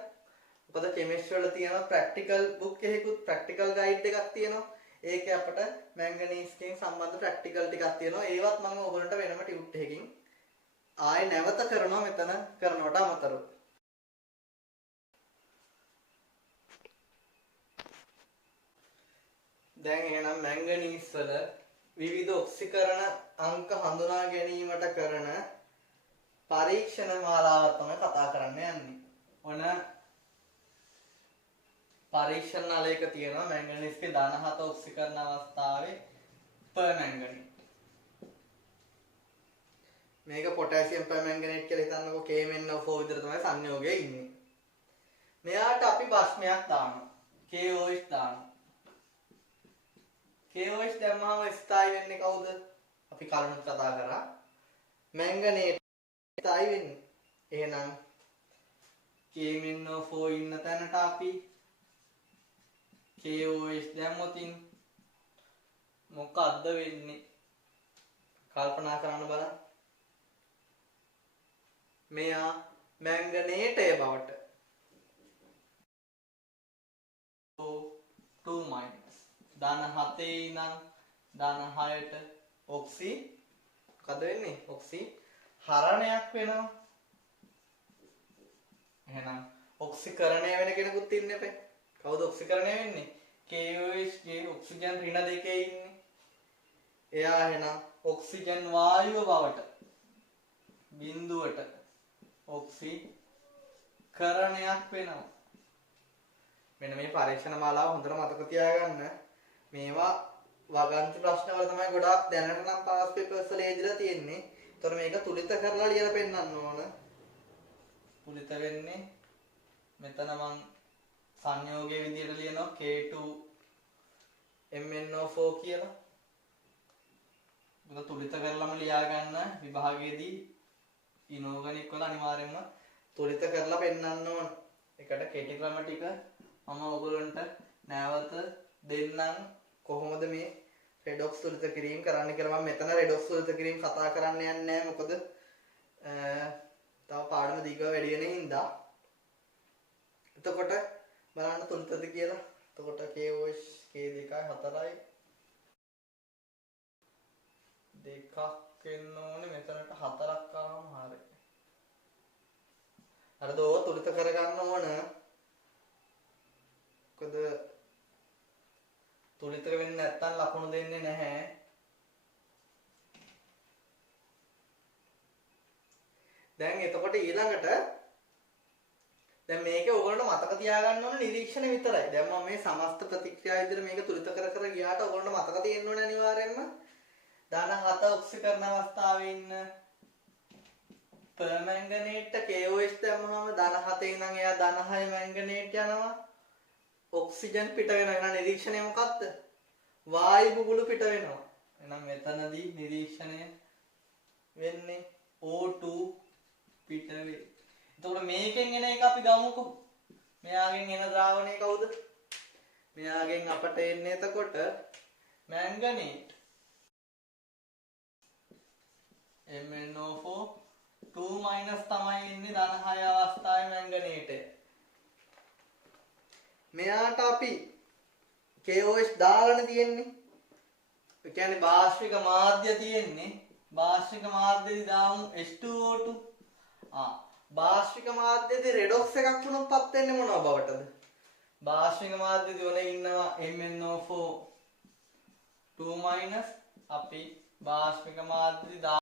මොකද කෙමිස්ට්‍රි වල තියෙන ප්‍රැක්ටිකල් බුක් එකකුත් ප්‍රැක්ටිකල් ගයිඩ් එකක් තියෙනවා. ඒකේ අපිට මැංගනීස් කින් සම්බන්ධ ප්‍රැක්ටිකල් ටිකක් තියෙනවා. ඒවත් මම ඔයගොල්ලන්ට වෙනම ටියුට් එකකින් ආයෙ නැවත කරනවා මෙතන කරනවට අමතරව. දැන් එහෙනම් මැංගනීස් වල විවිධ ඔක්සිකරණ අංක හඳුනා ගැනීමට කරන පරීක්ෂණ මාලාවක් තමයි කතා කරන්න යන්නේ. ඔන පරීක්ෂණ නලයක තියෙනවා මැංගනීස්ගේ ධන 7 ඔක්සිකරණ අවස්ථාවේ පර්මැංගනේට්. මේක පොටෑසියම් පර්මැංගනේට් කියලා හිතන්නකො. KMnO4 විතර තමයි සංයෝගයේ ඉන්නේ. මෙයාට අපි භස්මයක් දානවා. KOH දානවා. KOH දැම්මම ස්ථායි වෙන්නේ කවුද? අපි කලින් කතා කරා. මැංගනේට් ස්ථායි වෙන්නේ. එහෙනම් KMnO4 ඉන්න තැනට අපි KOH දැම්මොතින් මොකක්ද වෙන්නේ? කල්පනා කරන්න බලන්න. මෙයා මැංගනේටය බවට O2- ධන 7 ඉඳන් ධන 6ට ඔක්සි මොකද වෙන්නේ? ඔක්සි හරණයක් වෙනවා. එහෙනම් ඔක්සිකරණය වෙන කෙනෙකුත් ඉන්නේ අපේ. කවුද ඔක්සිකරණය වෙන්නේ? KOH ගේ ඔක්සිජන් ඍණ දෙකේ ඉන්නේ. එයා එහෙනම් ඔක්සිජන් වායුව බවට බිඳුවට ඔක්සිකරණයක් වෙනවා. මෙන්න මේ පරීක්ෂණ මාලාව හොඳට මතක තියාගන්න. මේවා වගන්ති ප්‍රශ්න වල තමයි ගොඩාක් දැනට නම් පාස් පේපර්ස් වල එදිලා තියෙන්නේ. ඒතර මේක තුලිත කරලා ලියලා පෙන්නන්න ඕන. තුලිත වෙන්නේ මෙතන මං සංයෝගයේ විදියට ලියනවා K2MnO4 කියලා. මොකද තුලිත කරලම ලියා ගන්න විභාගයේදී ඉනෝගනික් වල අනිවාර්යයෙන්ම තුලිත කරලා පෙන්නන්න ඕන. ඒකට කෙටි ක්‍රම ටික මම ඔයගොල්ලන්ට නැවත දෙන්නම්. කොහොමද මේ රෙඩොක්ස් තුලිත කිරීම කරන්න කියලා. මම මෙතන රෙඩොක්ස් තුලිත කිරීම කතා කරන්න යන්නේ නැහැ. මොකද තව පාඩම දිග වැඩි වෙන හින්දා. එතකොට බලන්න තුලිතද කියලා. එතකොට KOH K2 4යි දෙකක් එන්න ඕනේ. මෙතනට 4ක් ආවම හරියි. අර දෝ තුලිත කරගන්න ඕන. මොකද තුලිතක වෙන්නේ නැත්තම් ලකුණු දෙන්නේ නැහැ. දැන් එතකොට ඊළඟට දැන් මේකේ ඔයගොල්ලන්ට මතක තියාගන්න ඕන නිරීක්ෂණ විතරයි. දැන් මම මේ සමස්ත ප්‍රතික්‍රියා විදිහට මේක තුලිත කර ගියාට ඔයගොල්ලන්ට මතක තියෙන්න ඕනේ අනිවාර්යෙන්ම ධන 7 ඔක්සිකරණ අවස්ථාවේ ඉන්න පර්මැංගනේට් KOH දැම්මම ධන 7 ඉඳන් එයා ධන 6 මැංගනේට් යනවා. ඔක්සිජන් පිට වෙනවා. එහෙනම් නිරීක්ෂණය මොකක්ද? වායු බුබුලු පිට වෙනවා. එහෙනම් මෙතනදී නිරීක්ෂණය වෙන්නේ O2 පිට වේ. එතකොට මේකෙන් එන එක අපි ගමුකෝ. මෙයාගෙන් එන ද්‍රාවණය කවුද? මෙයාගෙන් අපට එන්නේ එතකොට මැංගනේට් MnO4 2- තමයි ඉන්නේ ධන 6 අවස්ථාවේ මැංගනේට්. මෙයාට අපි KOH දාලානේ තියෙන්නේ. ඒ කියන්නේ භාෂ්මික මාධ්‍ය තියෙන්නේ. භාෂ්මික මාධ්‍යදී දාමු H2O2. භාෂ්මික මාධ්‍යදී රෙඩොක්ස් එකක් වුණොත් පත් වෙන්නේ මොනව බවටද? භාෂ්මික මාධ්‍යදී ඔන ඉන්නවා MnO4 2- අපි භාෂ්මික මාධ්‍යදී දා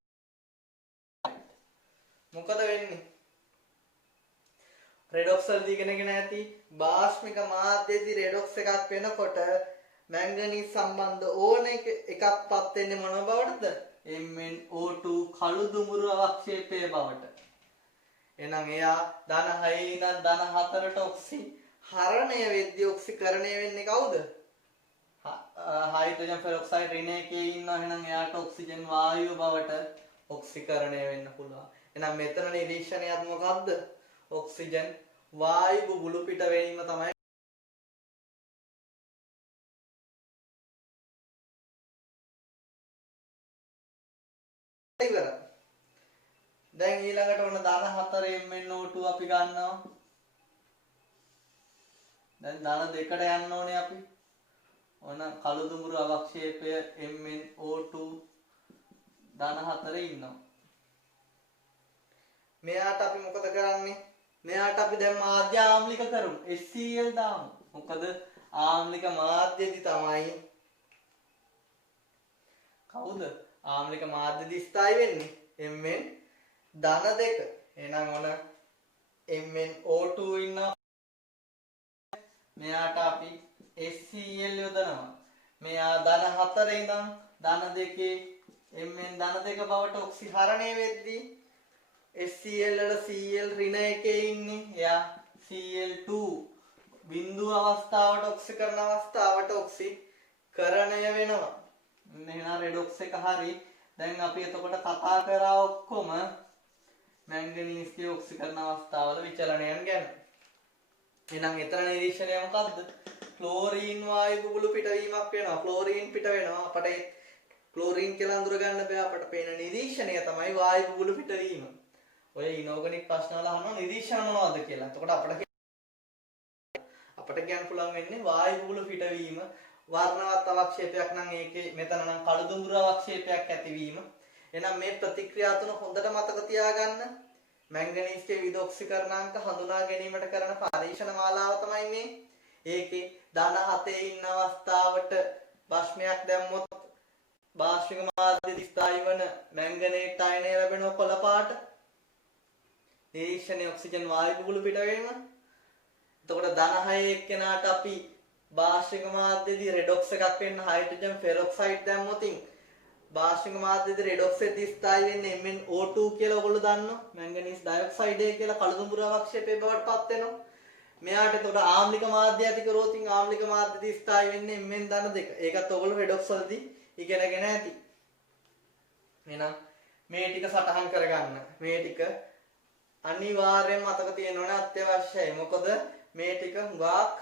මොකද වෙන්නේ? රෙඩොක්ස් වලදී ඉගෙනගෙන ඇති භාෂ්මික මාධ්‍යයේදී රෙඩොක්ස් එකක් වෙනකොට මැංගනීස් සම්බන්ධ ඕන එකක් පත් වෙන්නේ මොන බවටද? MnO2 කළු දුමුරු අවක්ෂේපයේ බවට. එහෙනම් එයා ධන 6 ඉඳන් ධන 4ට ඔක්සි හරණය වෙද්දී ඔක්සිකරණය වෙන්නේ කවුද? හයිඩ්‍රජන් පෙරොක්සයිඩ් ඍණ එකේ ඉන්නවා. එහෙනම් එයාට ඔක්සිජන් වායුව බවට ඔක්සිකරණය වෙන්න පුළුවන්. එහෙනම් මෙතන නිරීක්ෂණයත් මොකක්ද? ඔක්සිජන් වායු බුබුලු පිට වීම තමයි. ඉවරයි. දැන් ඊළඟට ඔන්න ධන 4 MnO2 අපි ගන්නවා. දැන් ධන 2ට යන්න ඕනේ අපි. ඔන්න කළු දුමුරු අවක්ෂේපය MnO2 ධන 4 ඉන්නවා. මෙයාට අපි මොකද කරන්නේ? මෙයාට අපි දැන් මාධ්‍ය ආම්ලික කරමු. HCl දාමු. මොකද ආම්ලික මාධ්‍යදී තමයි කවුද? ආම්ලික මාධ්‍යදී ස්ථායි වෙන්නේ. Mn ධන 2. එහෙනම් ඔන MnO2 ඉන්නවා. මෙයාට අපි HCl යොදනවා. මෙයා ධන 4 ඉඳන් ධන 2 Mn ධන 2 බවට ඔක්සිහරණය වෙද්දී HCl වල Cl ඍණ එකේ ඉන්නේ. එයා Cl2 බිඳුව අවස්ථාවට ඔක්සිකරණ අවස්ථාවට ඔක්සිකරණය වෙනවා. එහෙනම් රෙඩොක්ස් එක හරි. දැන් අපි එතකොට කතා කරා ඔක්කොම මැංගනීස්ගේ ඔක්සිකරණ අවස්ථාවල විචලනයන් ගැන. එහෙනම් එතන නිරීක්ෂණය මොකද්ද? ක්ලෝරීන් වායු බුබුලු පිටවීමක් වෙනවා. ක්ලෝරීන් පිට වෙනවා. අපට ක්ලෝරීන් කියලා අඳුර ගන්න බෑ. අපට පේන නිරීක්ෂණය තමයි වායු බුබුලු පිටවීම. ඔය ඉනෝගනික් ප්‍රශ්න වල අහනවා නිරීක්ෂණ මොනවද කියලා. එතකොට අපට කියන්න පුළුවන් වෙන්නේ වායු බුබුලු පිටවීම. වර්ණවත් අවක්ෂේපයක් නම් ඒකේ මෙතන නම් කළු දුමුරු අවක්ෂේපයක් ඇතිවීම. එහෙනම් මේ ප්‍රතික්‍රියා තුන හොඳට මතක තියාගන්න. මැංගනීස්ගේ විදොක්සීකරණාංක හඳුනා ගැනීමට කරන පරීක්ෂණ මාලාව තමයි මේ. ඒකේ ධන 7 ඉන්න අවස්ථාවට භස්මයක් දැම්මොත් භාෂ්මික මාධ්‍යදී ස්ථායී වන මැංගනේට් අයනය ලැබෙනවා කොළ පාට. නිරීක්ෂණයේ ඔක්සිජන් වායු බුබුලු පිට වීම. එතකොට ධන 6 එක්කෙනාට අපි භාෂ්මික මාධ්‍යදී රෙඩොක්ස් එකක් වෙන්න හයිඩ්‍රජන් පෙරොක්සයිඩ් දැම්මොතින් භාෂ්මික මාධ්‍යදී රෙඩොක්ස් එකදී ස්ථායී වෙන්නේ MnO2 කියලා ඔයගොල්ලෝ දන්නවා. මැංගනීස් ඩයොක්සයිඩ් කියලා කළු දුමුරු අවක්ෂේපයේ බවට පත් වෙනවා. මෙයාට එතකොට ආම්ලික මාධ්‍ය ඇති කරෝතින් ආම්ලික මාධ්‍යදී ස්ථායී වෙන්නේ Mn ධන 2. ඒකත් ඔයගොල්ලෝ රෙඩොක්ස් වලදී ඉගෙනගෙන ඇති. එහෙනම් මේ ටික සටහන් කරගන්න. මේ ටික අනිවාර්යයෙන්ම මතක තියෙන්න ඕනේ, අත්‍යවශ්‍යයි. මොකද මේ ටික හුඟක්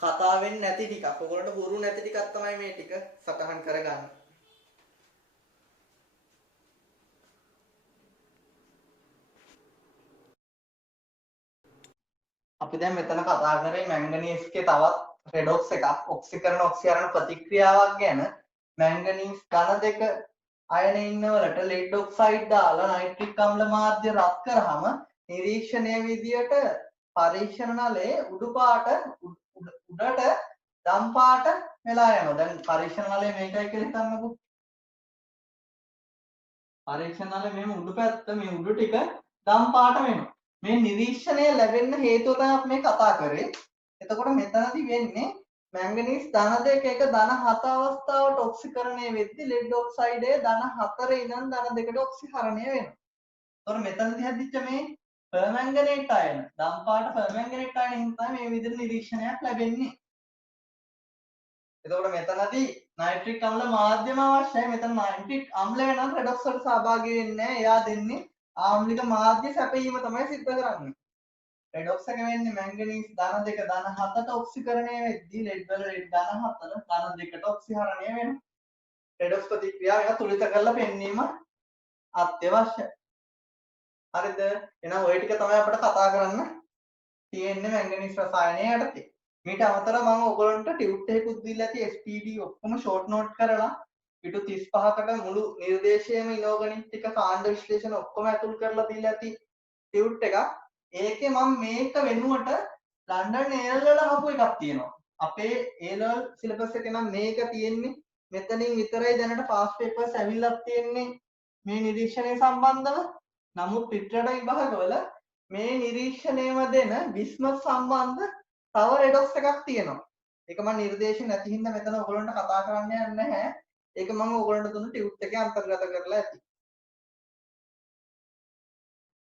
කතා වෙන්නේ නැති ටිකක්. ඔයගොල්ලන්ට හුරු නැති ටිකක් තමයි මේ ටික සටහන් කරගන්න. අපි දැන් මෙතන කතා කරේ මැංගනීස්ගේ තවත් රෙඩොක්ස් එකක් ඔක්සිකරණ ඔක්සිහරණ ප්‍රතික්‍රියාවක් ගැන. මැංගනීස් ධන 2 අයන ඉන්නවලට ලෙඩ් ඔක්සයිඩ් දාලා නයිට්‍රික් අම්ල මාධ්‍ය රත් කරාම නිරීක්ෂණයේ විදියට පරීක්ෂණ නලයේ උඩු පාට උඩට දම් පාට වෙලා යනවා. දැන් පරීක්ෂණ නලය මේකයි කියලා හිතන්නකෝ. පරීක්ෂණ නලය මේ උඩු පැත්ත මේ උඩු ටික දම් පාට වෙනවා. මේ නිරීක්ෂණය ලැබෙන්න හේතුව තමයි අපි මේ කතා කරේ. එතකොට මෙතනදී වෙන්නේ මැංගනීස් ධන 2 එක ධන 7 අවස්ථාවට ඔක්සිකරණය වෙද්දී ලෙඩ් ඔක්සයිඩය ධන 4 ඉඳන් ධන 2ට ඔක්සිකරණය වෙනවා. එතකොට මෙතනදී හැදිච්ච මේ පර්මැංගනේට් අයන දම් පාට පර්මැංගනේට් අයන හින්දා මේ විදිහට නිරීක්ෂණයක් ලැබෙන්නේ. එතකොට මෙතනදී නයිට්‍රික් අම්ල මාධ්‍යම අවශ්‍යයි. මෙතන නයිට්‍රික් අම්ලය නම් රෙඩොක්ස් වලට සහභාගී වෙන්නේ නැහැ. එයා දෙන්නේ ආම්ලික මාධ්‍ය සැපයීම තමයි සිද්ධ කරන්නේ. රෙඩොක්ස් එක වෙන්නේ මැංගනීස් ධන 2 ධන 7ට ඔක්සිකරණය වෙද්දී ලෙඩ් වල ලෙඩ් ධන 4 ධන 2ට ඔක්සිහරණය වෙනවා. රෙඩොක්ස් ප්‍රතික්‍රියාව එක තුලිත කරලා පෙන්වීම අත්‍යවශ්‍යයි. හරිද? එහෙනම් ওই ටික තමයි අපිට කතා කරන්න තියෙන්නේ මැංගනීස් රසායනය යටතේ. මීට අමතරව මම ඔයගොල්ලන්ට ටියුට් එකකුත් දීලා ඇති SPD ඔක්කොම ෂෝට් නෝට් කරලා පිටු 35කට මුළු නිර්දේශයේම ඉනෝගනික් ටික කාණ්ඩ විශ්ලේෂණ ඔක්කොම ඇතුල් කරලා දීලා ඇති ටියුට් එකක්. ඒකේ මම මේක වෙනුවට ලන්ඩන් A level වල අහපු එකක් තියෙනවා. අපේ A level සිලබස් එකේ නම් මේක තියෙන්නේ. මෙතනින් විතරයි දැනට පාස් පේපර්ස් ඇවිල්ලා තියෙන්නේ මේ නිරීක්ෂණය සම්බන්ධව. නමුත් පිටරට විභාගවල මේ නිරීක්ෂණයම දෙන බිස්මත් සම්බන්ධ තව රෙඩොක්ස් එකක් තියෙනවා. ඒක මම නිර්දේශ නැති හින්දා මෙතන ඔයගොල්ලන්ට කතා කරන්න යන්නේ නැහැ. ඒක මම ඔයගොල්ලන්ට දුන්න ටියුට් එකේ අන්තර්ගත කරලා ඇති.